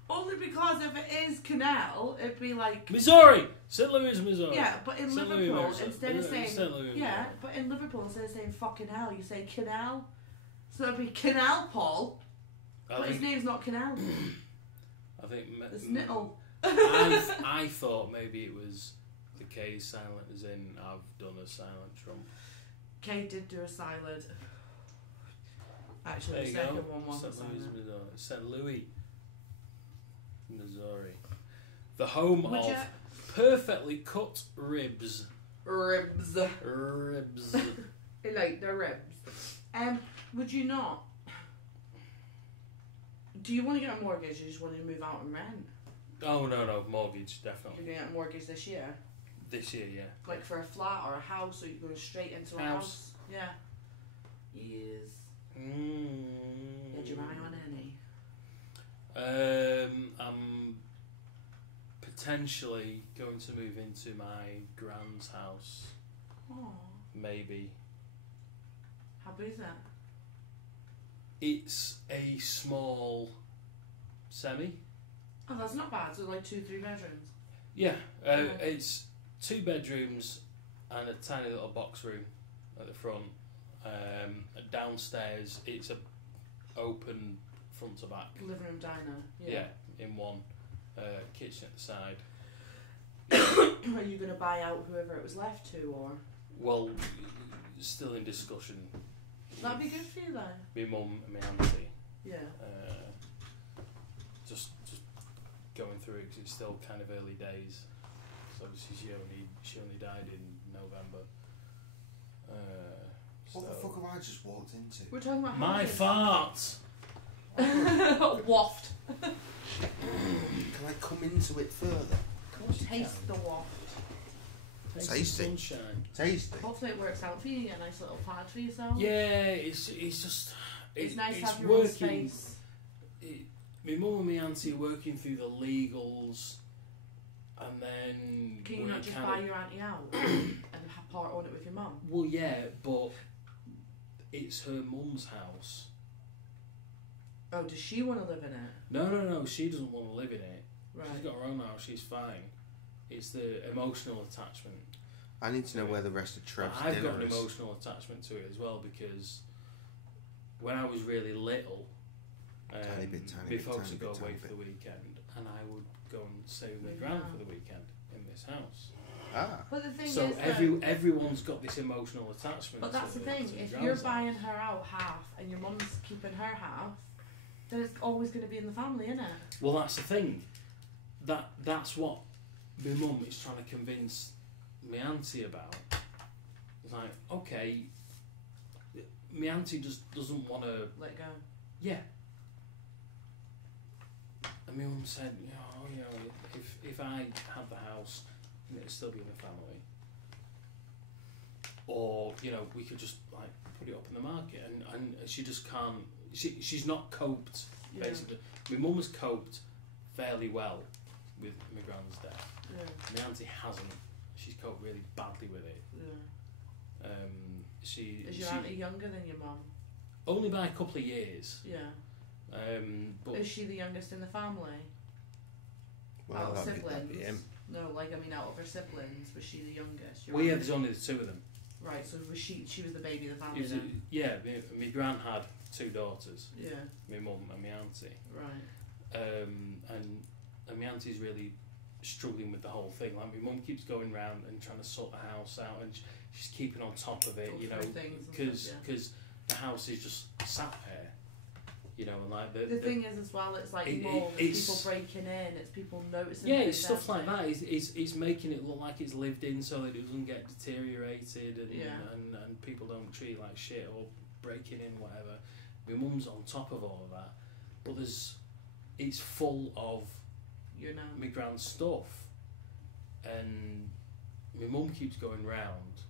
Only because if it is canal, it'd be like Missouri, St. Louis, Missouri. Yeah, but in St. Liverpool, Louis, instead of saying St. Louis, yeah, but in Liverpool instead of saying fucking hell, you say canal. So it'd be Canal Paul, but his name's not Canal. I think it's Nittle. I thought maybe it was the K silent, as in I've done a silent Trump. K did do a silent. Actually, There the you second go. one was St. a Louis, silent. Missouri. St. Louis, Missouri. The home Would of you- perfectly cut ribs. Ribs. Ribs. Like the ribs. Would you not? Do you want to get a mortgage or you just want to move out and rent? Oh no, mortgage definitely. You're going to get a mortgage this year? This year, yeah. Like for a flat or a house, or you're going straight into a house? Yeah. Yes. Did you buy on any? I'm potentially going to move into my grand's house. Oh. Maybe. How big is that? It's a small semi. Oh, that's not bad. So like 2-3 bedrooms. Yeah, it's 2 bedrooms and a tiny little box room at the front. Downstairs, it's a open front to back. Living room, diner. Yeah, in one. Kitchen at the side. Are you going to buy out whoever it was left to, or? Well, still in discussion. That'd be good for you then. My mum and my auntie. Yeah. Just going through it because it's still kind of early days. So obviously she only died in November. What the fuck have I just walked into? We're talking about my houses. fart. Waft. Can I come into it further? Taste the waft. Tasty. Sunshine. Tasty. Hopefully it works out for you. You get a nice little pad for yourself. Yeah, it's just It's nice to it's have your own working. space. My mum and my auntie are working through the legals, and then Can you we're not just kind buy of- your auntie out and part on it with your mum? Well, yeah, but it's her mum's house. Oh, does she want to live in it? No, she doesn't want to live in it. Right. She's got her own house, she's fine. It's the emotional attachment. I need to know where the rest of Trev's I've dinner got an is. emotional attachment to it as well because when I was really little, Tiny bit, my folks would go away for the weekend and I would go and stay with my gran for the weekend in this house. But the thing so is, everyone's got this emotional attachment. But that's to the thing. to If the you're grandson. buying her out half and your mum's keeping her half, then it's always going to be in the family, isn't it? Well, that's the thing. That's what my mum is trying to convince my auntie about. It's like, okay, my auntie just doesn't want to let go. Yeah. And my mum said, if I had the house, it'd still be in the family. Or we could just like put it up in the market, and she just can't. She's not coped. Yeah. Basically, my mum has coped fairly well with my grand's death. Yeah. My auntie hasn't. She's coped really badly with it. Yeah. Is your auntie younger than your mum? Only by a couple of years. Yeah. But is she the youngest in the family? Well, out of that'd be siblings? No, out of her siblings, was she the youngest? Well, yeah, there's only the two of them. Right, so was she was the baby of the family then? Yeah, my gran had two daughters. Yeah. My mum and my auntie. Right. And my auntie's really struggling with the whole thing. Like, my mum keeps going round and trying to sort the house out, and she's keeping on top of it, because the house is just sat there. And like the thing is as well, it's like mold, it's people breaking in, it's people noticing. Yeah, it's stuff like that. It's making it look like it's lived in so that it doesn't get deteriorated, and people don't treat it like shit or breaking in whatever. My mum's on top of all of that, but it's full of my grand's stuff, and my mum keeps going round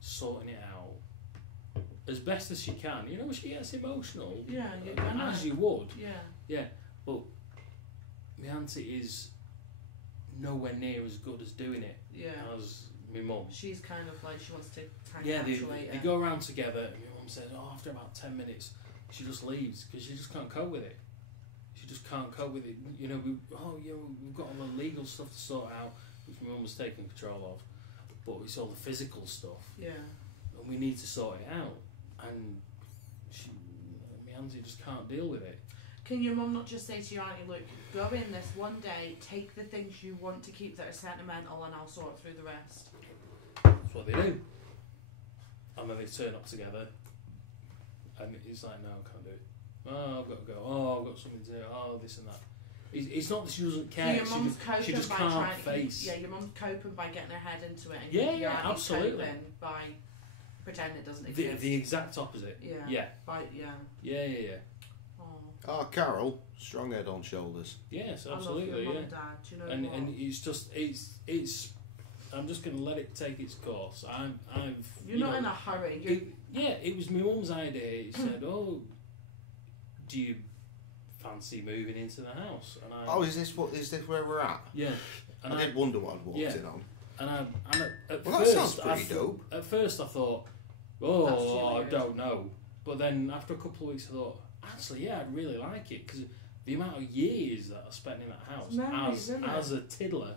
sorting it out as best as she can. She gets emotional. Yeah, as you would. Yeah. Yeah, but my auntie is nowhere near as good as doing it as my mum. She's kind of like, she wants to they go around together, and my mum says, after about 10 minutes, she just leaves because she just can't cope with it. She just can't cope with it. We've got all the legal stuff to sort out, which my mum was taking control of, but it's all the physical stuff. Yeah. And we need to sort it out. And my auntie just can't deal with it. Can your mum not just say to your auntie, look, go in this one day, take the things you want to keep that are sentimental, and I'll sort through the rest? That's what they do. And then they turn up together, and it's like, no, I can't do it. Oh, I've got to go. Oh, I've got something to do. Oh, this and that. It's not that she doesn't care. So your mum's coping she just by can't trying face. your mum's coping by getting her head into it, and Yeah, your auntie's absolutely. coping by pretending it doesn't exist. The exact opposite. Yeah. Yeah. Yeah. Oh, Carol, strong head on shoulders. Yes, I love absolutely. your mum Yeah. and dad. Do you know and what? and it's just it's. I'm just going to let it take its course. You're not in a hurry. It was my mum's idea. He said, "Oh, do you fancy moving into the house?" And is this where we're at? Yeah. And I did wonder what I'd walked in on. And at Well, first, that sounds pretty dope. At first, I thought, I don't know. But then after a couple of weeks, I thought, actually, yeah, I'd really like it because the amount of years that I spent in that house Memories, as a tiddler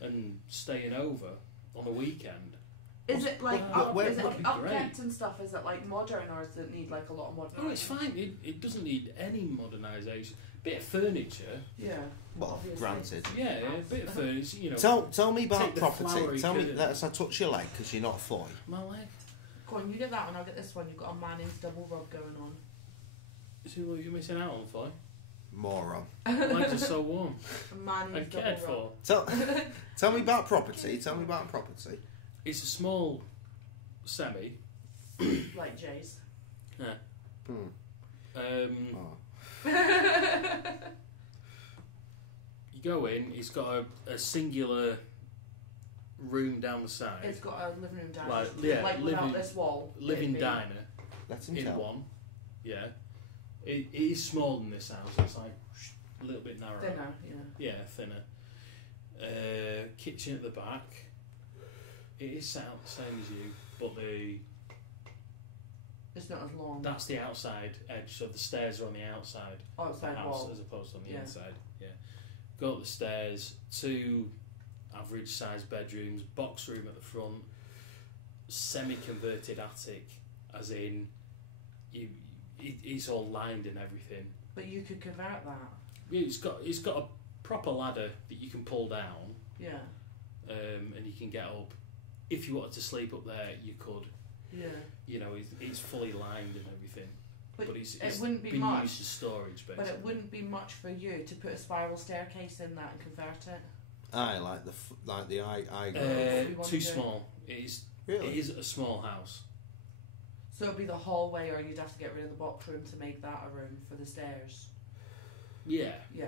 and staying over on a weekend. Is it like That'd be upkept great. and stuff? Is it like modern, or does it need like a lot of modern? Oh, it's fine. It doesn't need any modernisation. Bit of furniture. Yeah. Well, granted. Yeah, a bit of furniture. Tell me about take the property. flowery Tell me. curtain. Let's not touch your leg because you're not a foy. My leg. Go on, you get that one. I'll get this one. You've got a Manning's double rub going on. See what you're missing out on, Foy? Moron. Legs are so warm. Manning's And double cared rub. for. Tell me about property. Tell me about property. It's a small semi. Like Jay's. Yeah. You go in, it's got a singular room down the side. It's got a living room diner. Like without this wall. Living it'd be- diner. Let him in tell. one. Yeah. It is smaller than this house. It's like a little bit narrow. Thinner, yeah. Yeah, thinner. Kitchen at the back. It is set out the same as you, but It's not as long. that's the outside edge, so the stairs are on the outside of the Outside house wall. as opposed to on the Yeah. inside. Yeah. Go up the stairs, 2 average sized bedrooms, box room at the front, semi-converted attic, as in it's all lined and everything. But you could convert that. Yeah, it's got a proper ladder that you can pull down. Yeah. and you can get up. If you wanted to sleep up there, you could. Yeah. You know, it's fully lined and everything. But it's it wouldn't be been much. used as storage, basically. But it wouldn't be much for you to put a spiral staircase in that and convert it. I like the eye. Too small. It is a small house. So it'd be the hallway, or you'd have to get rid of the box room to make that a room for the stairs. Yeah. Yeah.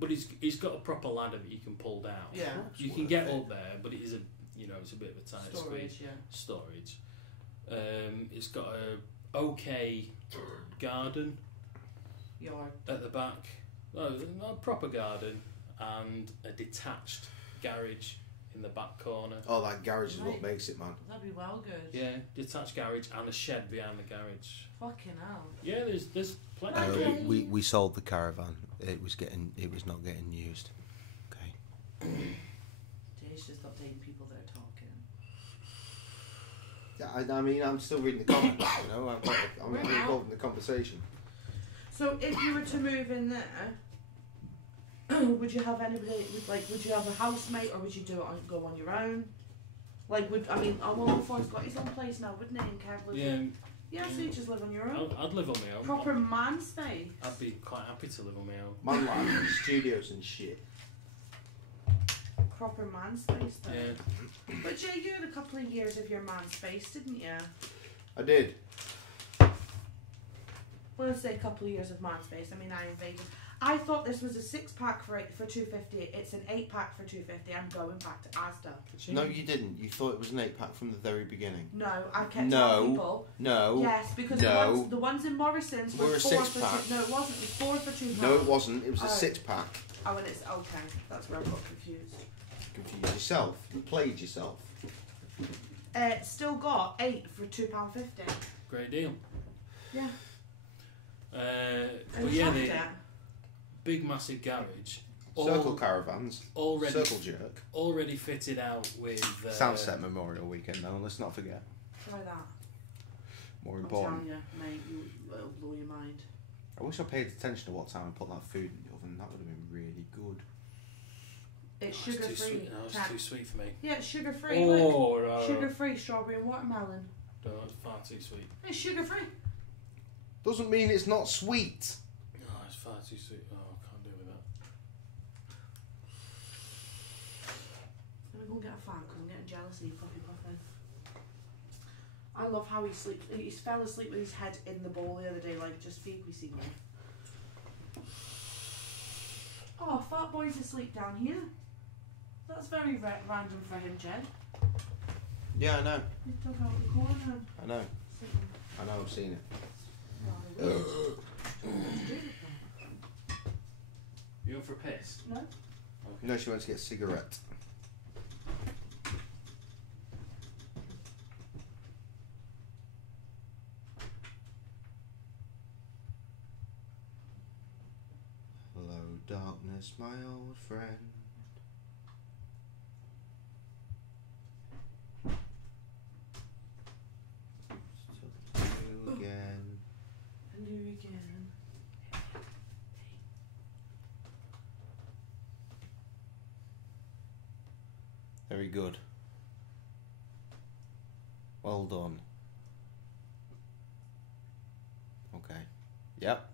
But he's got a proper ladder that you can pull down. Yeah. You can get up there, but it is it's a bit of a tight Storage, squeeze. yeah. Storage. It's got a okay garden. Yard. At the back. No, not a proper garden, and a detached garage in the back corner. Oh, that garage is what makes it, man. That'd be well good. Yeah, detached garage and a shed behind the garage. Fucking hell. Yeah, there's plenty. We sold the caravan. It was not getting used. Okay. Jay's just updating people that are talking. Yeah, I mean, I'm still reading the comments. You know, I'm involved in the conversation. So if you were to move in there, would you have anybody? Would you have a housemate, or would you go on your own? Ford's got his own place now, wouldn't he? And Kev lives in. Yeah, so you just live on your own. I'd live on my own. Proper man space. I'd be quite happy to live on my own. Man, like studios and shit. Proper man space, though. Yeah. But Jay, you had a couple of years of your man space, didn't you? I did. When I say a couple of years of man space, I mean I invaded. I thought this was a 6-pack for $2.50. It's an 8-pack for $2.50. I'm going back to Asda. No, you didn't. You thought it was an 8-pack from the very beginning. No, I kept telling people. No. Yes, because the ones in Morrison's were a 4 6-pack. for 2. No, it wasn't. It was 4 for £2. No, it wasn't. It was a 6-pack. Oh, and it's okay. That's where I got confused. Confused yourself. You played yourself. Still got 8 for £2.50. Great deal. Yeah. But yeah, the big massive garage. Circle caravans. Circle jerk. Already fitted out with. Sunset Memorial Weekend, though. Let's not forget. Try that. More important. I'm telling you, mate, it'll blow your mind. I wish I paid attention to what time I put that food in the oven. That would have been really good. It's sugar free. No, it's too sweet for me. Yeah, it's sugar free. Oh, no. Sugar free strawberry and watermelon. No, it's far too sweet. It's sugar free. Doesn't mean it's not sweet. No, it's far too sweet. Oh, I can't deal with that. I'm gonna go and get a fan because I'm getting jealous of you fucking puffin. I love how he sleeps. He fell asleep with his head in the bowl the other day, like just seen me. Oh, fat boy's asleep down here. That's very random for him, Jed. Yeah, I know. He took out the corner. I know. I know, I've seen it. You going for a piss? No. Okay. No, she wants to get a cigarette. Hello, darkness, my old friend. You again. And you again. Very good. Well done. Okay. Yep.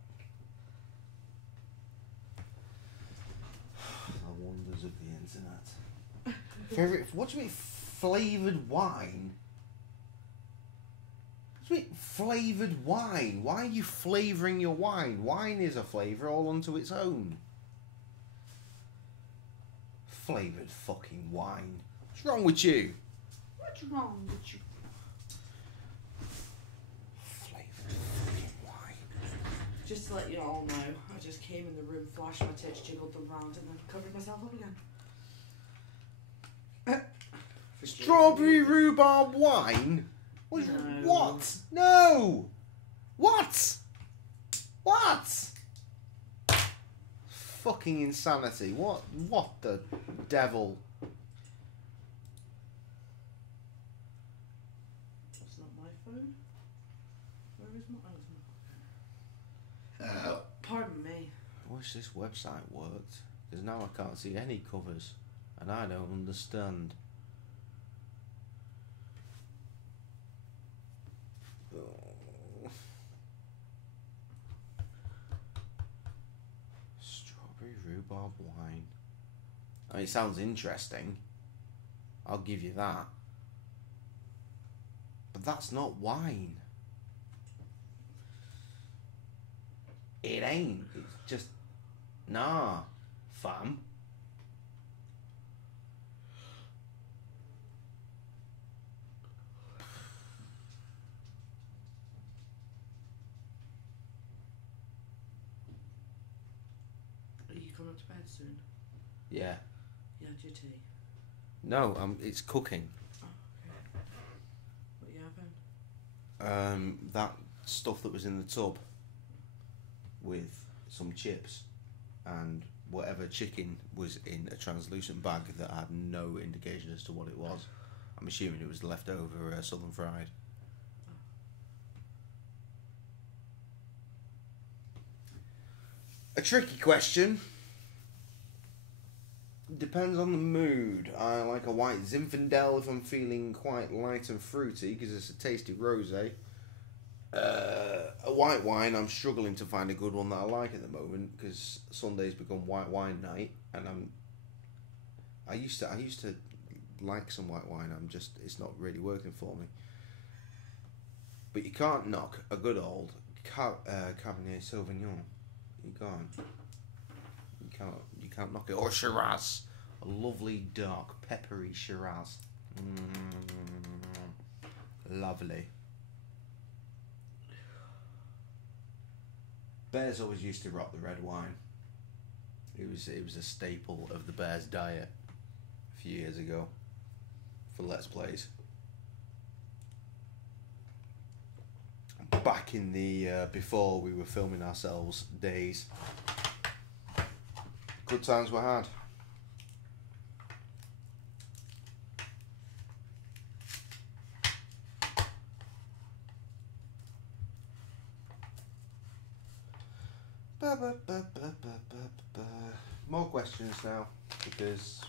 The wonders of the internet. Favorite? What do you mean flavoured wine? What do you mean flavoured wine? Why are you flavouring your wine? Wine is a flavour all unto its own. Flavoured fucking wine. What's wrong with you? What's wrong with you? Flavoured fucking wine. Just to let you all know, I just came in the room, flashed my tits, jiggled them round, and then covered myself up again. Strawberry rhubarb wine? What? No. What? No! What? What? Fucking insanity. What the devil? That's not my phone. Where is my... pardon me. I wish this website worked, because now I can't see any covers. and I don't understand. Oh. Strawberry rhubarb wine. I mean, it sounds interesting. I'll give you that. But that's not wine. It ain't. It's just... Nah, fam. Are you coming to bed soon? Yeah. You had your tea? No, it's cooking. Oh, okay. What are you having? That stuff that was in the tub with some chips and whatever chicken was in a translucent bag that had no indication as to what it was. I'm assuming it was leftover southern fried. A tricky question. Depends on the mood. I like a white Zinfandel if I'm feeling quite light and fruity because it's a tasty rosé. A white wine, I'm struggling to find a good one that I like at the moment because Sunday's become white wine night, and I used to like some white wine. It's not really working for me. But you can't knock a good old Cabernet Sauvignon. You can't knock it. Or Shiraz, a lovely dark peppery Shiraz. Lovely. Bears always used to rock the red wine. It was a staple of the Bears diet a few years ago for Let's Plays. Back in the before we were filming ourselves days. Good times were had. More questions now, because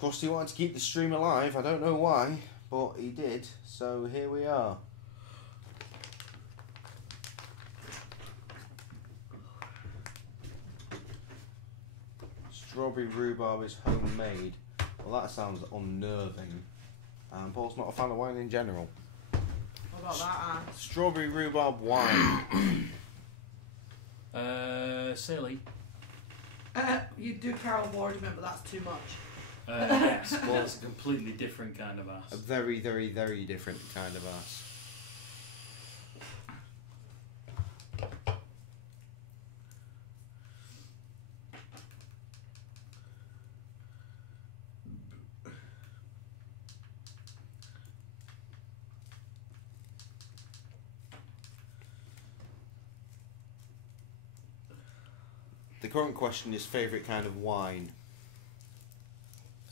Krusty wanted to keep the stream alive. I don't know why, but he did. So here we are. Strawberry rhubarb is homemade. Well, that sounds unnerving. And Paul's not a fan of wine in general. What about that, Anne? Strawberry rhubarb wine. Silly. You do Carol Boardman, but that's too much. Yes, well, it's a completely different kind of ass. A very, very, very different kind of ass. The current question is favourite kind of wine.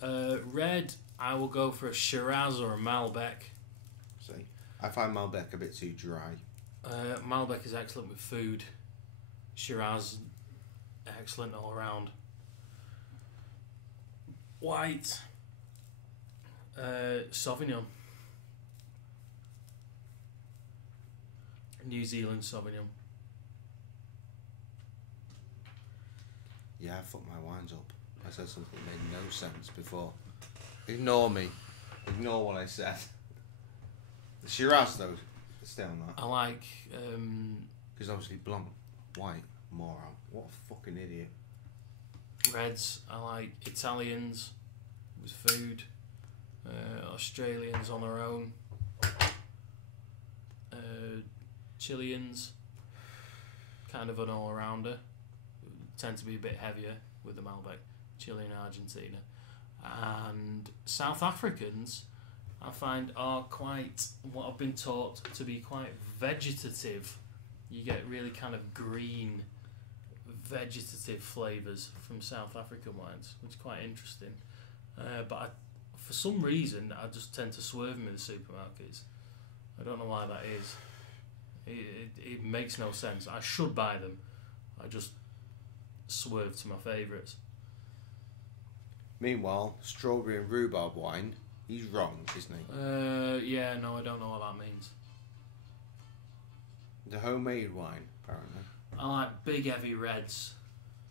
Red, I will go for a Shiraz or a Malbec. See, I find Malbec a bit too dry. Malbec is excellent with food. Shiraz, excellent all around. White, Sauvignon. New Zealand Sauvignon. Yeah, I fucked my wines up. I said something that made no sense before. Ignore me. Ignore what I said. The Shiraz, though, stay on that. I like... Because obviously Blanc, white, moron. What a fucking idiot. Reds, I like Italians with food. Australians on their own. Chileans, kind of an all-rounder. Tend to be a bit heavier with the Malbec. Chile and Argentina. And South Africans, I find, are quite, what I've been taught to be quite vegetative. You get really kind of green, vegetative flavours from South African wines, which is quite interesting. But for some reason, I just tend to swerve them in the supermarkets. I don't know why that is. It makes no sense. I should buy them. I just swerve to my favourites. Meanwhile, strawberry and rhubarb wine, he's wrong, isn't he? Yeah, no, I don't know what that means. The homemade wine, apparently. I like big heavy reds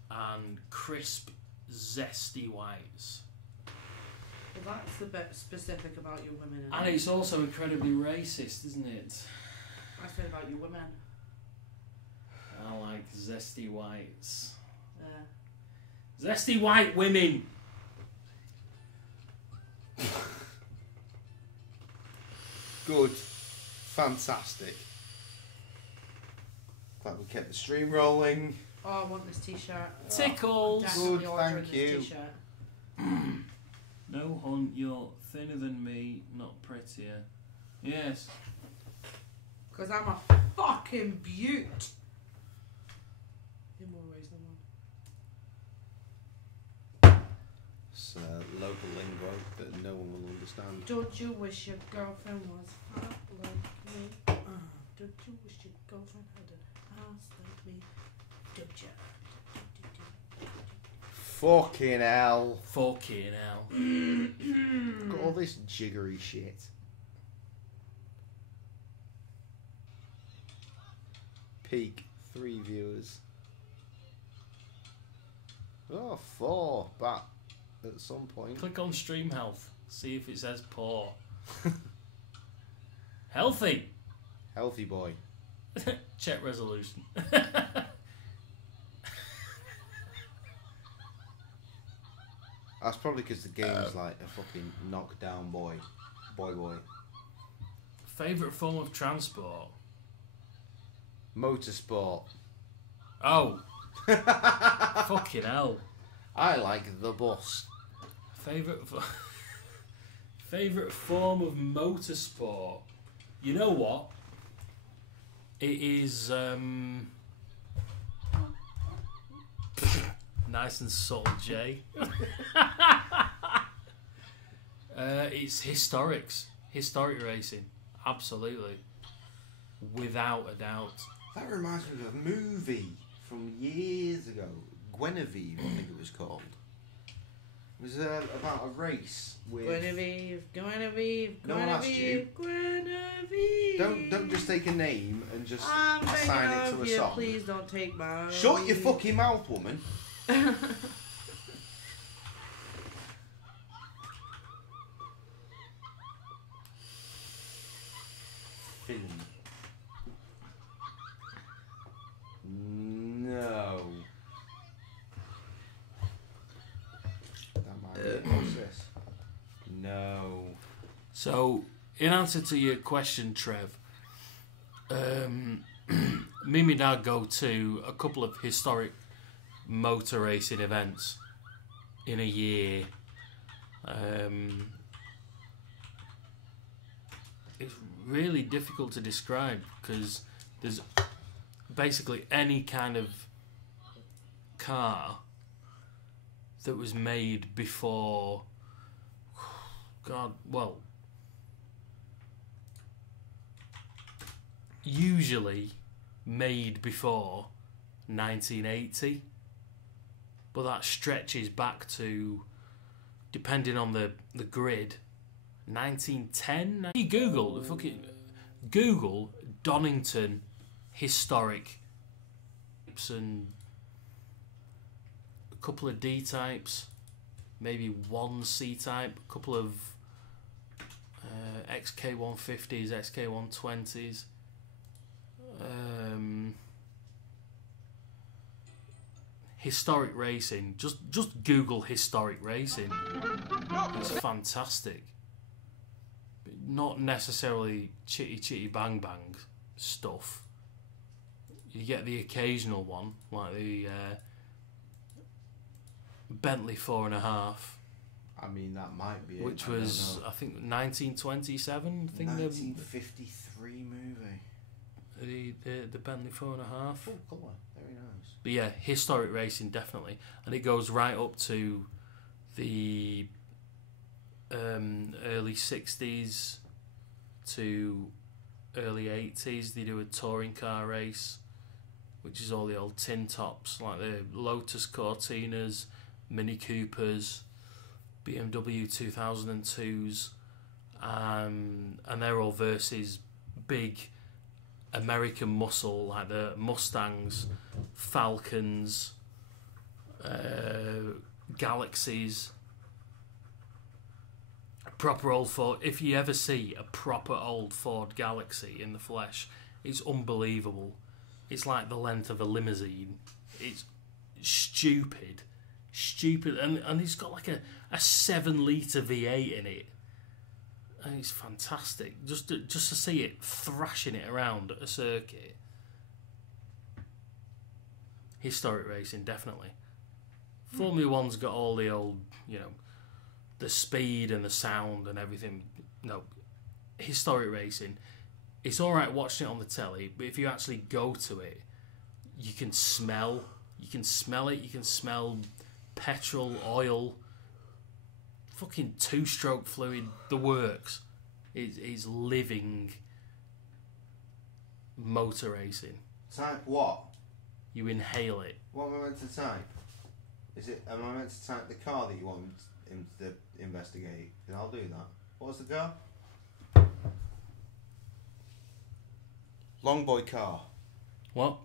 and crisp, zesty whites. Well, that's the bit specific about your women. And it's also incredibly racist, isn't it? I said about your women. I like zesty whites. Yeah. Zesty white women! Good. Fantastic. Glad we kept the stream rolling. Oh, I want this t-shirt. Tickles! Good, thank you. No, hunt, you're thinner than me, not prettier. Yes. Because I'm a fucking beaut. In more ways than one. It's local lingo that no one will understand. Don't you wish your girlfriend was hot like me? Don't you wish your girlfriend had an ass like me? Don't you? Fucking hell. Fucking hell. Got all this jiggery shit. Peak 3 viewers. Oh, 4. But at some point. Click on stream health. See if it says poor. Healthy. Healthy boy. Check resolution. That's probably because the game's like a fucking knockdown boy. Boy. Favourite form of transport? Motorsport. Oh. Fucking hell. I like the bus. Favourite form of motorsport? You know what? It is nice and subtle, Jay. It's historic racing, absolutely, without a doubt. That reminds me of a movie from years ago, Guinevere, I think it was called. It was about a race with. Guinevere. No one asked you. Guinevere. Don't just take a name and just I'm assign it begging to of a you, song. please don't take my. Shut your fucking mouth, woman. Film. No. That might be it. What's this? No. So, in answer to your question, Trev, me and my dad go to a couple of historic motor racing events in a year. It's really difficult to describe because there's basically any kind of car that was made before usually made before 1980, but that stretches back to, depending on the grid, 1910. You Google Donington historic and a couple of D types, maybe one C type, a couple of XK150s, XK120s. Historic racing. Just Google historic racing. It's fantastic. Not necessarily chitty bang bang stuff. You get the occasional one, like the Bentley 4.5. I mean, that might be it. Which was, I think, 1927. I think 1953 movie. The Bentley 4.5. Full colour, very nice. But yeah, historic racing definitely, and it goes right up to the early 60s to early 80s. They do a touring car race, which is all the old tin tops, like the Lotus Cortinas, Mini Coopers, BMW 2002s, and they're all versus big American muscle like the Mustangs, Falcons, Galaxies. Proper old Ford. If you ever see a proper old Ford Galaxy in the flesh, it's unbelievable. It's like the length of a limousine. It's stupid, and it's got like a 7-litre V8 in it, and it's fantastic. Just to see it thrashing it around at a circuit. Historic racing, definitely. Formula One's got all the old, the speed and the sound and everything. No, historic racing. It's all right watching it on the telly, but if you actually go to it, you can smell it. You can smell petrol, oil, fucking two-stroke fluid. The works. It's living motor racing. Type what? You inhale it. What am I meant to type? Am I meant to type the car that you want him to investigate? Then I'll do that. What's the car? Long boy car. What?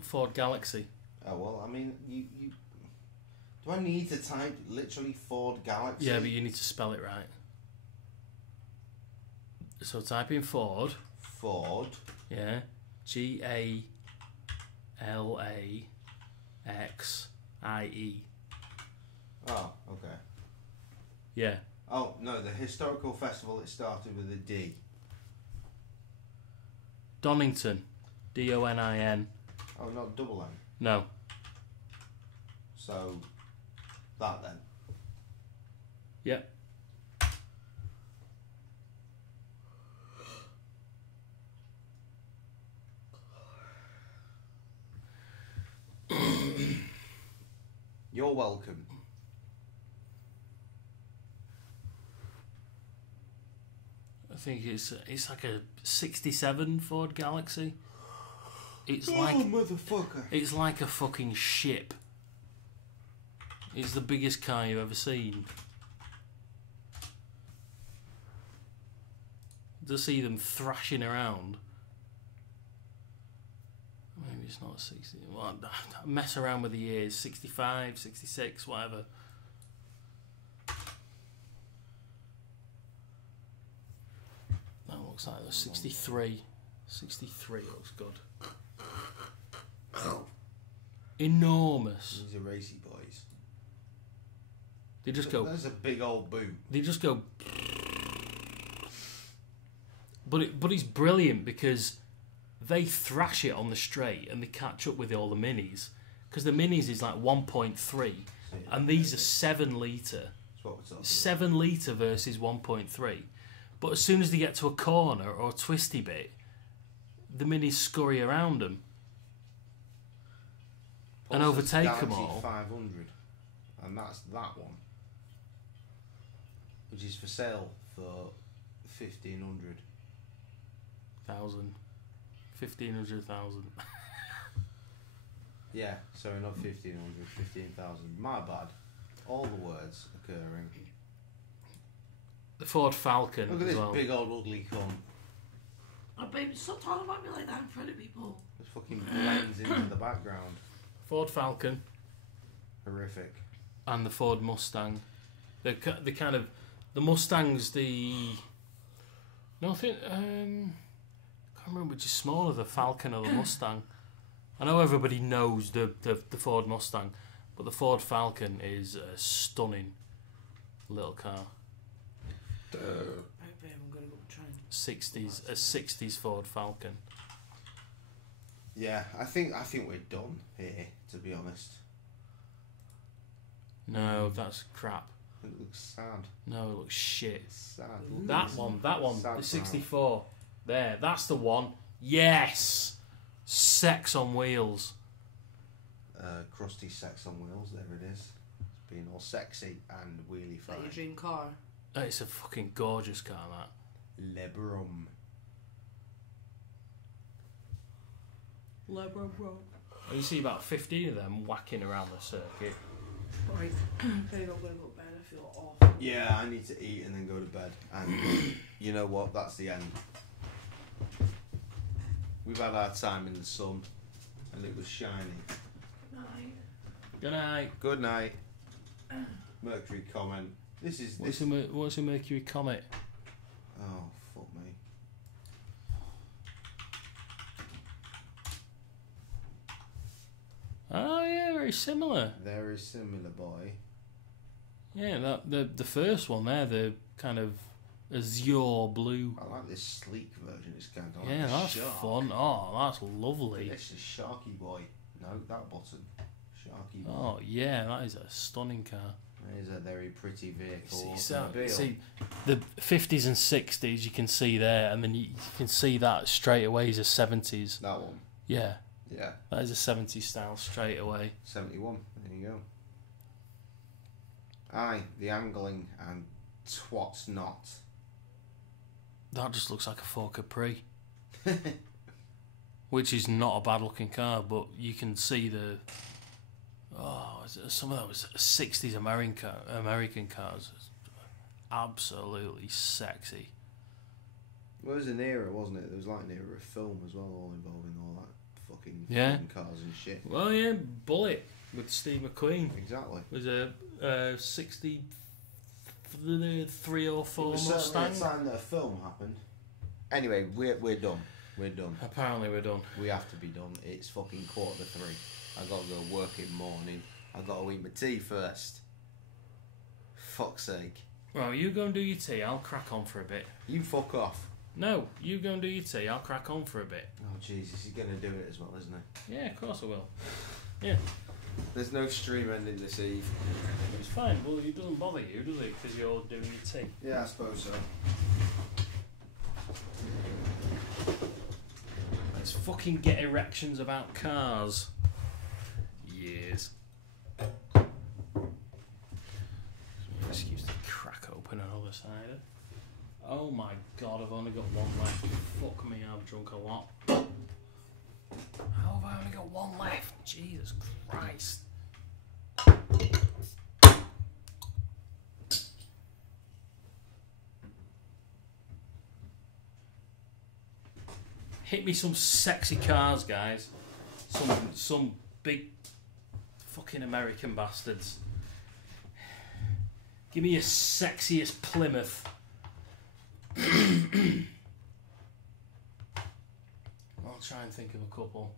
Ford Galaxy. Oh well, I mean, you. Do I need to type literally Ford Galaxy? Yeah, but you need to spell it right. So type in Ford. Ford. Yeah. GALAXIE. Oh, okay. Yeah. Oh no, the historical festival. It started with a D. Donington. DONIN. Oh, not double N. No. So, that then. Yep. You're welcome. I think it's like a 67 Ford Galaxy. It's motherfucker. It's like a fucking ship. It's the biggest car you've ever seen. To see them thrashing around. Maybe it's not 60. Well, I mess around with the years. 65, 66, whatever. That looks like the 63. 63 looks good. Enormous. These are racy boys. They just go. There's a big old boot. They just go. But it's brilliant because they thrash it on the straight and they catch up with all the minis, because the minis is like 1.3 and these are 7 litre. 7 litre versus 1.3. But as soon as they get to a corner or a twisty bit, the minis scurry around them. And overtake them all. 500, and that's that one, which is for sale for 1,500. 1,500,000. Yeah, sorry, not 1,500, 15,000. My bad. All the words occurring. The Ford Falcon. Look at as this well. big old ugly cunt. Oh, baby, stop talking about me like that in front of people. Just fucking blends into the background. Ford Falcon. Horrific. And the Ford Mustang. The kind of the Mustang's the. No, I think I can't remember which is smaller, the Falcon or the Mustang. I know everybody knows the Ford Mustang, but the Ford Falcon is a stunning little car. Babe, I'm gonna go try and 60s Ford Falcon. Yeah, I think we're done here, to be honest. No, that's crap. It looks sad. No, it looks shit. It's sad. That one, Sad the 64. There, that's the one. Yes! Sex on wheels. Crusty sex on wheels, there it is. It's being all sexy and wheelie Is that fine. your dream car? It's a fucking gorgeous car, that. Lebrum. Lebrum, bro. You see about 15 of them whacking around the circuit. Alright, babe, I'm gonna go to bed. I feel awful. Yeah, I need to eat and then go to bed. And you know what? That's the end. We've had our time in the sun, and it was shining. Good night. Good night. Mercury Comet. This is this. What's a Mercury Comet? Oh, fuck me. Oh yeah, very similar. Very similar, boy. Yeah, the first one there, the kind of azure blue. I like this sleek version. It's kind of like Yeah, that's shark. fun. Oh, that's lovely. This is Sharky Boy. No, that button. Sharky Boy. Oh yeah, that is a stunning car. It is a very pretty vehicle. See, the 50s and 60s you can see there, and then you can see that straight away is a 70s. That one? Yeah. Yeah. That is a 70s style straight away. 71. There you go. Aye, the angling and twat's not. That just looks like a Ford Capri. Which is not a bad looking car, but you can see the... Oh, some of those 60s American cars. Absolutely sexy. Well, it was an era, wasn't it? There was like an era of film as well, all involving all that fucking cars and shit. Well, yeah, Bullet with Steve McQueen. Exactly. It was a 63 or 4 It was Mustang. certainly a time that a film happened. Anyway, we're done. We're done. Apparently we're done. We have to be done. It's fucking 2:45. I gotta go work in the morning. I gotta eat my tea first. Fuck's sake. Well, you go and do your tea. I'll crack on for a bit. You fuck off. No, you go and do your tea. I'll crack on for a bit. Oh Jesus, he's gonna do it as well, isn't he? Yeah, of course I will. Yeah. There's no stream ending this eve. It's fine. Well, it doesn't bother you, does it? Because you're doing your tea. Yeah, I suppose so. Let's fucking get erections about cars. Years. Excuse the crack open another cider. Oh my god, I've only got one left. Fuck me, I've drunk a lot. How have I only got one left? Jesus Christ. Hit me some sexy cars, guys. Some big fucking American bastards. Give me your sexiest Plymouth. I'll try and think of a couple.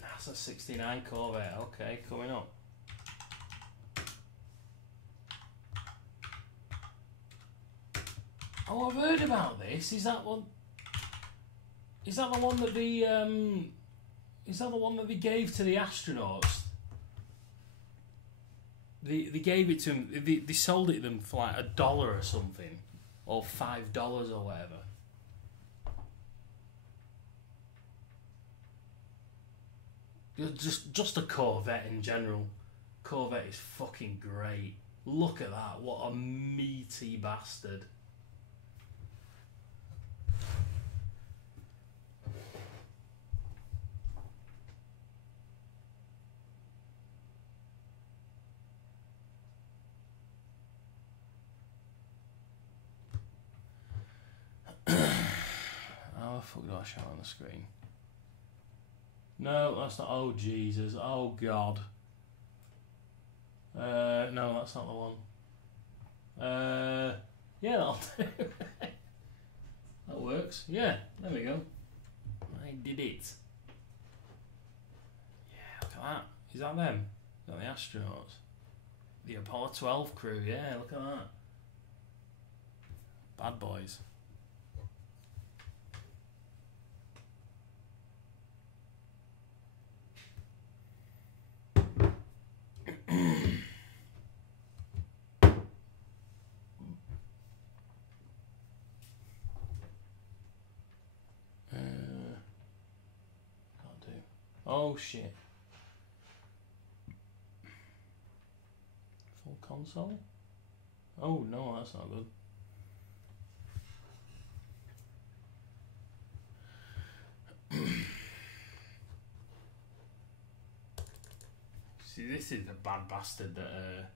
That's a 69 Corvette. Okay, coming up. Oh, I've heard about this. Is that one? Is that the one that the Is that the one that they gave to the astronauts? They gave it to them. They sold it to them for like $1 or something, or $5 or whatever. Just a Corvette in general. Corvette is fucking great. Look at that. What a meaty bastard. How the fuck do I show on the screen? No, that's not. Oh Jesus! Oh God! No, that's not the one. Yeah, that'll do. That works. Yeah, there we go. I did it. Yeah, look at that. Is that them? Is that the astronauts? The Apollo 12 crew. Yeah, look at that. Bad boys. Can't do. Oh shit. Full console? Oh no, that's not good. See, this is the bad bastard that.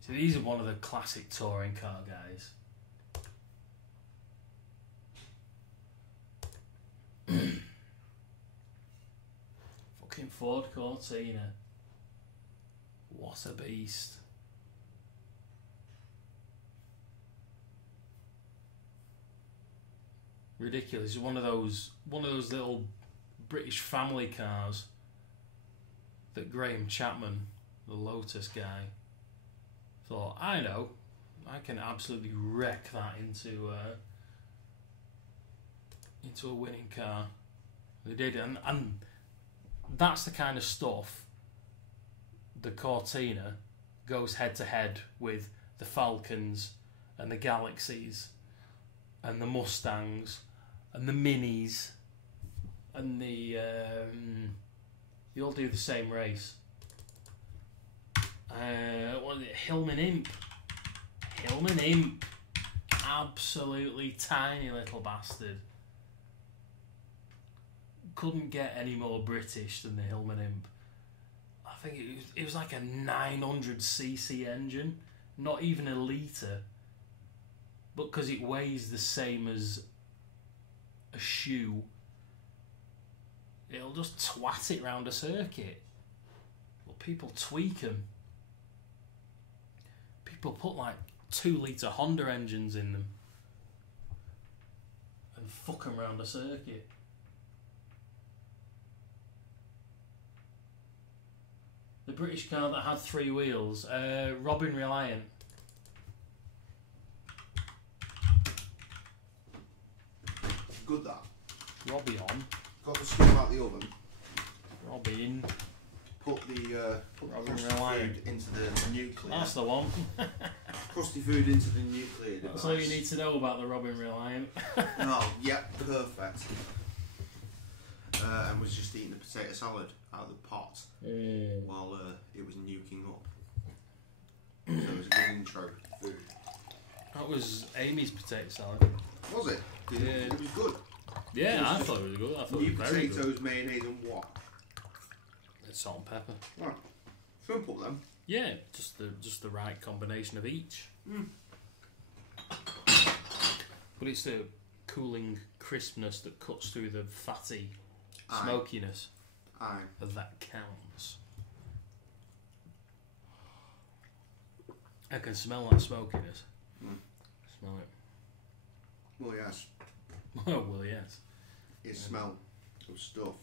So these are one of the classic touring car guys. Fucking Ford Cortina. What a beast. Ridiculous. It's one of those little British family cars that Graham Chapman, the Lotus guy, thought, I know, I can absolutely wreck that into a winning car. They did, and that's the kind of stuff the Cortina goes head to head with the Falcons and the Galaxies and the Mustangs and the Minis and they all do the same race. What is it? Hillman Imp. Hillman Imp. Absolutely tiny little bastard. Couldn't get any more British than the Hillman Imp. I think it was like a 900cc engine, not even a litre. But because it weighs the same as a shoe, it'll just twat it round a circuit. Well, people tweak them. People put like 2-litre Honda engines in them and fuck them round a circuit. The British car that had 3 wheels, Robin Reliant. Good that. Robbie on. Got the skin out the oven. Robin. Put the Robin crusty Reliant food into the nuclear. That's the one. Crusty food into the nuclear device. That's all you need to know about the Robin Reliant. Oh, yep, perfect. And was just eating the potato salad out of the pot while it was nuking up. So it was a good intro food. That was Amy's potato salad. Was it? It was good. Yeah, I thought it was good. I thought new it was very good. potatoes, mayonnaise, and what? It's salt and pepper. Right. Simple then. Yeah, just the right combination of each. But it's the cooling crispness that cuts through the fatty smokiness. Aye. That counts. I can smell that smokiness. Smell it. Well, yes. Oh, well, yes. It smell of stuff.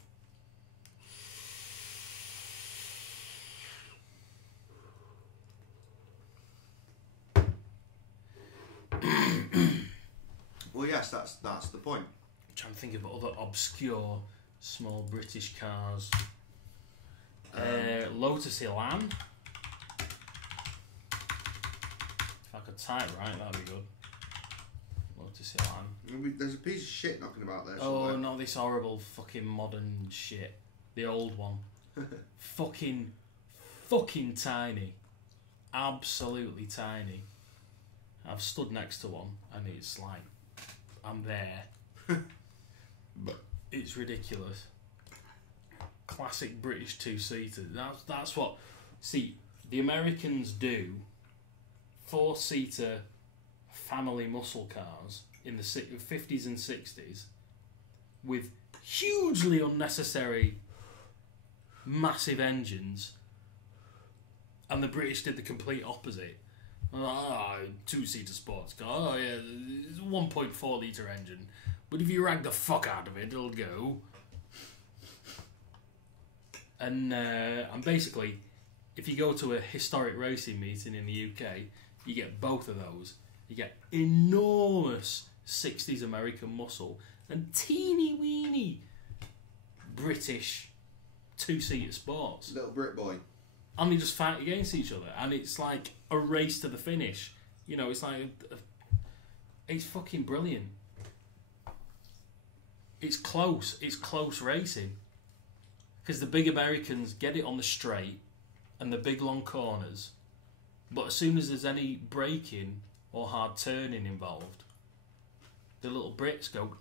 Well, yes, that's the point. I'm trying to think of other obscure small British cars. Lotus Elan. If I could type right, that'd be good. Lotus Elan. There's a piece of shit knocking about there. Oh, somewhere. not this horrible fucking modern shit. The old one. fucking tiny. Absolutely tiny. I've stood next to one and it's like, I'm there. But it's ridiculous. Classic British 2-seater. That's what... See, the Americans do 4-seater family muscle cars in the 50s and 60s with hugely unnecessary massive engines, and the British did the complete opposite. 2-seater sports car, oh yeah, it's a 1.4 litre engine, but if you rag the fuck out of it, it'll go. And basically, if you go to a historic racing meeting in the UK, you get both of those. You get enormous 60s American muscle and teeny weeny British 2-seater sports. Little Brit boy. And they just fight against each other, and it's like a race to the finish. You know, it's like it's fucking brilliant. It's close racing, because the big Americans get it on the straight and the big long corners, But as soon as there's any braking or hard turning involved, the little bricks go.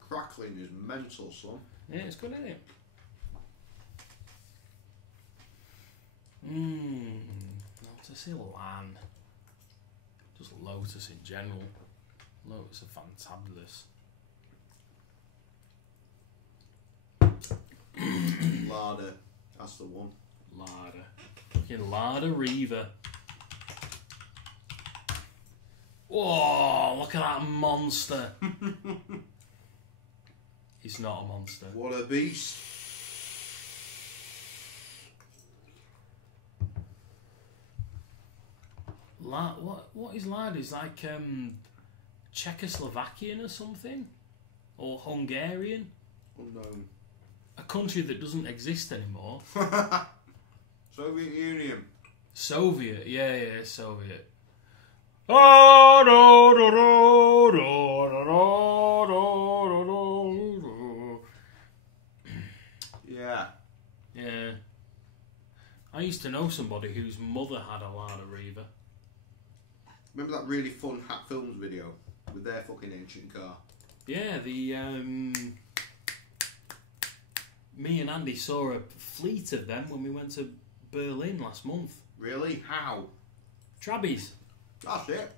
Crackling is mental, son. Yeah, it's good, isn't it? Lotus Elan. Just Lotus in general. Lotus are fantabulous. Larder. That's the one. Larder. Fucking Larder Reaver. Whoa, look at that monster. He's not a monster. What a beast. What is Larder? Is like Czechoslovakian or something? Or Hungarian? Unknown. A country that doesn't exist anymore. Soviet Union. Soviet, yeah, Soviet. Yeah. Yeah. I used to know somebody whose mother had a Larder Reaver. Remember that really fun Hat Films video with their fucking ancient car? Yeah, me and Andy saw a fleet of them when we went to Berlin last month. Really? How? Trabbies. That's it.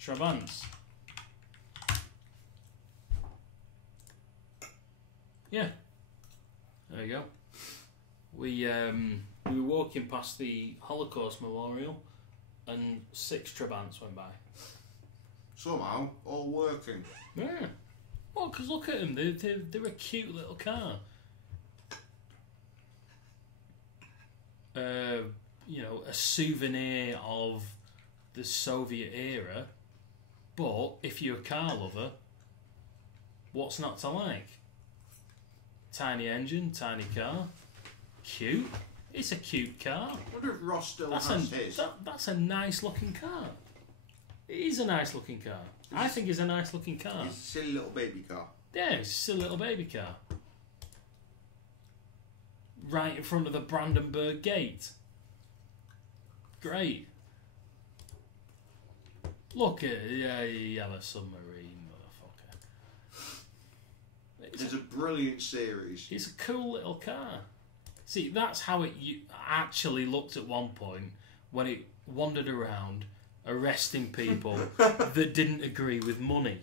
Trabants. Yeah. There you go. We were walking past the Holocaust Memorial and 6 Trabants went by. Somehow, all working. Yeah. Well, because look at them. They're a cute little car. You know, a souvenir of the Soviet era. But if you're a car lover, what's not to like? Tiny engine, tiny car. Cute. It's a cute car. I wonder if Ross still has his. That's a nice looking car. It is a nice looking car. I think it's a nice looking car. It's a silly little baby car. Yeah, it's a silly little baby car. Right in front of the Brandenburg Gate. Great. Look at Yellow Submarine, motherfucker. It's a brilliant series. It's a cool little car. See, that's how it actually looked at one point when it wandered around arresting people that didn't agree with money.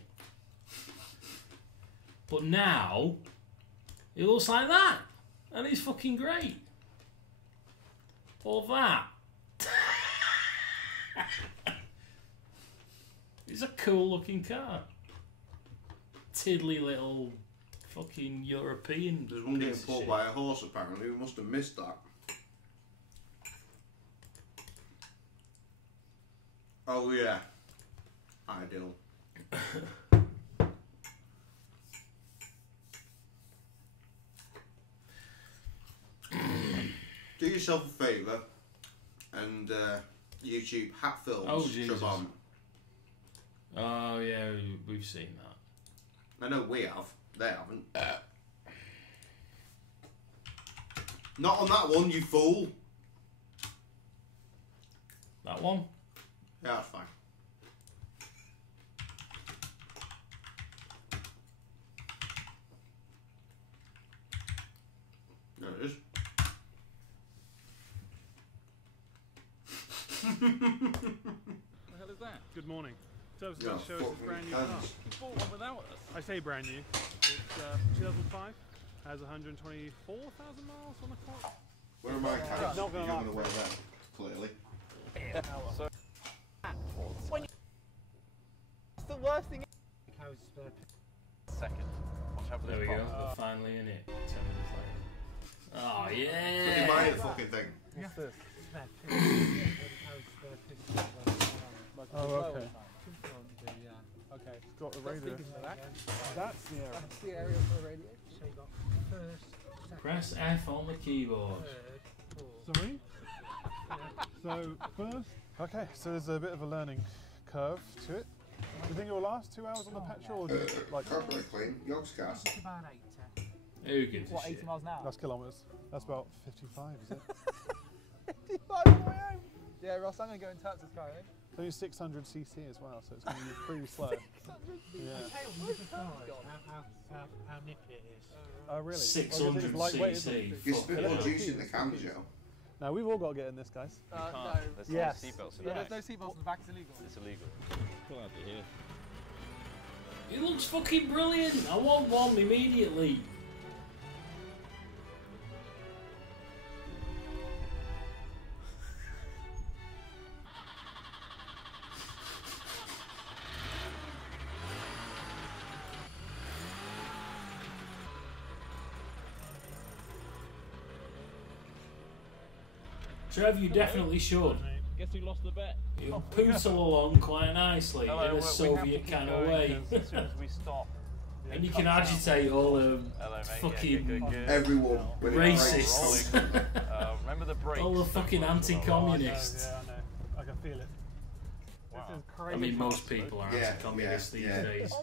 But now, it looks like that. And it's fucking great. All that. It's a cool looking car. Tiddly little fucking European. There's one getting pulled by a horse apparently. We must have missed that. Oh yeah. Ideal. Do yourself a favour and YouTube Hat Films. Oh Jesus. Trabant. Oh yeah, we've seen that. I know we have. They haven't. Not on that one, you fool. That one? Yeah, that's fine. There it is. What the hell is that? Good morning. Service Yeah, shows us brand new car. You bought one without us. I say brand new. It's 2005. Has 124,000 miles on the clock. Where are my cards? Not You're gonna going to wear that, clearly. So, when it's the worst thing. Second. There we go. We're finally in it. 10 minutes later. Oh Did you yeah. buy the fucking thing? What's this? oh, okay. Okay, got the radio. That's the area. That's the area for the radio. So you got first, second, Press F on the keyboard. third, fourth. Sorry? So, first... Okay, so there's a bit of a learning curve to it. Do you think it will last 2 hours on the petrol? Or do you, like... Carburetor clean, Yogs cast. It's about 80. Who gives a What, shit? 80 miles an hour? That's kilometres. That's about 55, is it? 55 on the way home. Yeah, Ross, I'm going to go and touch this car, I think. It's only 600 cc as well, so it's going to be pretty slow. Yeah. How nippy it is. Oh, really? 600 cc. There's a bit more juice in the can, Joe. Now, we've all got to get in this, guys. No. There's no seatbelts in the back. There's no seatbelts in the back. It's illegal. It's illegal. Pull out of here. It looks fucking brilliant. I want one immediately. Trev, you definitely should. Guess who lost the bet? You'll poodle along quite nicely in a Soviet kind of way. As soon as we stop. And you can agitate all the fucking everyone racists. Remember the brakes. All the fucking anti-communists. Yeah, I know. I can feel it. This is crazy. I mean, most people are anti-communist these days.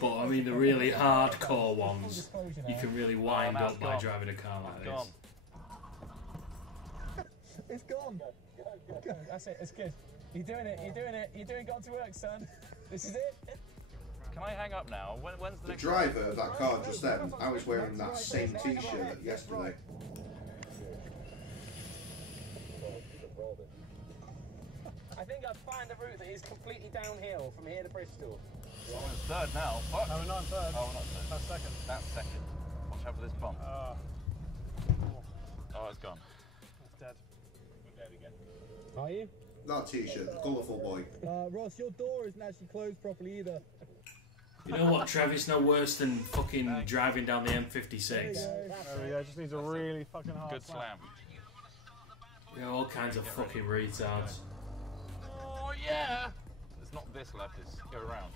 But I mean, the really hardcore ones, you can really wind up by driving a car like this. It's gone. Good. That's it. It's good. You're doing it. You're doing it. You're doing. Got to work, son. This is it. Can I hang up now? When's the The next driver of that car just then, I was wearing that same t-shirt yesterday. I think I've found a route that is completely downhill from here to Bristol. We're in third now. Fuck. No, we're not in third. Oh, we're not third. That's second. That's second. Watch out for this bump. Oh, it's gone. that's dead. There we go. Are you? That t-shirt, the colourful boy. Ross, your door isn't actually closed properly either. You know what, Trev? It's no worse than fucking driving down the M56. There we go. Just needs a really fucking hard Good slam. You know, all kinds of fucking retards. Oh, yeah! It's not this left, it's go around.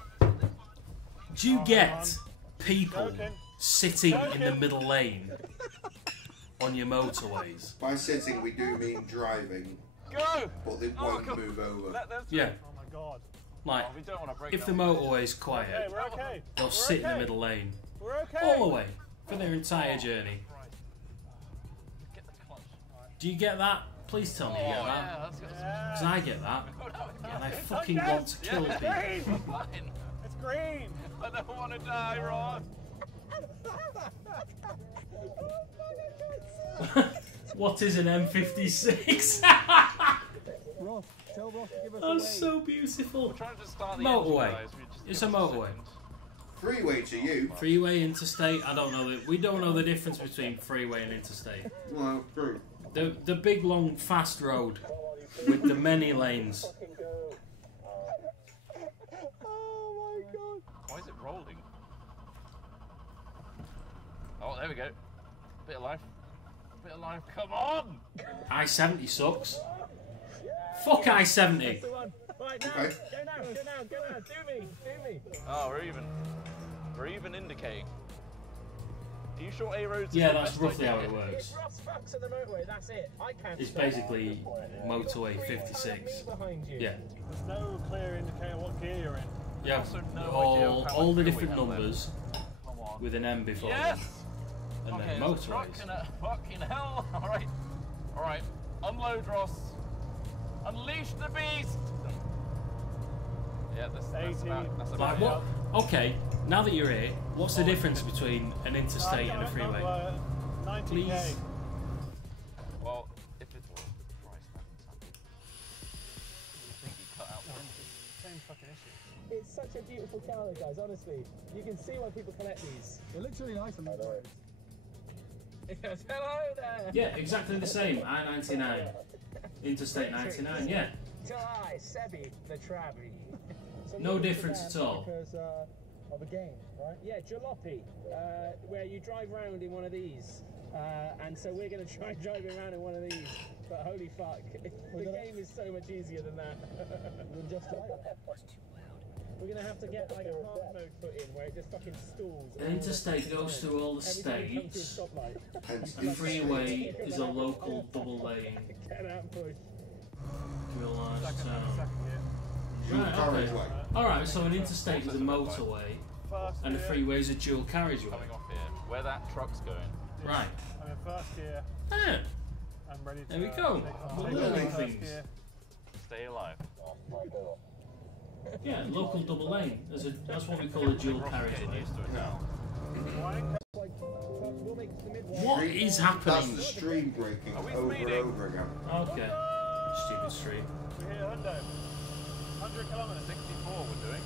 Do you get people sitting in the middle lane on your motorways? By sitting, we do mean driving. Go! But they won't move over. Yeah. Oh my god. Like, we don't want to break if the motorway's quiet, Okay, we're okay. they'll sit in the middle lane We're okay. all the way for their entire journey. Do you get that? Please tell me you get that. Because I get that. And I fucking want to kill people. It's green. I don't want to die, Ross. What is an M56? Ross, tell Ross to give us That's so beautiful. Trying to start the Motorway. engine, guys. It's a motorway. Freeway to you. Freeway, interstate. I don't know. We don't know the difference between freeway and interstate. Well, true. The big long fast road with the many lanes. Oh my god. Why is it rolling? Oh, there we go. Bit of life. Bit of life. Come on! I-70 sucks. Fuck I-70. Right now, Okay. go now, do me. Oh, we're even indicating. Are you sure A roads? Yeah, that's roughly how it works. If Ross fucks at the motorway, that's it. I can't. It's stop. basically motorway 56. Yeah. There's no clear indicator what gear you're in. Yeah. All the different numbers with an M before them. And Okay, then there's a truck motorways. and a fucking hell. Alright. Unload, Ross. Unleash the beast! Yeah, that's about Like it. what? Okay, now that you're here, what's the difference between an interstate and a freeway? 90K. Please. Well, if it's Christ, you think you cut out one? Same fucking issue. It's such a beautiful car, though, guys. Honestly, you can see why people collect these. It looks really nice on the road. Yes, hello there. Yeah, exactly the same. I-99. Interstate 99, yeah. July, Sebi, the Travi. No difference at all. Because of a game, right? Yeah, jalopy, where you drive around in one of these. And so we're going to try driving around in one of these. But holy fuck, the game is so much easier than that. We're going to have to get like a hard mode put in where it just fucking stalls. An interstate goes through all the states. The freeway is a local double lane. Get out and push. To a large town. Right, okay. Alright, so an interstate is a motorway and a freeway is a dual carriageway. Coming off here, where that truck's going. Right. I'm in first gear. Ah. I'm ready to. There we go. We're learning things. Stay alive. Yeah, local double lane. That's what we call a dual carriageway. What is happening? That's the stream breaking over and over again. Okay. Stupid stream. We're here, 100 kilometers. 64 we're doing.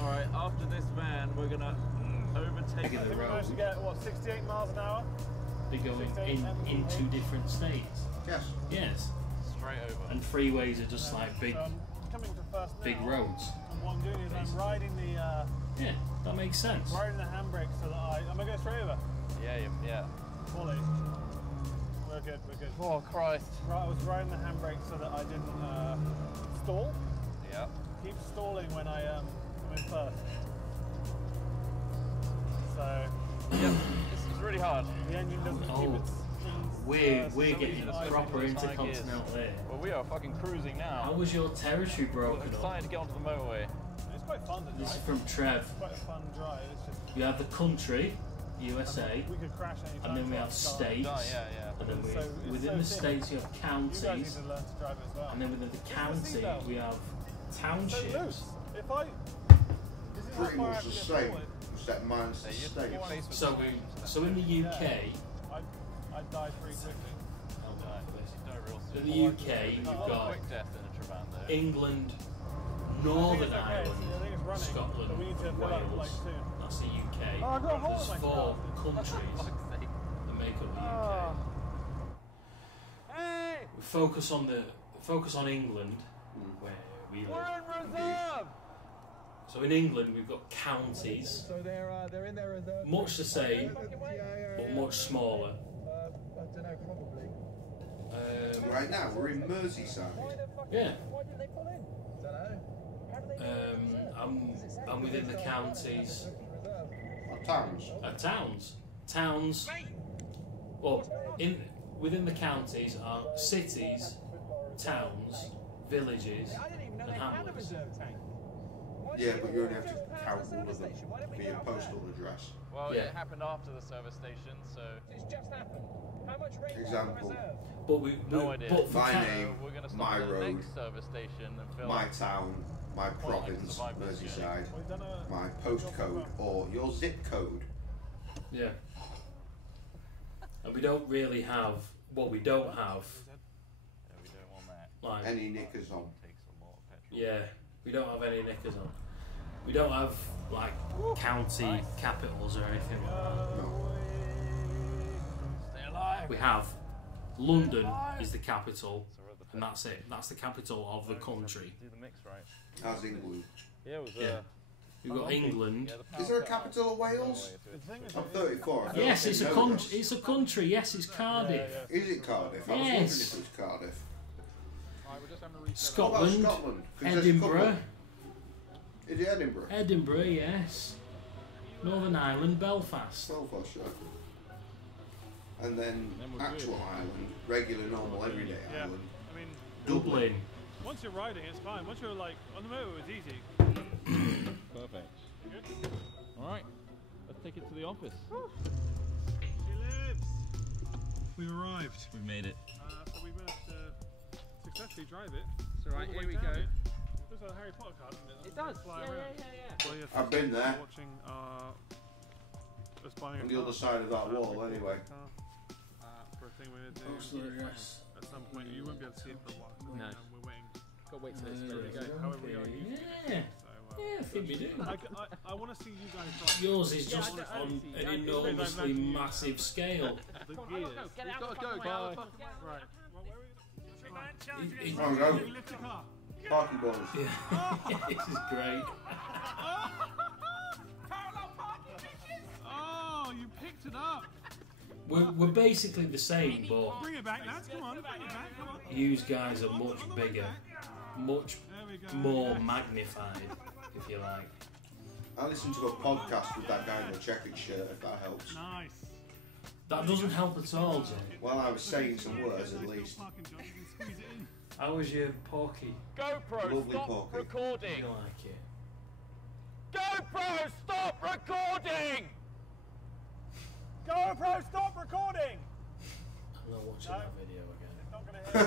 Alright, after this van, we're gonna overtake the We road. managed to get, what, 68 miles an hour? They're going in two different states. Yes. Yes. Straight over. And freeways are just like big, Coming to first big now, roads. And what I'm doing is I'm riding the. Yeah, that makes sense. Riding the handbrake so that I'm gonna go straight over. Yeah. Fully. We're good. Oh Christ. Right, I was riding the handbrake so that I didn't stall. Yeah. Keep stalling when I come in first. So. Yep. This is really hard. The engine doesn't keep its. We're getting proper intercontinental there. Well, we are fucking cruising now. How was your territory broken I'm up? excited to get onto the motorway. It's quite fun to drive. This is from Trev. It's quite a fun drive. It's just. We have the country, USA, We could crash any time. and then we have states, and then within the states you have counties, You guys need to learn to drive it as well. and then within the county we have So townships. loose. If I. Pretty much the same, except mine's the states. So in the UK, I'd die pretty quickly. in the UK you've got England, Northern Ireland, Scotland, Wales. That's the UK. Oh, I've got a hole in There's my 4 countries that make up the UK. We focus on England, where we live. We're in reserve! So in England we've got counties, So they're in their reserve. much the same, but much smaller. I don't know, probably. Right now, we're in Merseyside. Yeah. Why didn't they pull in? Don't know. I'm within the counties. Towns. Towns. Well, within the counties are cities, towns, villages, and hamlets. Yeah, but you only have to count all of them for your postal address. Well, it happened after the service station, so. It's just happened. How much rate Example. But we No idea. But for My ca- name, We're gonna stop my at the road, next service station and fill my up. town, my province, survive this Merseyside, my postcode, or your zip code. Yeah. And we don't really have what we don't have. Yeah, we don't want that. Like Any knickers on. yeah, we don't have any knickers on. We don't have like county capitals or anything like that. No. Stay alive. We have London is the capital, and that's it. That's the capital of the country. Do the mix right. As England. Yeah, it was. Yeah. We've got England. Is there a capital of Wales? I'm 34. Yes, it's a country. It's a country. Yes, it's Cardiff. Is it Cardiff? I was wondering if it was Cardiff. Scotland, What about Scotland? 'Cause there's a Edinburgh. couple. Is it Edinburgh? Edinburgh, yes. Northern Ireland, Belfast. Belfast, yeah. And then actual Ireland, regular, normal, everyday Yeah. Ireland. I mean, Dublin. once you're riding, it's fine. Once you're like on the motor, it's easy. Perfect. Alright, let's take it to the office. She lives. We've arrived. We've made it. So we managed to successfully drive it. It's alright, all the here way we down go. it. Looks like a Harry Potter card, doesn't it? It does. Fly Yeah, around. yeah. Well, yes, I've been there. Watching us buying On a the car. other side of that wall, anyway. For a thing we're doing Postal address. at some point. You won't be able to see it for a while. No. We're waiting. Got to wait till it's ready to go. However, we are using Yeah. it. Yeah, I think we do. I want to see you guys drive. Yours is just on an enormously massive scale. The gears. Get out of the fucking way. Right. Well, where are we going? It- Oh, no. Lift your car. Parking balls. This is great. Oh, you picked it up. We're basically the same, but Bring it back, lads. Come on, bring it back. Come on. you guys are much bigger, much more magnified, if you like. I listened to a podcast with that guy in the checkered shirt, if that helps. Nice. That doesn't help at all, Jay. Well, I was saying some words at least. How was your porky? GoPro, Lovely stop porky. recording. You like it? GoPro, stop recording. GoPro, stop recording. I'm not watching that video again. Are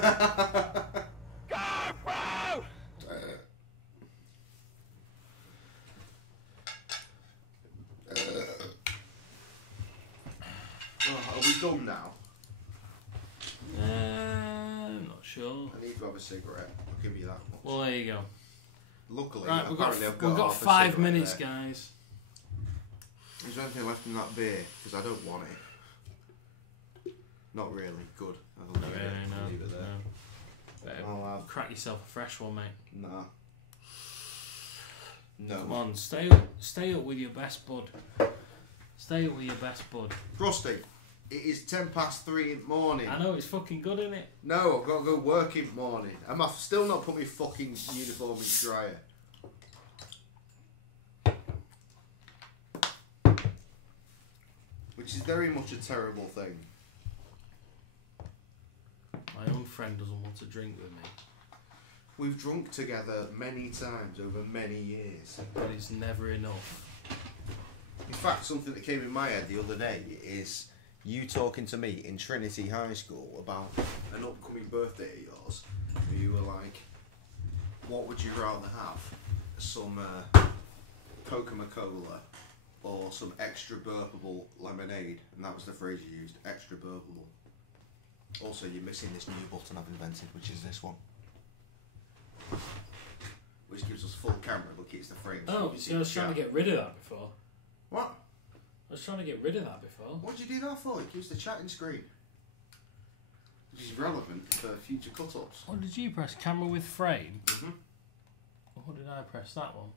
we done now? I'm not sure. I need to have a cigarette. I'll give you that much. Well, there you go. Luckily, right, we've got I've got 5 minutes, guys. Is there anything left in that beer? Because I don't want it. Not really. Good. I'll leave it, leave it there. I'll crack yourself a fresh one, mate. Nah. No. Come on, stay up with your best bud. Stay up with your best bud. Rusty, it is 3:10 in the morning. I know, it's fucking good, isn't it? No, I've got to go work in the morning. And I've still not put my fucking uniform in the dryer. Which is very much a terrible thing. My own friend doesn't want to drink with me. We've drunk together many times over many years. But it's never enough. In fact, something that came in my head the other day is you talking to me in Trinity High School about an upcoming birthday of yours. You were like, what would you rather have? Some Coca-Cola or some extra burpable lemonade? And that was the phrase you used, extra burpable. Also, you're missing this new button I've invented, which is this one. Which gives us full camera but keeps the frame. Oh, see, I was trying to get rid of that before. What? I was trying to get rid of that before. What'd you do that for? It keeps the chatting screen. Which is relevant for future cut-ups. What did you press? Camera with frame? Mm-hmm. What did I press? That one?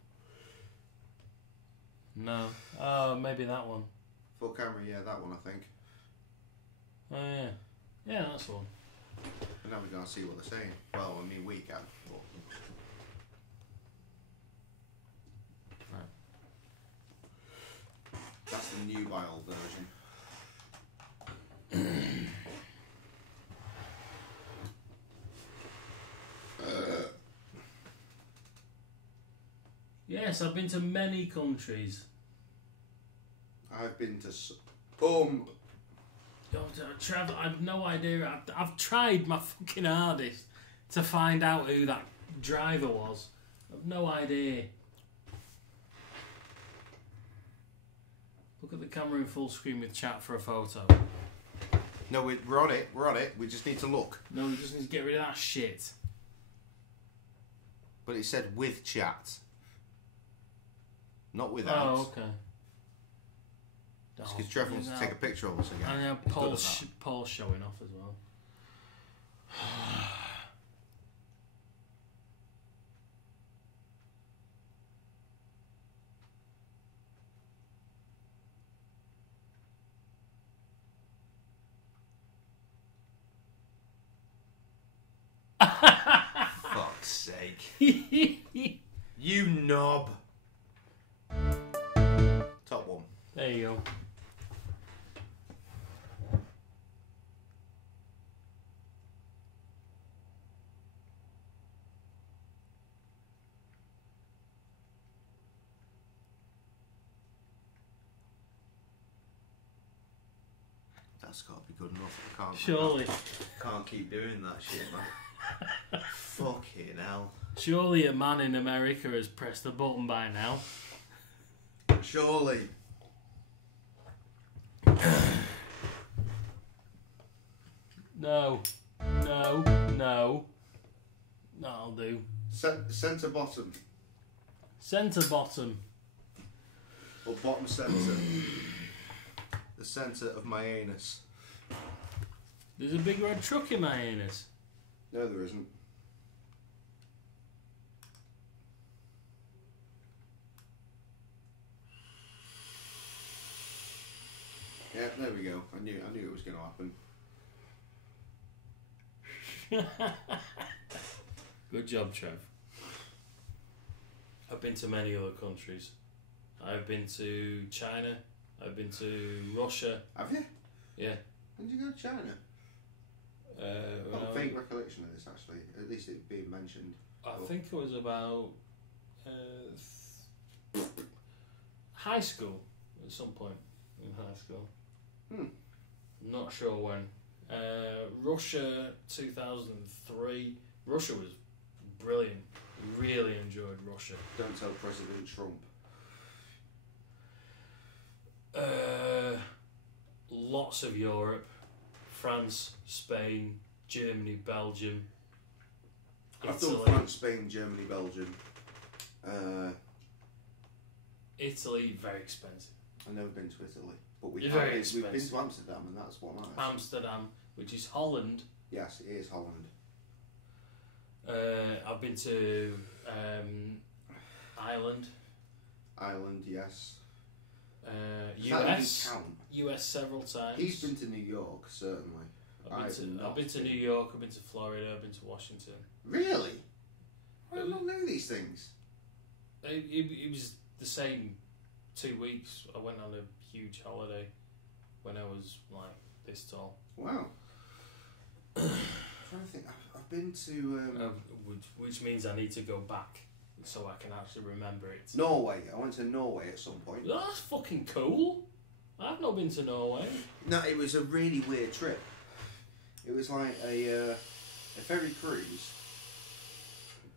No. Oh, maybe that one. Full camera, yeah, that one I think. Oh, yeah. Yeah, that's the one. And now we're going to see what they're saying. Well, I mean, we can. But... Right. That's the new nubile version. Yes, I've been to many countries. I've been to Trevor, I've no idea. I've tried my fucking hardest to find out who that driver was. I've no idea. Look at the camera in full screen with chat for a photo. No, we're on it. We're on it. We just need to look. No, we just need to get rid of that shit. But it said with chat. Not without. Oh, okay. Because Trevor wants to take a picture of us again. And now Paul's showing off as well. Fuck's sake. You knob. Top one. There you go. That's got to be good enough. I can't. Surely. Can't keep doing that shit, man. Fucking hell. Surely a man in America has pressed the button by now. Surely. No. That'll do. Centre bottom. Centre bottom. Or bottom centre. The centre of my anus. There's a big red truck in my anus. No, there isn't. Yeah, there we go. I knew it was going to happen. Good job, Trev. I've been to many other countries. I've been to China. I've been to Russia. Have you? Yeah. When did you go to China? I've got a vague recollection of this, actually. At least it being mentioned. I think it was about high school at some point in high school. Not sure when. Russia 2003. Russia was brilliant. Really enjoyed Russia. Don't tell President Trump. Lots of Europe. France, Spain, Germany, Belgium. I've done Italy. France, Spain, Germany, Belgium. Italy, very expensive. I've never been to Italy, but we've been to Amsterdam, and that's what matters. Amsterdam, which is Holland. Yes, it is Holland. I've been to Ireland. Ireland, yes. US. US several times. He's been to New York, certainly. I've been to New York. I've been to Florida. I've been to Washington. Really? I don't know these things. It was the same 2 weeks. I went on a huge holiday when I was like this tall. Wow. I'm trying to think. I've been to which means I need to go back so I can actually remember it. Norway. I went to Norway at some point. Oh, that's fucking cool. I've not been to Norway. No, it was a really weird trip. It was like a ferry cruise,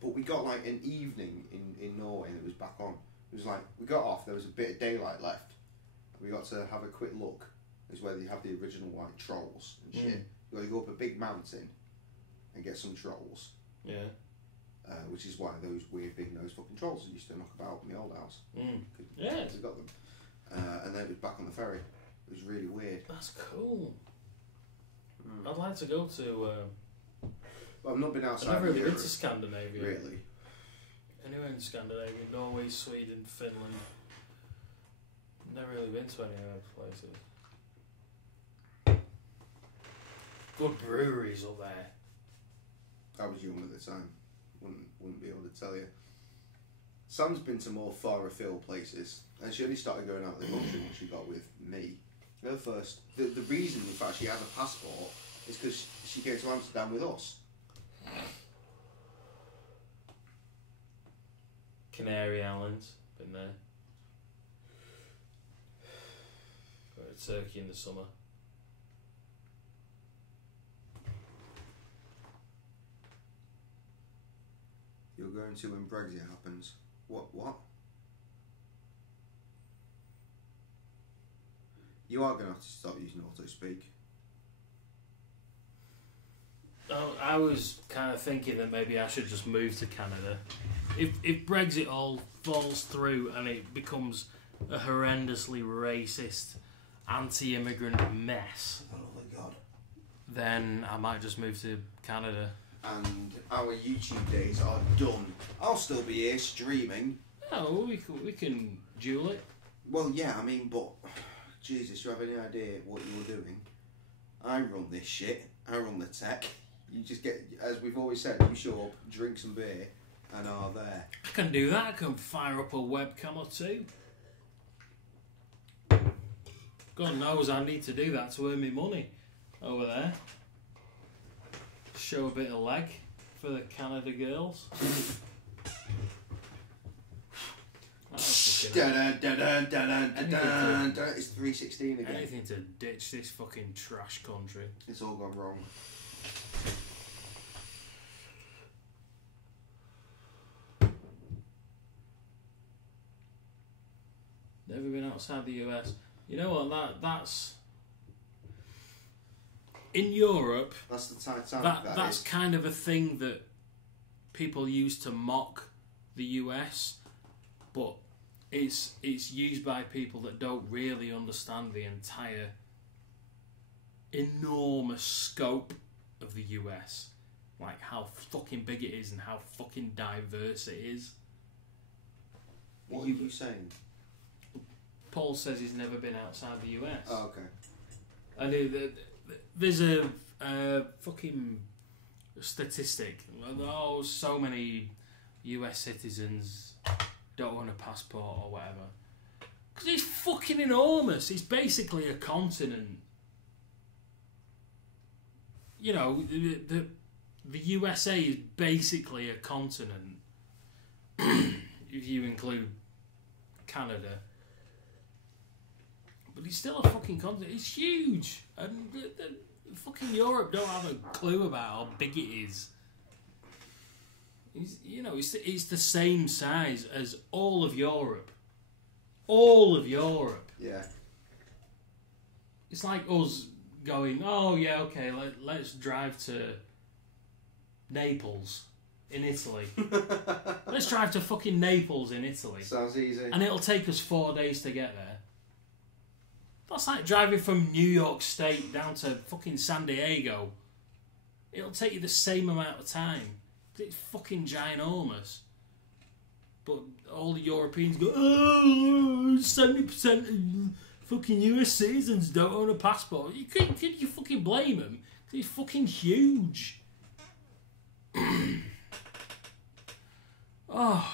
but we got like an evening in Norway and it was back on. It was like, we got off, there was a bit of daylight left. We got to have a quick look. It's where you have the original like trolls and shit. You got to go up a big mountain and get some trolls. Yeah. Which is why those weird big nosed fucking trolls that used to knock about in my old house. Yeah. We got them. And then it was back on the ferry. It was really weird. That's cool. I'd like to go to. Well, I've not been outside. I've never really been Europe. to Scandinavia. Really? Anywhere in Scandinavia, Norway, Sweden, Finland. Never really been to any of those places. Good breweries up there. I was young at the time. Wouldn't be able to tell you. Sam's been to more far afield places, and she only started going out of the country when she got with me. Her first, the reason in fact she has a passport is because she came to Amsterdam with us. Canary Islands, been there. Go to Turkey in the summer. You're going to when Brexit happens. What? You are going to have to stop using auto-speak. Oh, I was kind of thinking that maybe I should just move to Canada. If Brexit all falls through and it becomes a horrendously racist, anti-immigrant mess, oh my God, then I might just move to Canada. And our YouTube days are done. I'll still be here streaming. No, we can duel it. Well, yeah, I mean, but Jesus, you have any idea what you're doing? I run this shit. I run the tech. You just get, as we've always said, you show up, drink some beer, and are there. I can do that. I can fire up a webcam or two. God knows I need to do that to earn me money over there. Show a bit of leg for the Canada girls. It's 3:16 again. Anything to ditch this fucking trash country. It's all gone wrong. Never been outside the US. You know what? That's in Europe. That's the Titanic. That's kind of a thing that people use to mock the US, but it's used by people that don't really understand the entire enormous scope of the US, like how fucking big it is and how fucking diverse it is. What are you saying? Paul says he's never been outside the US. Oh, okay. I know that there's a fucking statistic. Oh, so many US citizens don't own a passport or whatever. Because it's fucking enormous. It's basically a continent. You know, the USA is basically a continent. If you include Canada. But it's still a fucking continent. It's huge. And Fucking Europe don't have a clue about how big it is. It's the same size as all of Europe. All of Europe. Yeah. It's like us going, oh yeah, okay, let's drive to Naples in Italy. Let's drive to fucking Naples in Italy. Sounds easy. And it'll take us 4 days to get there. That's like driving from New York State down to fucking San Diego. It'll take you the same amount of time. It's fucking ginormous. But all the Europeans go, oh, 70% of fucking US citizens don't own a passport. Can you fucking blame them? It's fucking huge. Oh.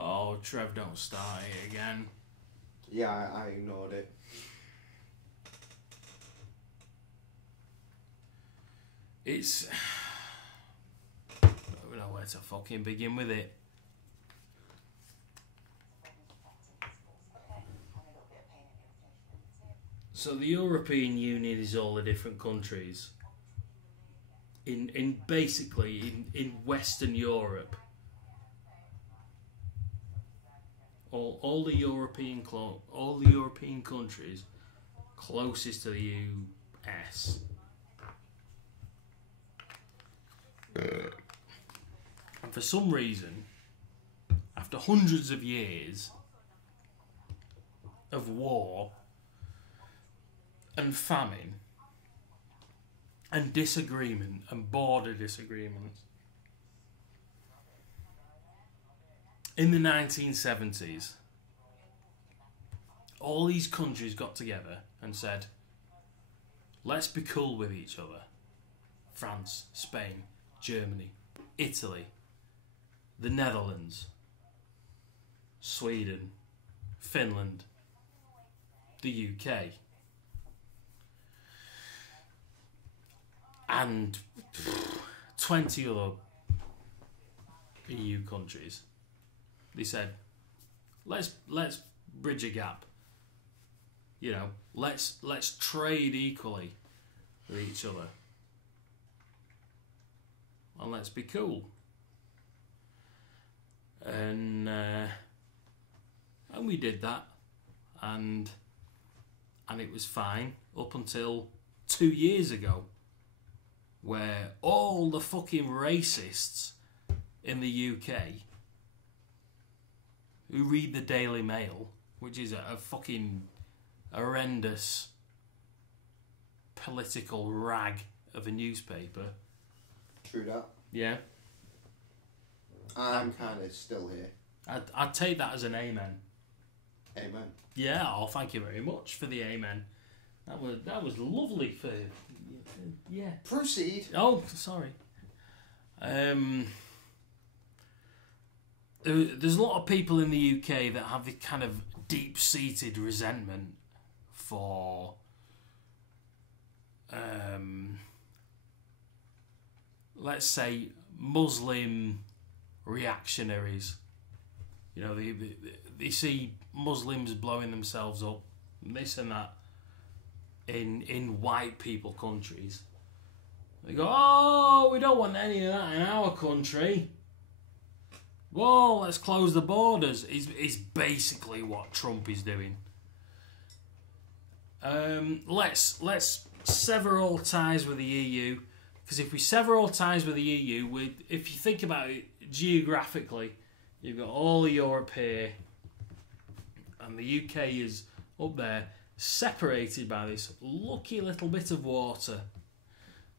Oh, Trev, don't start it again. Yeah, I ignored it. It's... I don't know where to fucking begin with it. So the European Union is all the different countries in basically in Western Europe. All the European countries closest to the US. And for some reason, after hundreds of years of war and famine and disagreement and border disagreements, in the 1970s, all these countries got together and said, let's be cool with each other. France, Spain, Germany, Italy, the Netherlands, Sweden, Finland, the UK, and 20 other EU countries. They said, let's bridge a gap. You know, let's trade equally with each other. And let's be cool. And we did that, and it was fine up until 2 years ago, where all the fucking racists in the UK who read the Daily Mail, which is a fucking horrendous political rag of a newspaper. True that. Yeah. I'm kind of still here. I'd take that as an amen. Amen. Yeah, oh, thank you very much for the amen. That was lovely for... Yeah. Proceed. Oh, sorry. There's a lot of people in the UK that have the kind of deep-seated resentment for let's say Muslim reactionaries. You know, they see Muslims blowing themselves up, this and that, in white people countries. They go, oh, we don't want any of that in our country. Whoa, let's close the borders. Is basically what Trump is doing. Let's sever all ties with the EU, because if we sever all ties with the EU, if you think about it geographically, you've got all of Europe here, and the UK is up there, separated by this lucky little bit of water.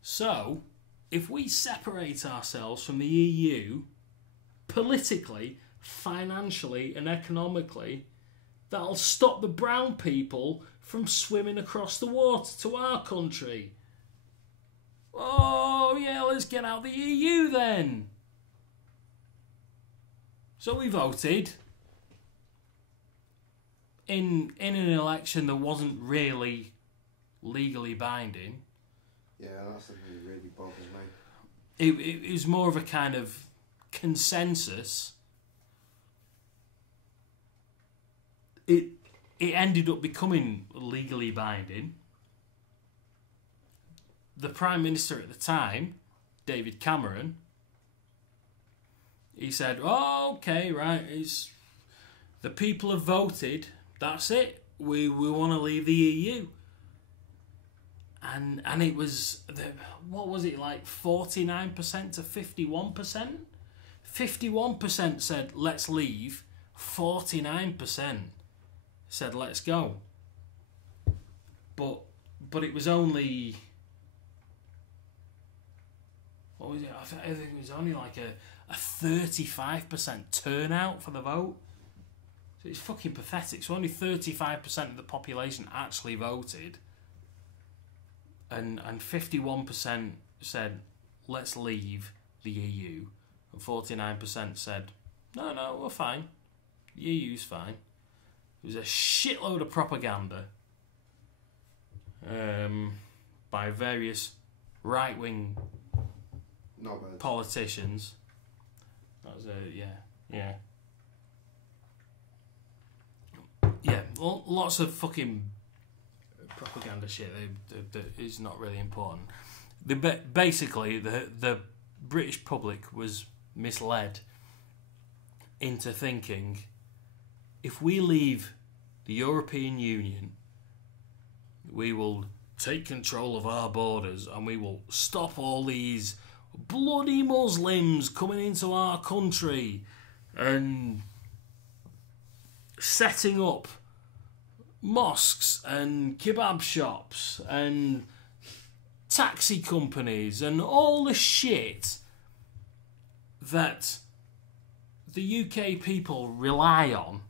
So, if we separate ourselves from the EU, politically, financially, and economically, that'll stop the brown people from swimming across the water to our country. Oh, yeah, let's get out of the EU then. So we voted in an election that wasn't really legally binding. Yeah, that's the thing that really bothers me. It was more of a kind of consensus. It ended up becoming legally binding. The Prime Minister at the time, David Cameron, he said, "Oh, okay, right, it's the people have voted. That's it. We want to leave the EU." And it was what was it, like 49% to 51%? 51% said let's leave. 49% said let's go. But it was only, what was it? I think it was only like a 35% turnout for the vote. So it's fucking pathetic. So only 35% of the population actually voted. And 51% said, let's leave the EU. And 49% said, no, we're fine. The EU's fine. It was a shitload of propaganda by various right-wing politicians. That was yeah. Lots of fucking propaganda shit that is not really important. Basically, the British public was misled into thinking if we leave the European Union, we will take control of our borders and we will stop all these bloody Muslims coming into our country and setting up mosques and kebab shops and taxi companies and all the shit that the UK people rely on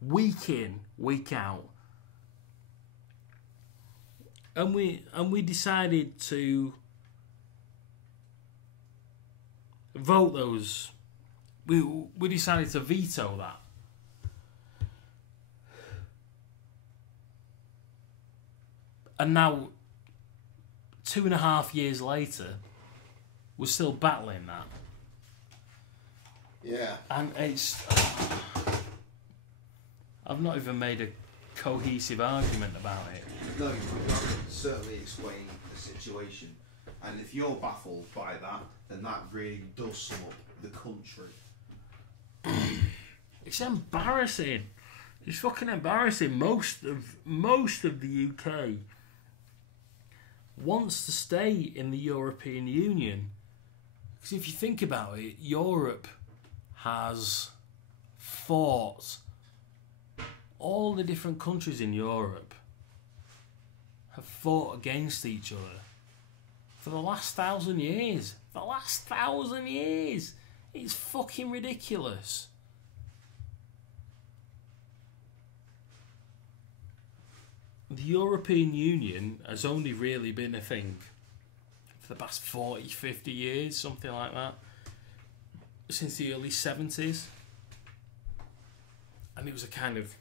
week in, week out. And we decided to vote those. We decided to veto that. And now, 2.5 years later, we're still battling that. Yeah. And I've not even made a cohesive argument about it. No, you've certainly explained the situation. And if you're baffled by that, then that really does sum up the country. It's embarrassing. It's fucking embarrassing. Most of the UK wants to stay in the European Union. Because if you think about it, Europe has fought, all the different countries in Europe have fought against each other for the last 1,000 years. The last 1,000 years! It's fucking ridiculous. The European Union has only really been a thing for the past 40, 50 years, something like that, since the early 70s. And it was a kind of,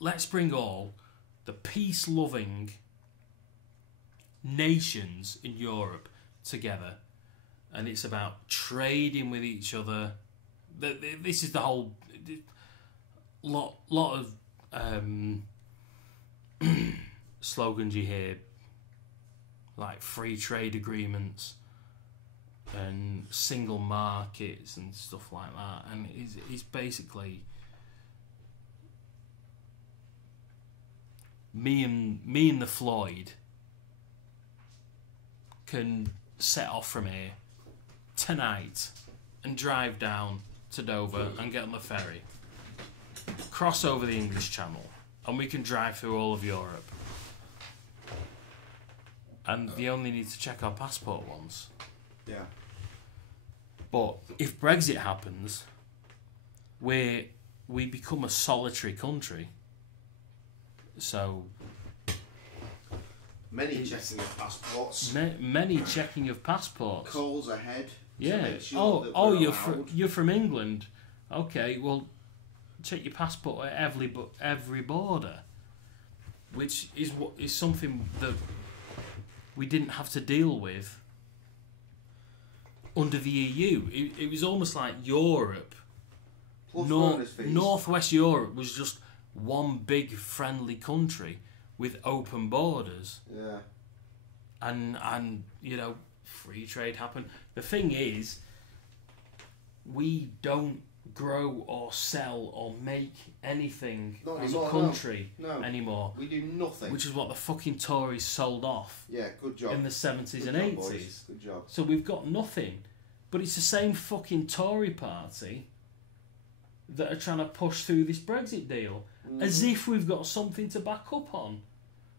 let's bring all the peace-loving nations in Europe together. And it's about trading with each other. This is the whole lot of slogans you hear, like free trade agreements and single markets and stuff like that. And it's basically me and the Floyd can set off from here tonight and drive down to Dover and get on the ferry, cross over the English Channel, and we can drive through all of Europe. And they only need to check our passport once. Yeah. But if Brexit happens, we become a solitary country. So many checking of passports. Many checking of passports. Calls ahead. Yeah. To make sure that you're from England. Okay. Well, check your passport at every border, which is something that we didn't have to deal with under the EU. It was almost like Europe. Northwest Europe was just one big friendly country with open borders. Yeah. And you know, free trade happened. The thing is, we don't grow or sell or make anything as a country anymore. We do nothing. Which is what the fucking Tories sold off. Yeah, good job. In the 70s and 80s. Good job. So we've got nothing. But it's the same fucking Tory party that are trying to push through this Brexit deal. As if we've got something to back up on.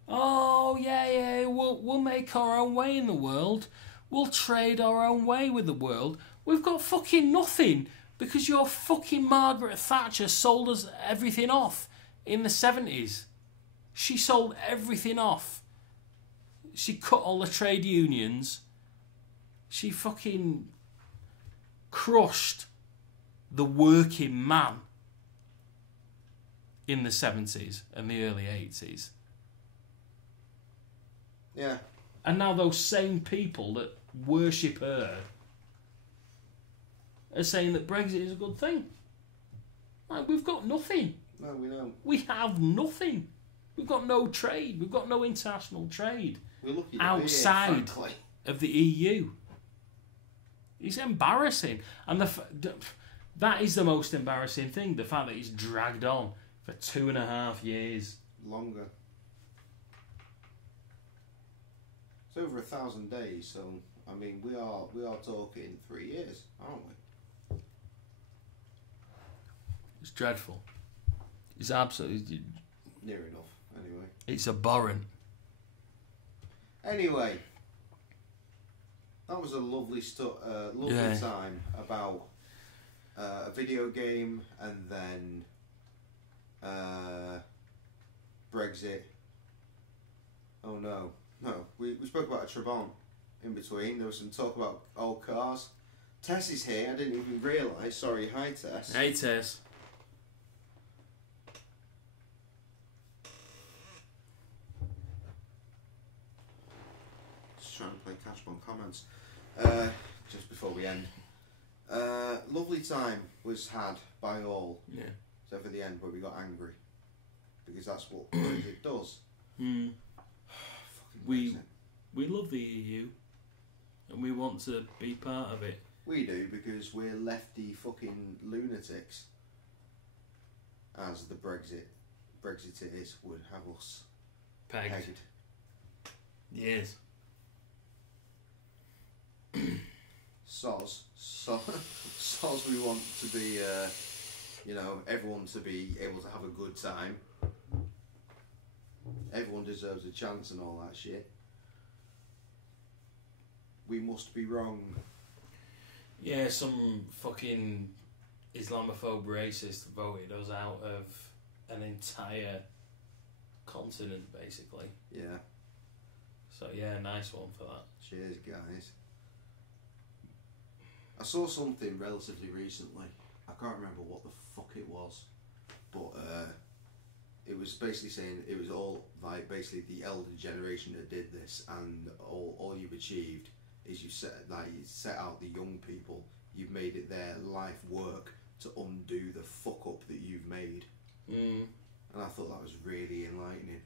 Oh, yeah, we'll make our own way in the world. We'll trade our own way with the world. We've got fucking nothing. Because your fucking Margaret Thatcher sold us everything off in the 70s. She sold everything off. She cut all the trade unions. She fucking crushed the working man in the 70s and the early 80s. Yeah. And now those same people that worship her are saying that Brexit is a good thing. Like, we've got nothing. No, we don't. We have nothing. We've got no trade. We've got no international trade We're lucky outside of the EU. It's embarrassing. And that is the most embarrassing thing. The fact that it's dragged on for 2.5 years. Longer. It's over 1,000 days, so I mean we are talking 3 years, aren't we? It's dreadful. It's absolutely... Near enough, anyway. It's abhorrent. Anyway, that was a lovely time about a video game and then Brexit. Oh no, we spoke about a Trabant in between. There was some talk about old cars. Tess is here. I didn't even realise. Sorry, hi Tess. Hey Tess. Trying to play catch up on comments just before we end. Lovely time was had by all. Yeah. Except for the end where we got angry. Because that's what it does. We love the EU and we want to be part of it. We do, because we're lefty fucking lunatics, as the Brexiteers would have us pegged. Yes. Soz we want to be, everyone to be able to have a good time. Everyone deserves a chance and all that shit. We must be wrong. Yeah, some fucking Islamophobe racist voted us out of an entire continent, basically. Yeah. So yeah, nice one for that. Cheers, guys. I saw something relatively recently. I can't remember what the fuck it was, but it was basically saying it was all like basically the elder generation that did this, and all you've achieved is you set out the young people. You've made it their life work to undo the fuck up that you've made. And I thought that was really enlightening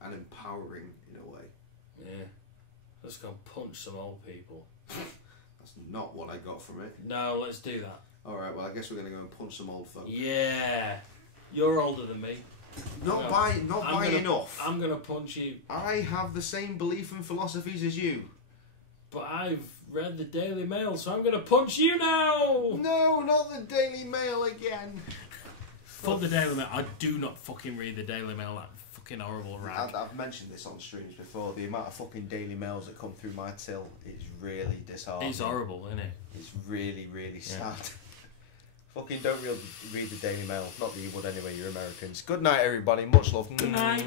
and empowering in a way. Yeah. Let's go punch some old people. That's not what I got from it. No, let's do that. Alright, well I guess we're going to go and punch some old folk. Yeah. You're older than me. Not by enough. I'm going to punch you. I have the same belief and philosophies as you. But I've read the Daily Mail, so I'm going to punch you now! No, not the Daily Mail again. Fuck the Daily Mail. I do not fucking read the Daily Mail, that fucking horrible rag. I've mentioned this on streams before. The amount of fucking Daily Mails that come through my till is really disheartening. It's horrible, isn't it? It's really, really sad. Fucking don't read the Daily Mail. Not that you would anyway, you're Americans. Good night, everybody. Much love. Good night.